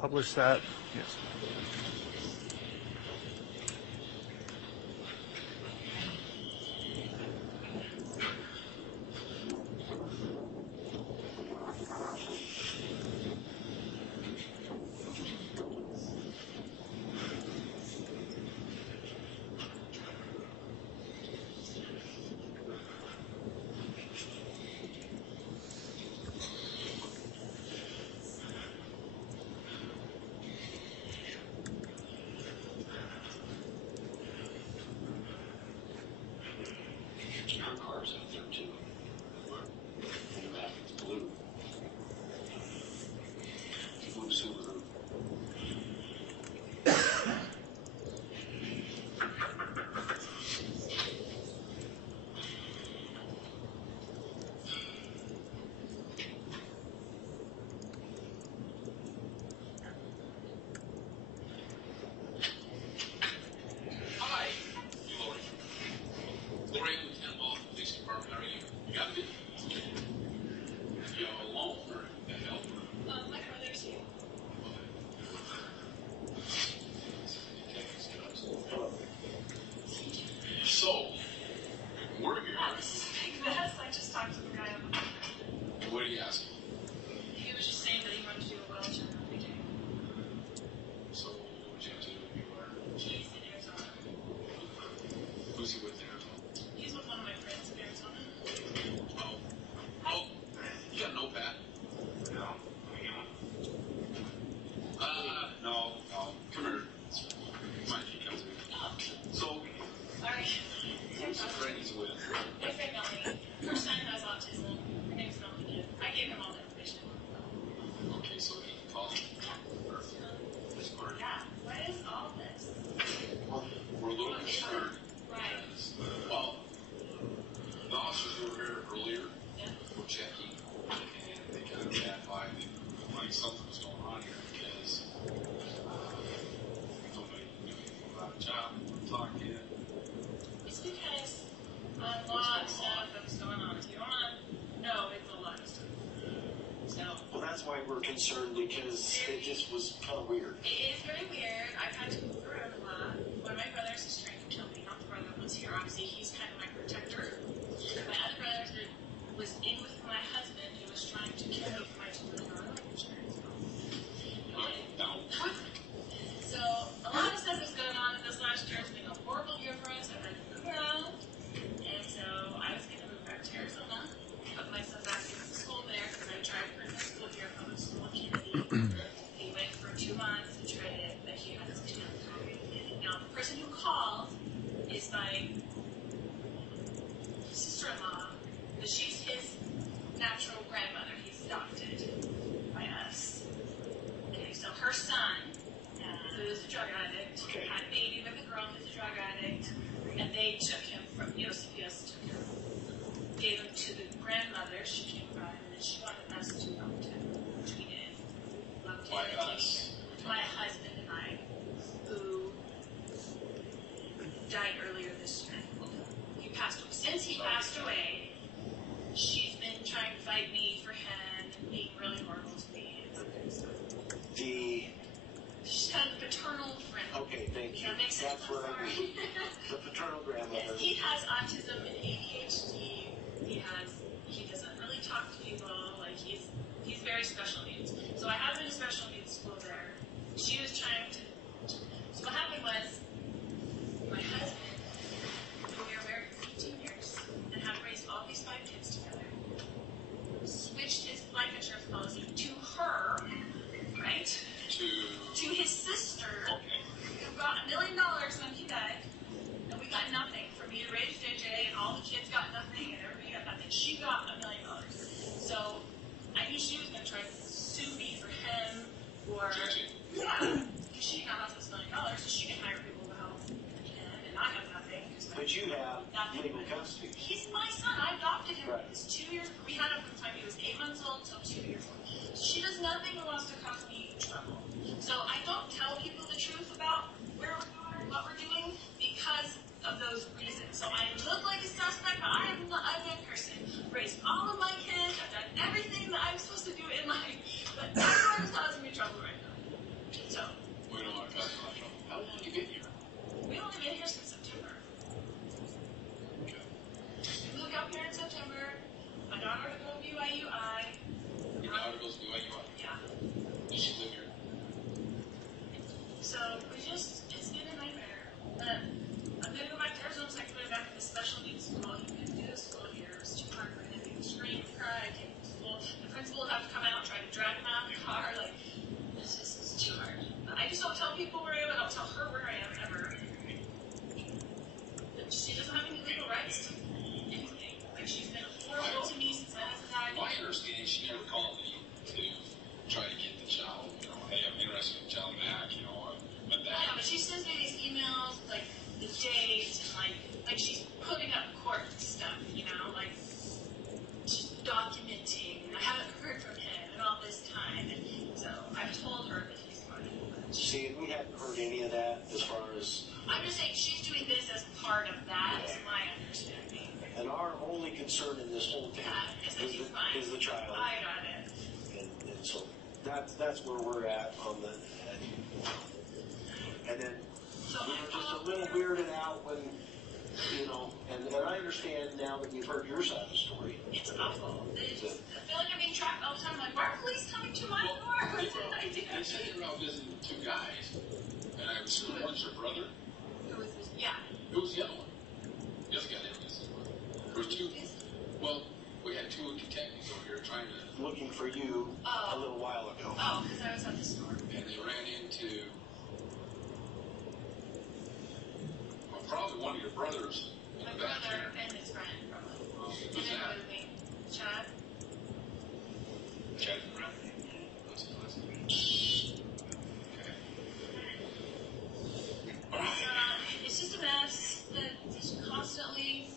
publish that. Yes. Concerned because it just was kind of weird. It is very weird. I've had to move around a lot. One of my brothers is trying to kill me. Not the brother that was here. Obviously, he's kind of my protector. My other brother was in with my husband who was trying to kill me for my $2 million life insurance. So a lot of stuff is going on in this last year. It's been a horrible year for us. I've had to move around. And so I was going to move back to Arizona. Put my son back into school there because I tried to bring my school here, public school in Kennedy. He went for 2 months and tried it, but he had his now the person who called is my sister-in-law, but she's his natural grandmother. He's adopted by us. Okay, so her son, who's a drug addict, had a baby with a girl who's a drug addict, and they took him from CPS, took him, gave him to the grandmother. She came by, and then she wanted us to adopt him, which we did. Why us? My husband and I, who died earlier this year. He passed away. Since he passed away, she's been trying to fight me for him and being really horrible to me and that kind of stuff. She's kind of paternal friend. Okay, thank you. That makes sense. That's what I mean. The paternal grandmother. Yes, he has autism and ADHD. He doesn't really talk to people. Like he's very special needs. So I have him in a special needs school there. She was trying to. So what happened was, my husband, who we were married for 18 years and have raised all these 5 kids together, switched his life insurance policy to her, right? To his sister, who got $1 million when he died, and we got nothing. For me to raise JJ, and all the kids got nothing, and everybody got nothing. She got $1 million. So I knew she was going to try to sue me for him, or yeah, because she now has this $1 million, so she can hire people to help him, and I have nothing. But you have legal custody. He's my son. I adopted him. Right. He's 2 years. We had him from the time he was 8 months old until 2 years old. She does nothing that wants to cause me trouble. So I don't tell people the truth about where we're going or what we're doing because of those reasons. So I look like a suspect, but I am not a good person. Raised all of my kids. I've done everything that I'm supposed to she doesn't have any legal rights to anything. Like, she's been horrible to me since I was a child. My understanding, she never called me to try to get the child. You know, hey, I'm interested in the child back. You know, but that. I know, but she sends me these emails like the date and like she's putting up court stuff. You know, like she's documenting. And I haven't heard from him in all this time, and so I've told her that he's going. See, we haven't heard any of that as far as. I'm just saying she's doing this as part of that, is my understanding. And our only concern in this whole thing is the child. I got it. And so that's where we're at on the. And then we were just a little weirded out when, you know, and I understand now that you've heard your side of the story. It's awful. I feel like I'm being tracked all the time. Like, why are police coming to my door? What did I do? They said they were out visiting two guys, and I was sure one's your brother. Who was this? Yeah. Who was the other one? The other guy didn't listen. There was two. Well, we had two detectives over here trying to. Looking for you a little while ago. Oh, because I was at the store. And they ran into. Well, probably one of your brothers. My brother and his friend, probably. And Who's then that? with me. Chad. Chad. What's his last name? Okay. It's just a mess that is constantly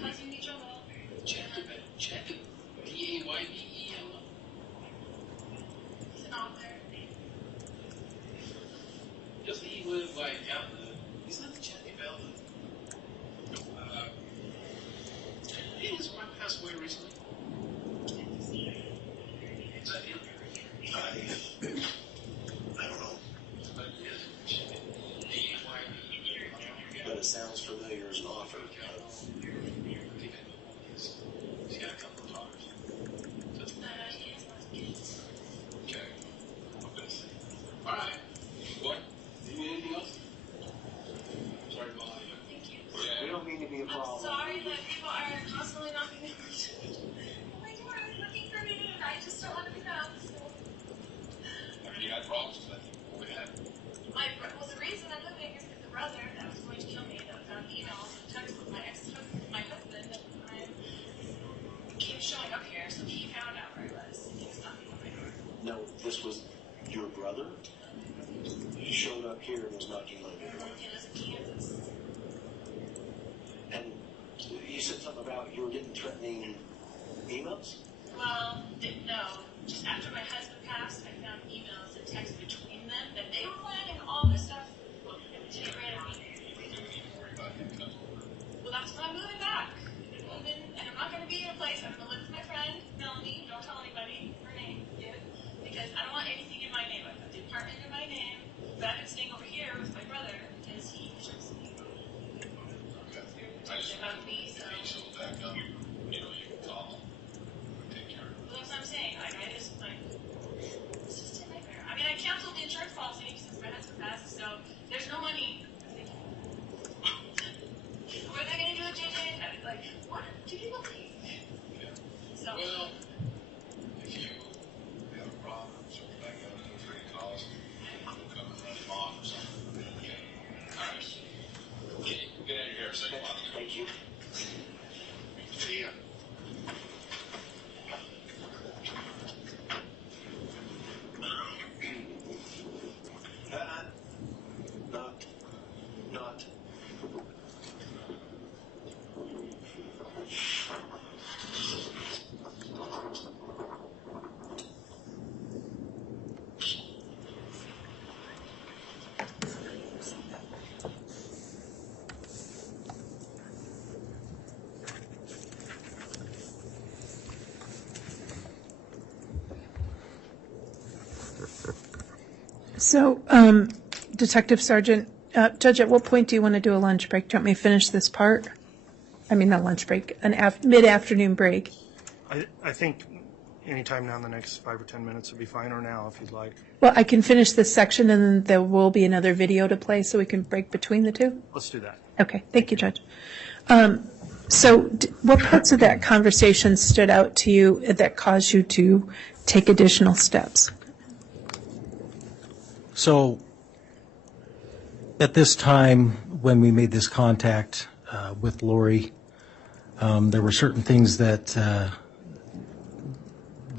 causing me trouble. Chad Daybell. He's an author. Doesn't he live like out in the? He's not the Chad Daybell. Didn't his wife pass away recently? Is that him? I don't know. But it sounds familiar as an offer. He's got a couple of daughters. Okay. All right. What? Do you need anything else? Sorry to bother you. Thank you. We don't mean to be a problem. I'm sorry that people are constantly knocking on my door and looking for me, and I just don't want to be found. So. I mean, you had problems with that. What we had. Well, the reason I'm living is because the brother that was going to kill me, that found emails and texts with my ex-husband, my husband, at the time, kept showing up here, so he found out where I was, and he was knocking on my door. No, this was your brother? He showed up here and was knocking on your door. He lives in Kansas. And you said something about you were getting threatening emails? Well, no. Just after my husband passed, I found emails and texts between them that they were planning all this stuff to get rid of me. Well, that's why I'm moving back. And I'm not going to be in a place. I'm going to live with my friend, Melanie. Don't tell anybody her name, Gibb, because I don't want anything in my name. I put the apartment in my name, but I'm staying over here with my brother because he trusts me. I just About me, so. she'll back up. You know, you can call them. Take care of it. Well, that's what I'm saying. Like, it's just a nightmare. I mean, I canceled the insurance policy since my husband passed, so there's no money. What are they going to do with JJ? Like, what do people think? Yeah. So, Well, if you have a problem, so back out to the free calls, we'll come and run him off or something. Okay. All right. Okay, get out of here. Say bye. Thank you. See ya. Not. So, Detective Sergeant, Judge, at what point do you want to do a lunch break? Do you want me to finish this part? I mean, not lunch break, an mid-afternoon break. I think anytime now in the next 5 or 10 minutes would be fine, or now if you'd like. Well, I can finish this section and then there will be another video to play so we can break between the two. Let's do that. Okay, thank you, Judge. So what parts of that conversation stood out to you that caused you to take additional steps? So at this time, when we made this contact, with Lori. There were certain things that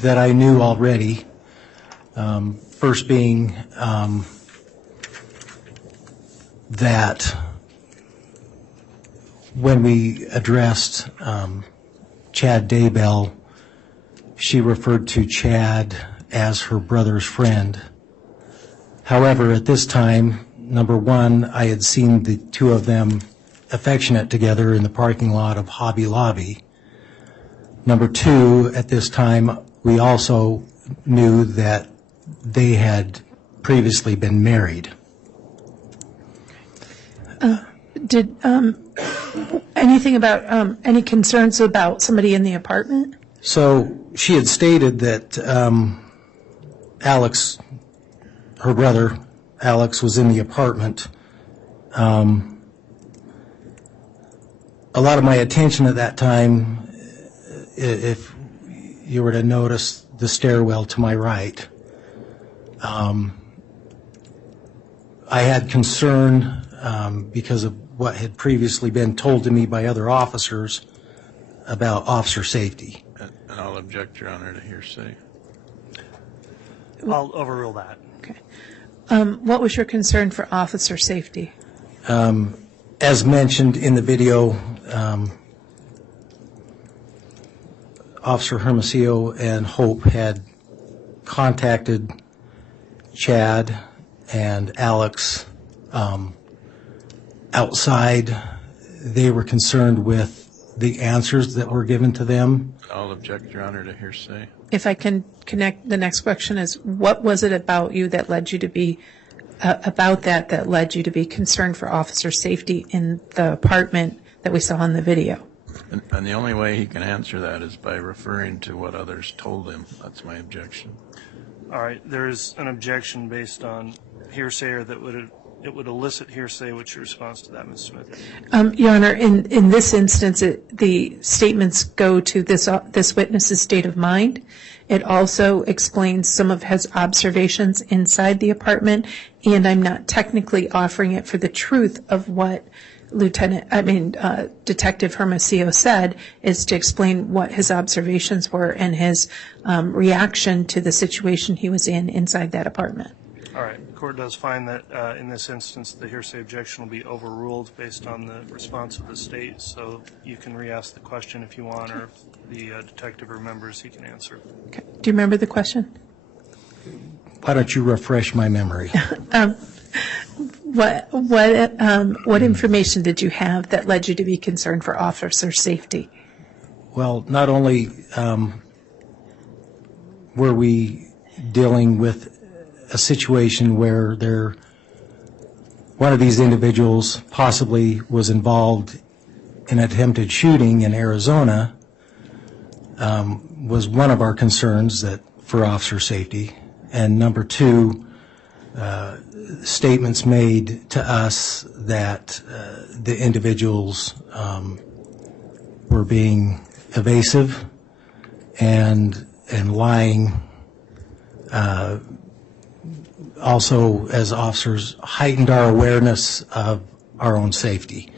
I knew already. First being that when we addressed Chad Daybell, she referred to Chad as her brother's friend. However, at this time, number one, I had seen the two of them affectionate together in the parking lot of Hobby Lobby. Number two, at this time, we also knew that they had previously been married. Did anything about any concerns about somebody in the apartment? So she had stated that Alex, her brother, Alex, was in the apartment. A lot of my attention at that time, if you were to notice the stairwell to my right, I had concern because of what had previously been told to me by other officers about officer safety. And I'll object, Your Honor, to hearsay. I'll overrule that. Okay. What was your concern for officer safety? As mentioned in the video, Officer Hermosillo and Hope had contacted Chad and Alex outside. They were concerned with the answers that were given to them. I'll object, Your Honor, to hearsay. If I can connect, the next question is, what was it about you that led you to be that led you to be concerned for officer safety in the apartment that we saw in the video? And the only way he can answer that is by referring to what others told him. That's my objection. All right, there is an objection based on hearsay, or that it would elicit hearsay. What's your response to that, Ms. Smith? Your Honor, in this instance, the statements go to this witness's state of mind. It also explains some of his observations inside the apartment, and I'm not technically offering it for the truth of what Detective Hermosillo said, is to explain what his observations were and his reaction to the situation he was in inside that apartment. All right. The court does find that in this instance the hearsay objection will be overruled based on the response of the state, so you can re-ask the question if you want, or if the detective remembers, he can answer. Okay. Do you remember the question? Why don't you refresh my memory? What information did you have that led you to be concerned for officer safety? Well, not only were we dealing with a situation where one of these individuals possibly was involved in an attempted shooting in Arizona, was one of our concerns for officer safety. And number two, statements made to us that the individuals were being evasive and lying. Also, as officers, heightened our awareness of our own safety.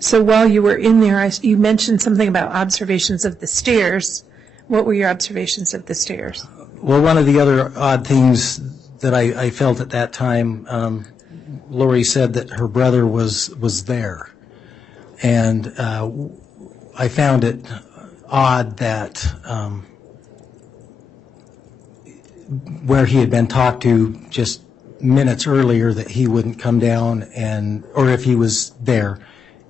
So while you were in there, you mentioned something about observations of the stairs. What were your observations of the stairs? Well, one of the other odd things that I felt at that time, Lori said that her brother was there. And I found it odd that where he had been talked to just minutes earlier, that he wouldn't come down or if he was there,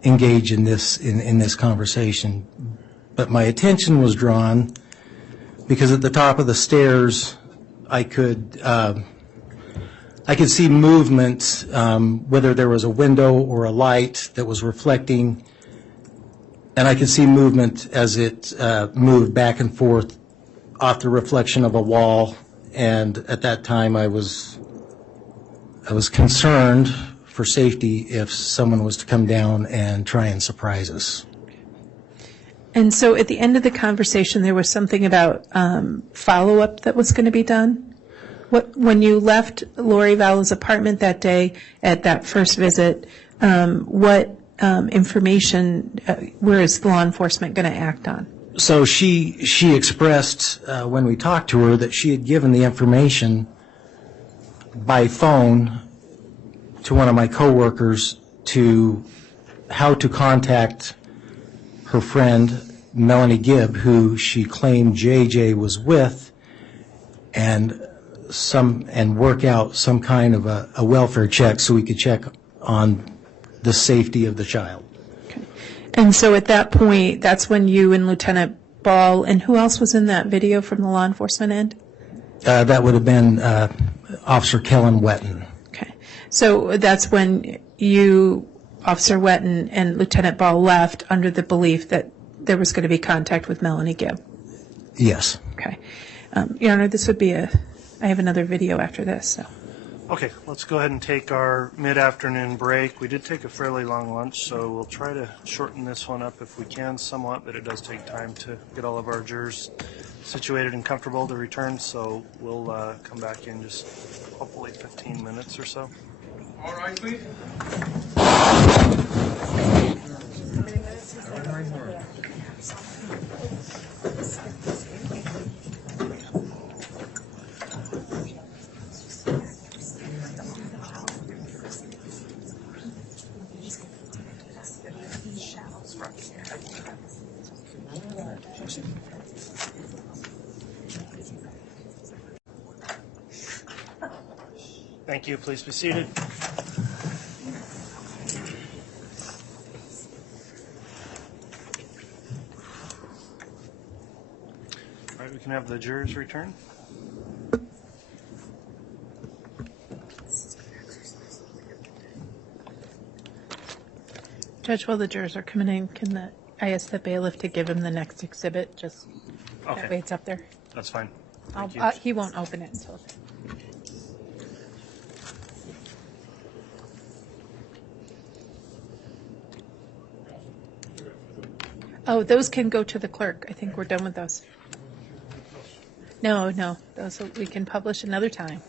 engage in this conversation. But my attention was drawn because at the top of the stairs, I could see movement, whether there was a window or a light that was reflecting, and I could see movement as it moved back and forth off the reflection of a wall. And at that time, I was concerned for safety if someone was to come down and try and surprise us. And so at the end of the conversation, there was something about follow-up that was going to be done? When you left Lori Vallow's apartment that day at that first visit, what information, where is the law enforcement going to act on? So she expressed when we talked to her that she had given the information by phone to one of my coworkers to how to contact her friend Melanie Gibb, who she claimed JJ was with, and work out some kind of a welfare check so we could check on the safety of the child. And so at that point, that's when you and Lieutenant Ball, and who else was in that video from the law enforcement end? That would have been Officer Kellen Wetton. Okay. So that's when you, Officer Wetton, and Lieutenant Ball left under the belief that there was going to be contact with Melanie Gibb? Yes. Okay. Your Honor, this would be I have another video after this, so. Okay, let's go ahead and take our mid-afternoon break. We did take a fairly long lunch, so we'll try to shorten this one up if we can somewhat, but it does take time to get all of our jurors situated and comfortable to return, so we'll come back in just hopefully 15 minutes or so. All right, please. Thank you. Please be seated. All right, we can have the jurors return. Judge, while the jurors are coming in, I ask the bailiff to give him the next exhibit, just that way it's up there? That's fine. He won't open it until. Oh, those can go to the clerk. I think we're done with those. No, those we can publish another time.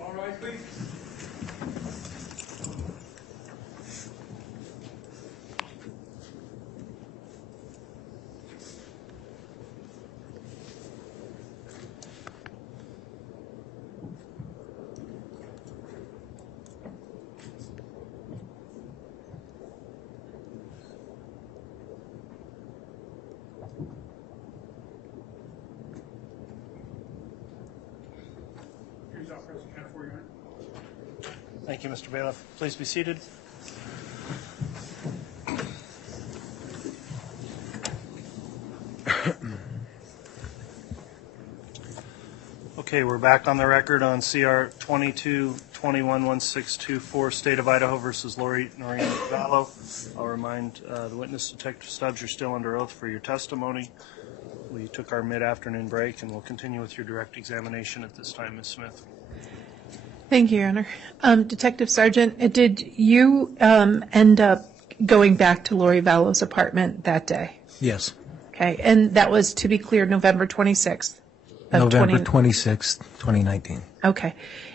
All right, please. President, count for Your Honor. Thank you, Mr. Bailiff. Please be seated. Okay, we're back on the record on CR 22-21-1624, State of Idaho versus Lori Noreen Vallow. I'll remind the witness, Detective Stubbs, you're still under oath for your testimony. We took our mid-afternoon break, and we'll continue with your direct examination at this time, Ms. Smith. Thank you, Your Honor. Detective Sergeant, did you end up going back to Lori Vallow's apartment that day? Yes. Okay, and that was, to be clear, November 26th? November 26th, 2019. Okay.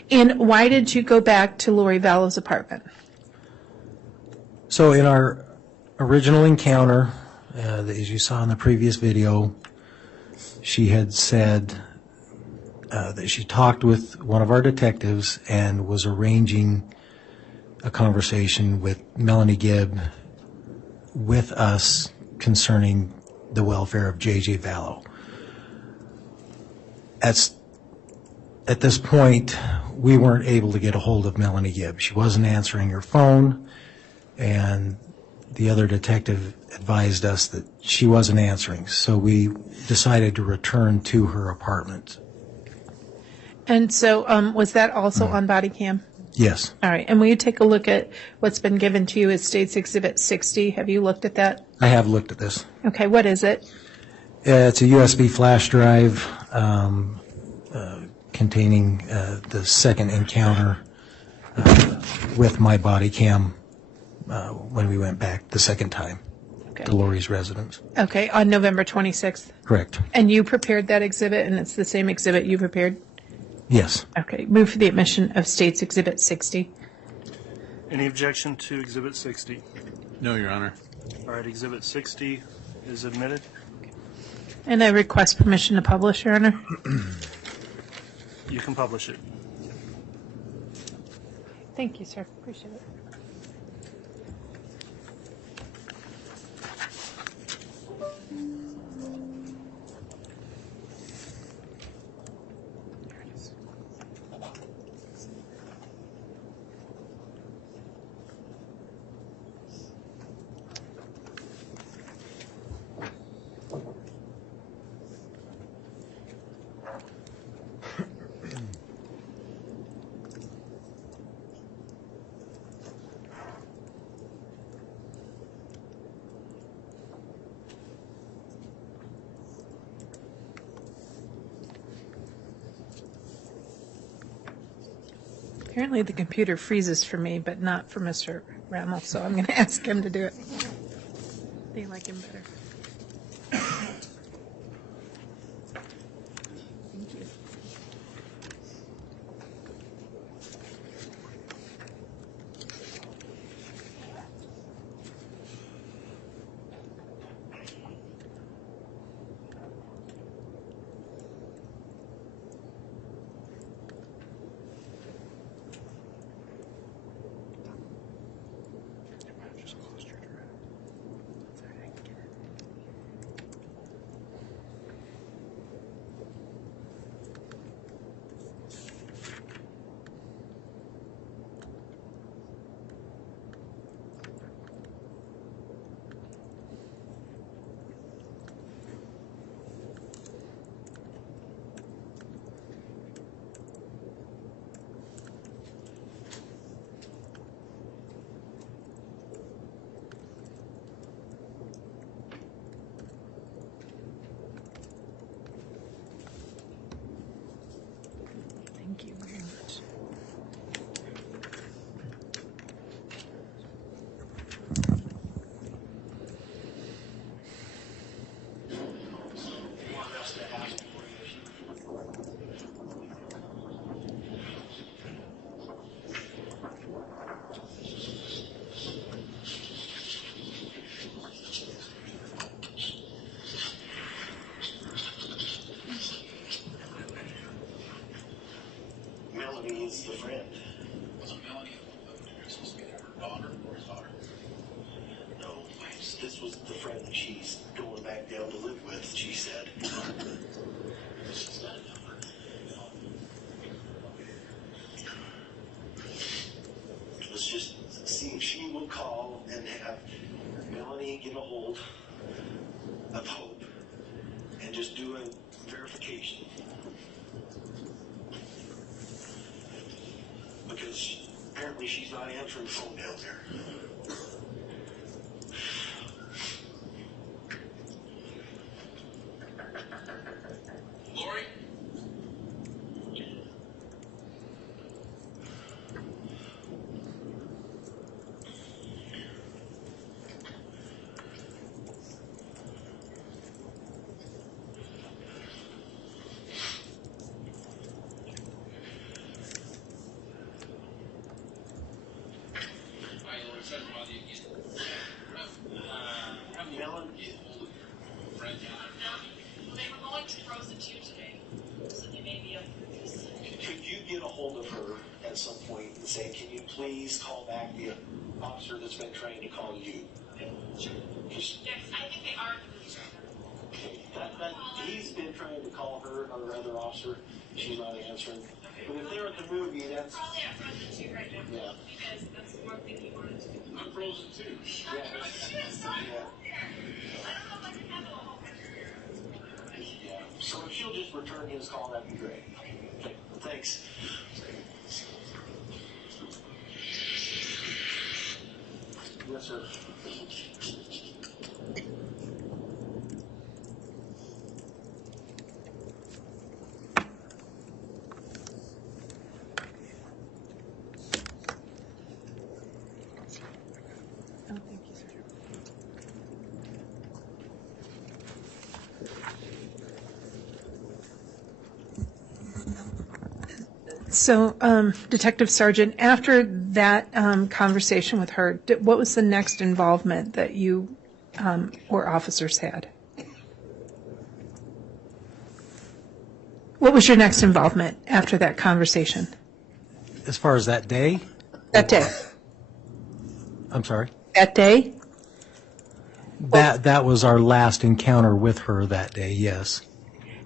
And why did you go back to Lori Vallow's apartment? So in our original encounter, as you saw in the previous video, she had said that she talked with one of our detectives and was arranging a conversation with Melanie Gibb with us concerning the welfare of JJ Vallow. At this point, we weren't able to get a hold of Melanie Gibb. She wasn't answering her phone, and the other detective advised us that she wasn't answering. So we decided to return to her apartment. And so was that also on body cam? Yes. All right. And will you take a look at what's been given to you as State's Exhibit 60? Have you looked at that? I have looked at this. Okay. What is it? It's a USB flash drive containing the second encounter with my body cam when we went back the second time to Lori's residence. Okay. On November 26th? Correct. And you prepared that exhibit, and it's the same exhibit you prepared? Yes. Okay. Move for the admission of State's Exhibit 60. Any objection to Exhibit 60? No, Your Honor. All right, Exhibit 60 is admitted. And I request permission to publish, Your Honor. You can publish it. Thank you, sir. Appreciate it. Apparently the computer freezes for me, but not for Mr. Rammel, so I'm going to ask him to do it. They like him better. Thank you. would call and have Melanie get a hold of Hope and just do a verification. Because apparently she's not answering the phone down there. Lori? Say, can you please call back the officer that's been trained to call you? Sure. Just, Yes, I think they are at the movies right now. okay. He's been trying to call her or other officer. She's not answering. But if they're at the movie, that's Probably at Frozen 2 right now. Yeah. Because that's one thing he wanted to do. I'm Frozen too. Yeah. Yeah. So if she'll just return his call, that'd be great. Okay. Thanks. Yes, sir. So, Detective Sergeant, after that conversation with her, what was the next involvement that you or officers had? What was your next involvement after that conversation? As far as that day? That day. I'm sorry? That day? That was our last encounter with her that day, yes.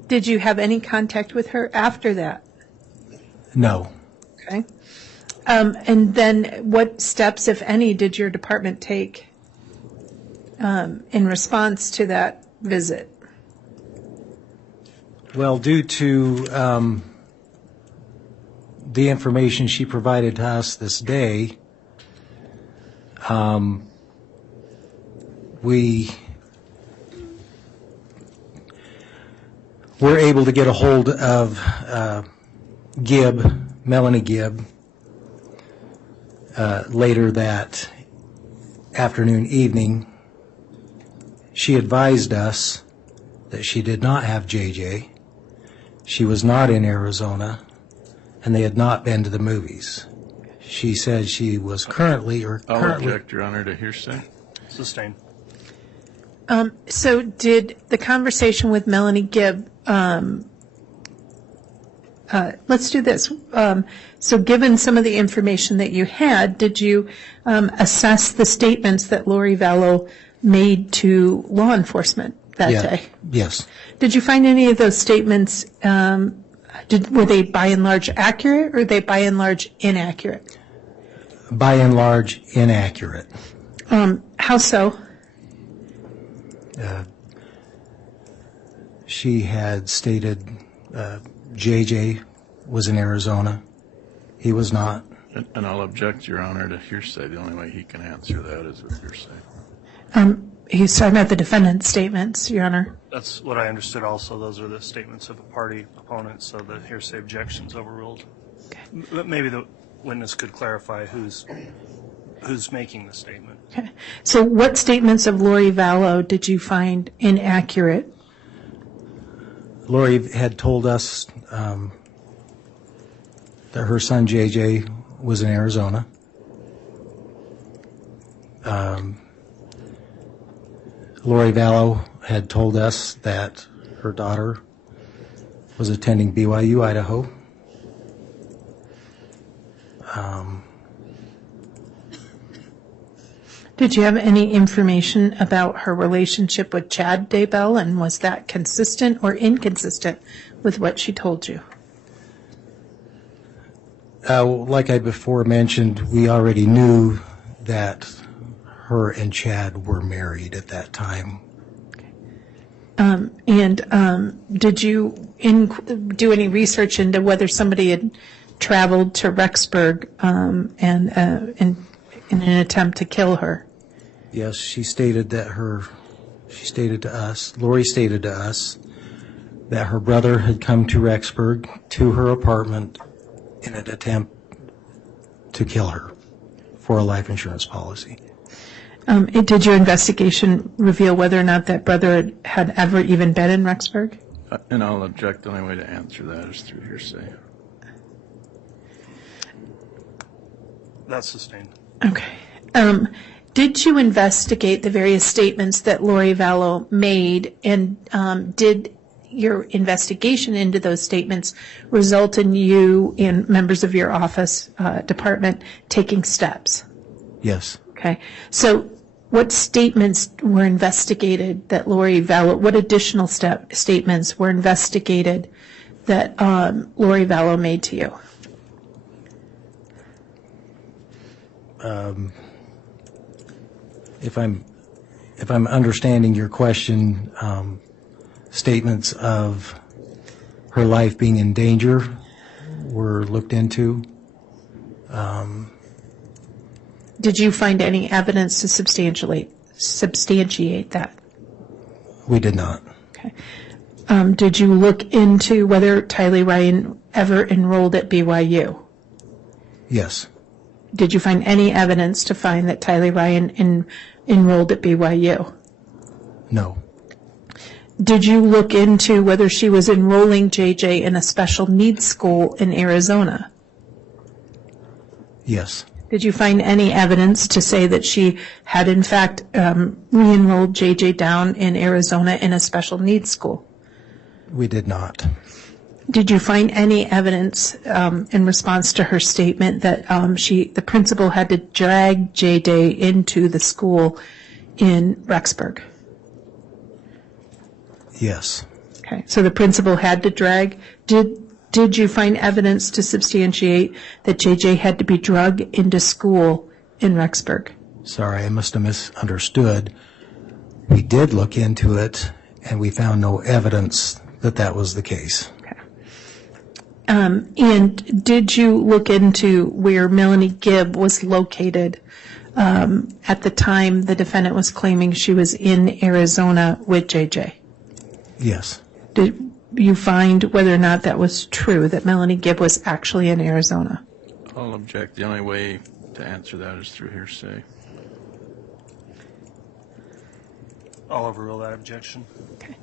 Did you have any contact with her after that? No. Okay. And then what steps, if any, did your department take in response to that visit? Well, due to the information she provided to us this day, we were able to get a hold of Gibb, Melanie Gibb, later that afternoon, evening. She advised us that she did not have JJ, she was not in Arizona, and they had not been to the movies. She said she was currently I'll object, Your Honor, to hearsay. Sustained. So did the conversation with Melanie Gibb, let's do this. So given some of the information that you had, did you assess the statements that Lori Vallow made to law enforcement that day? Yes. Did you find any of those statements, were they by and large accurate or were they by and large inaccurate? By and large, inaccurate. How so? She had stated JJ was in Arizona. He was not. And I'll object, Your Honor, to hearsay. The only way he can answer that is with hearsay. He's talking about the defendant's statements, Your Honor. That's what I understood also. Those are the statements of a party opponent, so the hearsay objection's overruled. Okay. Maybe the witness could clarify who's making the statement. Okay. So what statements of Lori Vallow did you find inaccurate? Lori had told us that her son JJ was in Arizona. Lori Vallow had told us that her daughter was attending BYU, Idaho. Did you have any information about her relationship with Chad Daybell, and was that consistent or inconsistent with what she told you? Like I before mentioned, we already knew that her and Chad were married at that time. Did you do any research into whether somebody had traveled to Rexburg in an attempt to kill her? Yes, Lori stated to us that her brother had come to Rexburg to her apartment in an attempt to kill her for a life insurance policy. Did your investigation reveal whether or not that brother had ever even been in Rexburg? And I'll object. The only way to answer that is through hearsay. That's sustained. Okay. Did you investigate the various statements that Lori Vallow made, and did your investigation into those statements result in you and members of your office department taking steps? Yes. Okay. So what statements were investigated that Lori Vallow, what additional statements were investigated that Lori Vallow made to you? If I'm understanding your question, statements of her life being in danger were looked into. Did you find any evidence to substantiate that? We did not. Okay. Did you look into whether Tylee Ryan ever enrolled at BYU? Yes. Did you find any evidence to find that Tylee Ryan enrolled at BYU? No. Did you look into whether she was enrolling JJ in a special needs school in Arizona? Yes. Did you find any evidence to say that she had in fact re-enrolled JJ down in Arizona in a special needs school? We did not. Did you find any evidence in response to her statement that the principal had to drag JJ into the school in Rexburg? Yes. Okay, so the principal had to drag. Did you find evidence to substantiate that JJ had to be drugged into school in Rexburg? Sorry, I must have misunderstood. We did look into it, and we found no evidence that that was the case. And did you look into where Melanie Gibb was located at the time the defendant was claiming she was in Arizona with JJ? Yes. Did you find whether or not that was true, that Melanie Gibb was actually in Arizona? I'll object. The only way to answer that is through hearsay. I'll overrule that objection. Okay.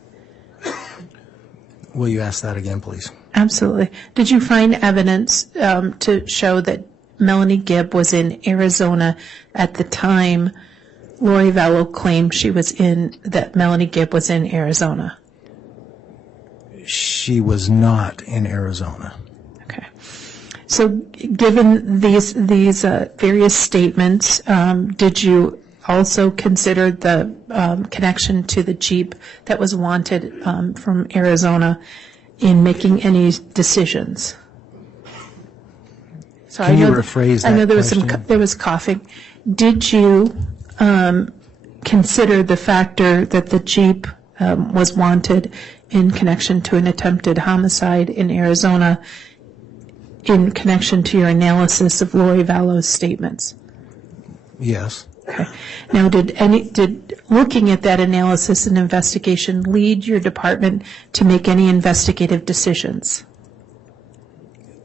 Will you ask that again, please? Absolutely. Did you find evidence to show that Melanie Gibb was in Arizona at the time Lori Vallow claimed that Melanie Gibb was in Arizona? She was not in Arizona. Okay. So given these various statements, did you also consider the connection to the Jeep that was wanted from Arizona in making any decisions? So Can you rephrase that I know question? there was coughing. Did you consider the factor that the Jeep was wanted in connection to an attempted homicide in Arizona in connection to your analysis of Lori Vallow's statements? Yes. Okay. Now, did looking at that analysis and investigation lead your department to make any investigative decisions?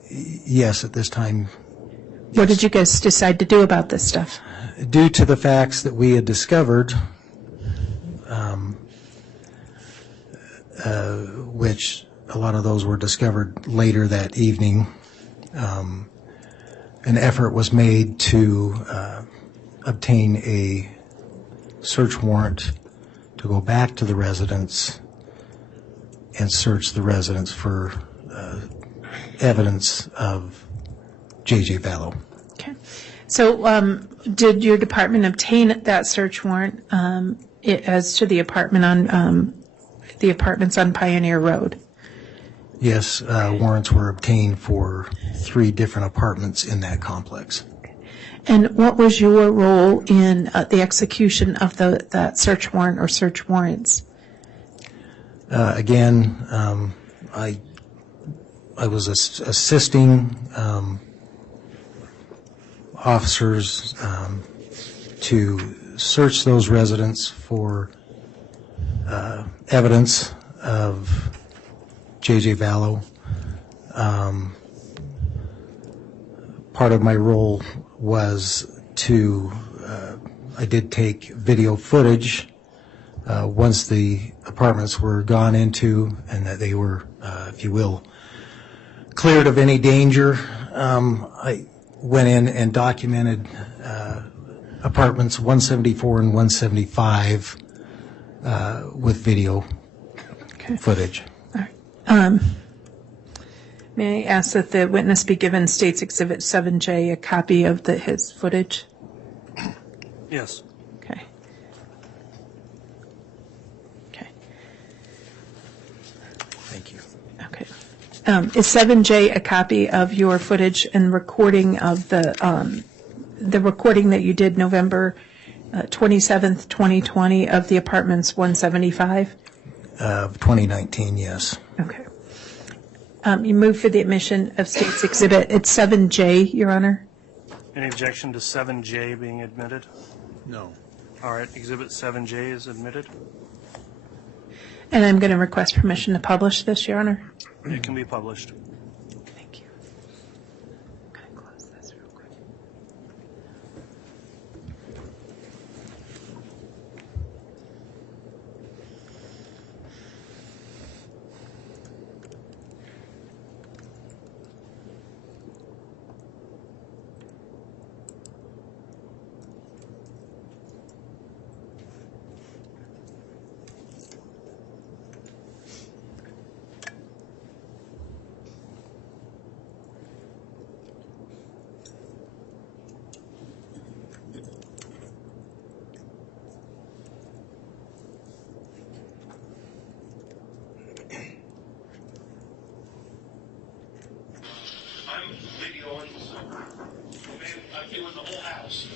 Yes, at this time. What did you guys decide to do about this stuff? Due to the facts that we had discovered, which a lot of those were discovered later that evening, an effort was made to obtain a search warrant to go back to the residence and search the residence for evidence of JJ Vallow. Okay. So did your department obtain that search warrant as to the apartments on Pioneer Road? Yes, warrants were obtained for 3 different apartments in that complex. And what was your role in the execution of that search warrant or search warrants? Again, I was assisting officers to search those residents for evidence of JJ Vallow. Part of my role was I did take video footage once the apartments were gone into and that they were, if you will, cleared of any danger. I went in and documented apartments 174 and 175 with video footage. All right. May I ask that the witness be given State's Exhibit 7J, a copy of his footage? Yes. Okay. Okay. Thank you. Okay. Is 7J a copy of your footage and recording of the recording that you did November 27th, 2020 of the apartments 175? Of 2019, yes. Okay. You move for the admission of State's Exhibit. It's 7J, Your Honor. Any objection to 7J being admitted? No. All right, Exhibit 7J is admitted. And I'm going to request permission to publish this, Your Honor. It can be published. Thank you. I'm going to close this real quick. I'm videoing, I'm doing the whole house.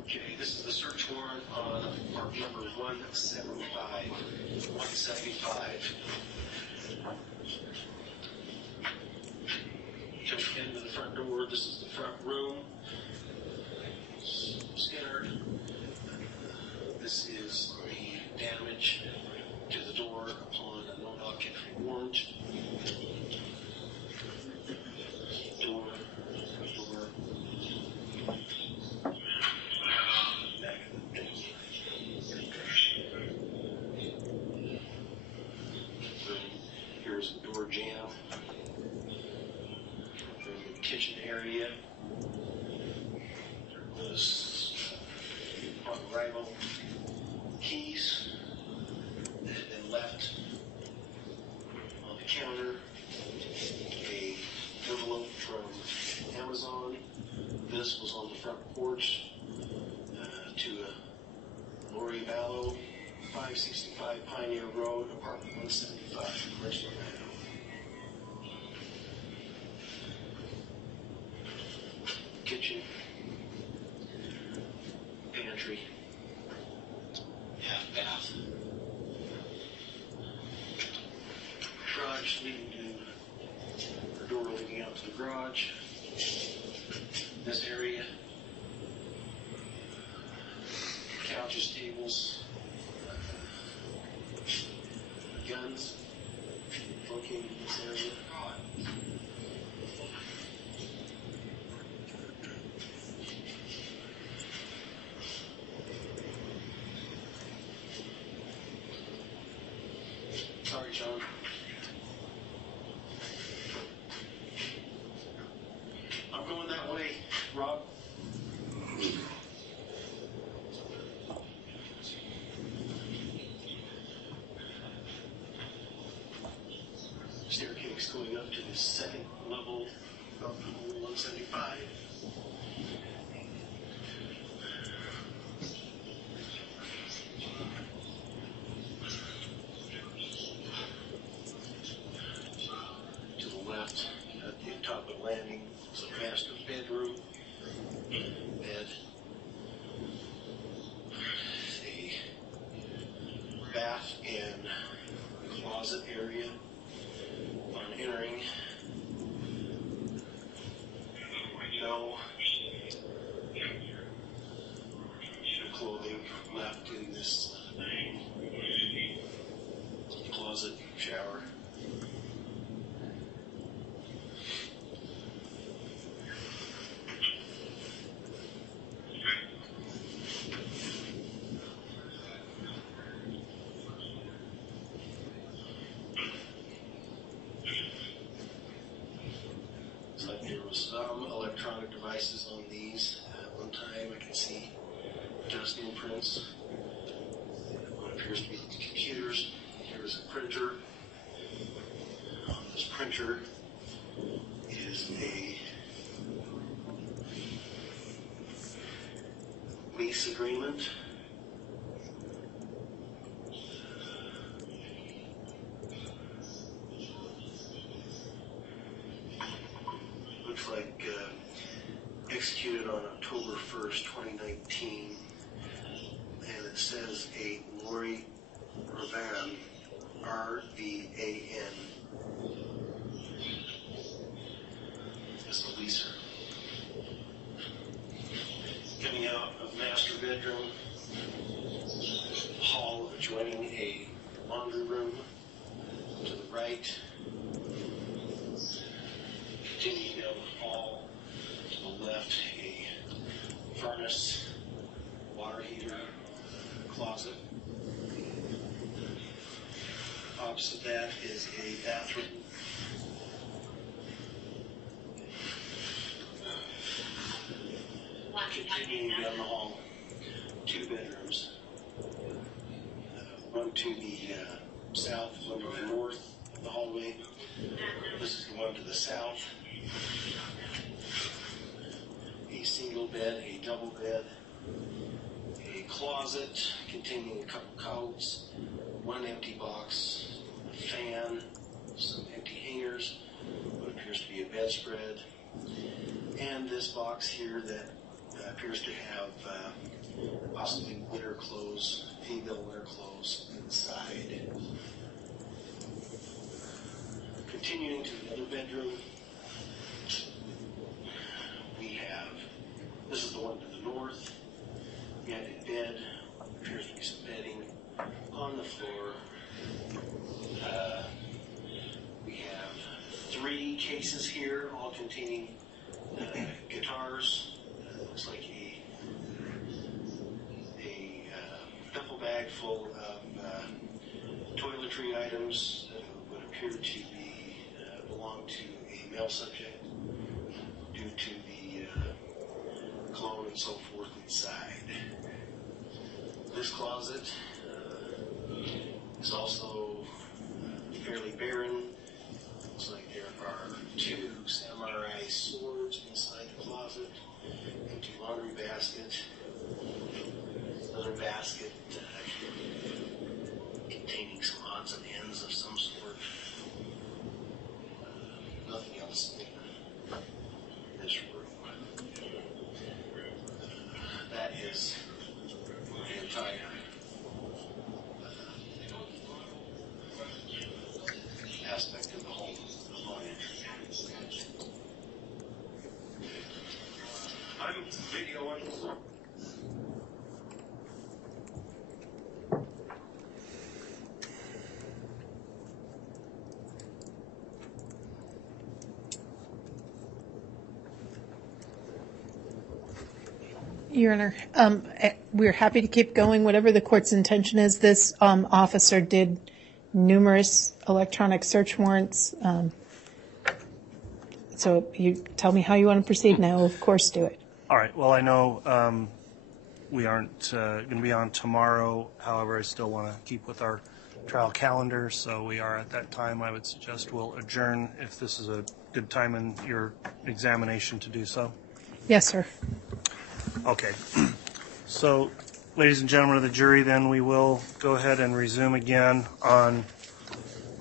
Okay, this is the search warrant on part number 175. 175. Jump into the front door. This is the front room. Scanner. This is the damage to the door upon a no-knock entry warrant. Door. Here's the door jamb. The kitchen area. There was arrival keys that had been left on the counter. A envelope from Amazon. This was on the front porch to Lori Vallow, 565 Pioneer Road, apartment 175, Rexburg, Idaho. Kitchen, pantry, half bath, garage leading to the door leading out to the garage. This area, couches, tables, guns located in this area. Sorry, Sean. I'm going that way, Rob. Staircase going up to the second level of 175. bath and closet area. On entering, no clothing left in this closet shower. Looks like there was some electronic devices on these. At one time I can see dust imprints. What appears to be computers. Here's a printer. On this printer is a lease agreement. Looks like executed on October 1st, 2019. And it says a Lori Ravan, R-V-A-N, as the leaser. Coming out of master bedroom, hall adjoining a laundry room to the right. Continuing down the hall to the left, a furnace, water heater, closet. Opposite that is a bathroom. Continuing down the hall, 2 bedrooms. One to the south, one to the north of the hallway. This is the one to the south. A single bed, a double bed, a closet containing a couple coats, 1 empty box, a fan, some empty hangers, what appears to be a bedspread, and this box here that appears to have possibly winter clothes, female winter clothes inside. Continuing to the other bedroom, we have, this is the one to the north. We have a bed, appears to be some bedding on the floor. We have 3 cases here, all containing guitars. Looks like a duffel bag full of toiletry items that would appear to be belong to a male subject due to the cologne and so forth inside. This closet is also fairly barren. Looks like there are 2 samurai swords inside the closet, empty laundry basket, another basket containing some odds and ends of some sort. Nothing else in this room. That is the entire aspect of the home. I'm videoing. Your Honor, we're happy to keep going, whatever the court's intention is. This officer did numerous electronic search warrants. So you tell me how you want to proceed now. We'll, of course, do it. All right. Well, I know we aren't going to be on tomorrow. However, I still want to keep with our trial calendar, so we are at that time. I would suggest we'll adjourn if this is a good time in your examination to do so. Yes, sir. Okay. So, ladies and gentlemen of the jury, then we will go ahead and resume again on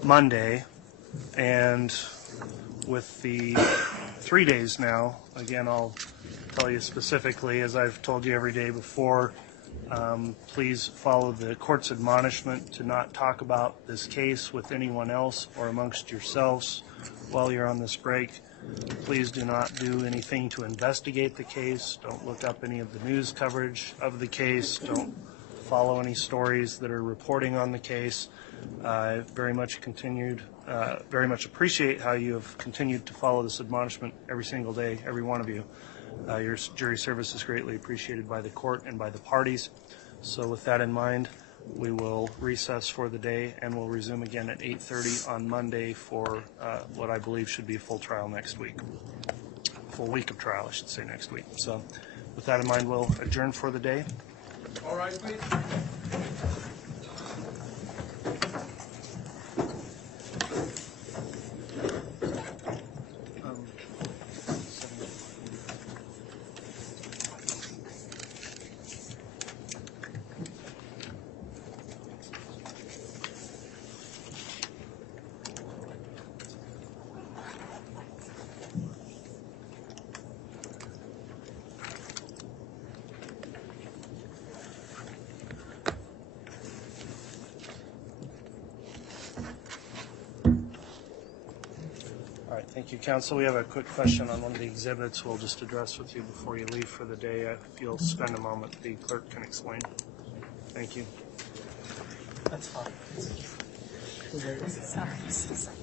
Monday. And with the 3 days now, again, I'll tell you specifically, as I've told you every day before, Please follow the court's admonishment to not talk about this case with anyone else or amongst yourselves while you're on this break. Please do not do anything to investigate the case. Don't look up any of the news coverage of the case. Don't follow any stories that are reporting on the case. I very much appreciate how you have continued to follow this admonishment every single day, every one of you. Your jury service is greatly appreciated by the court and by the parties. So with that in mind, we will recess for the day and we'll resume again at 8:30 on Monday for what I believe should be a full trial next week. Full week of trial, I should say, next week. So with that in mind, we'll adjourn for the day. All right, please. All right, thank you, counsel. We have a quick question on one of the exhibits we'll just address with you before you leave for the day. If you'll spend a moment, the clerk can explain. Thank you. That's fine. Sorry.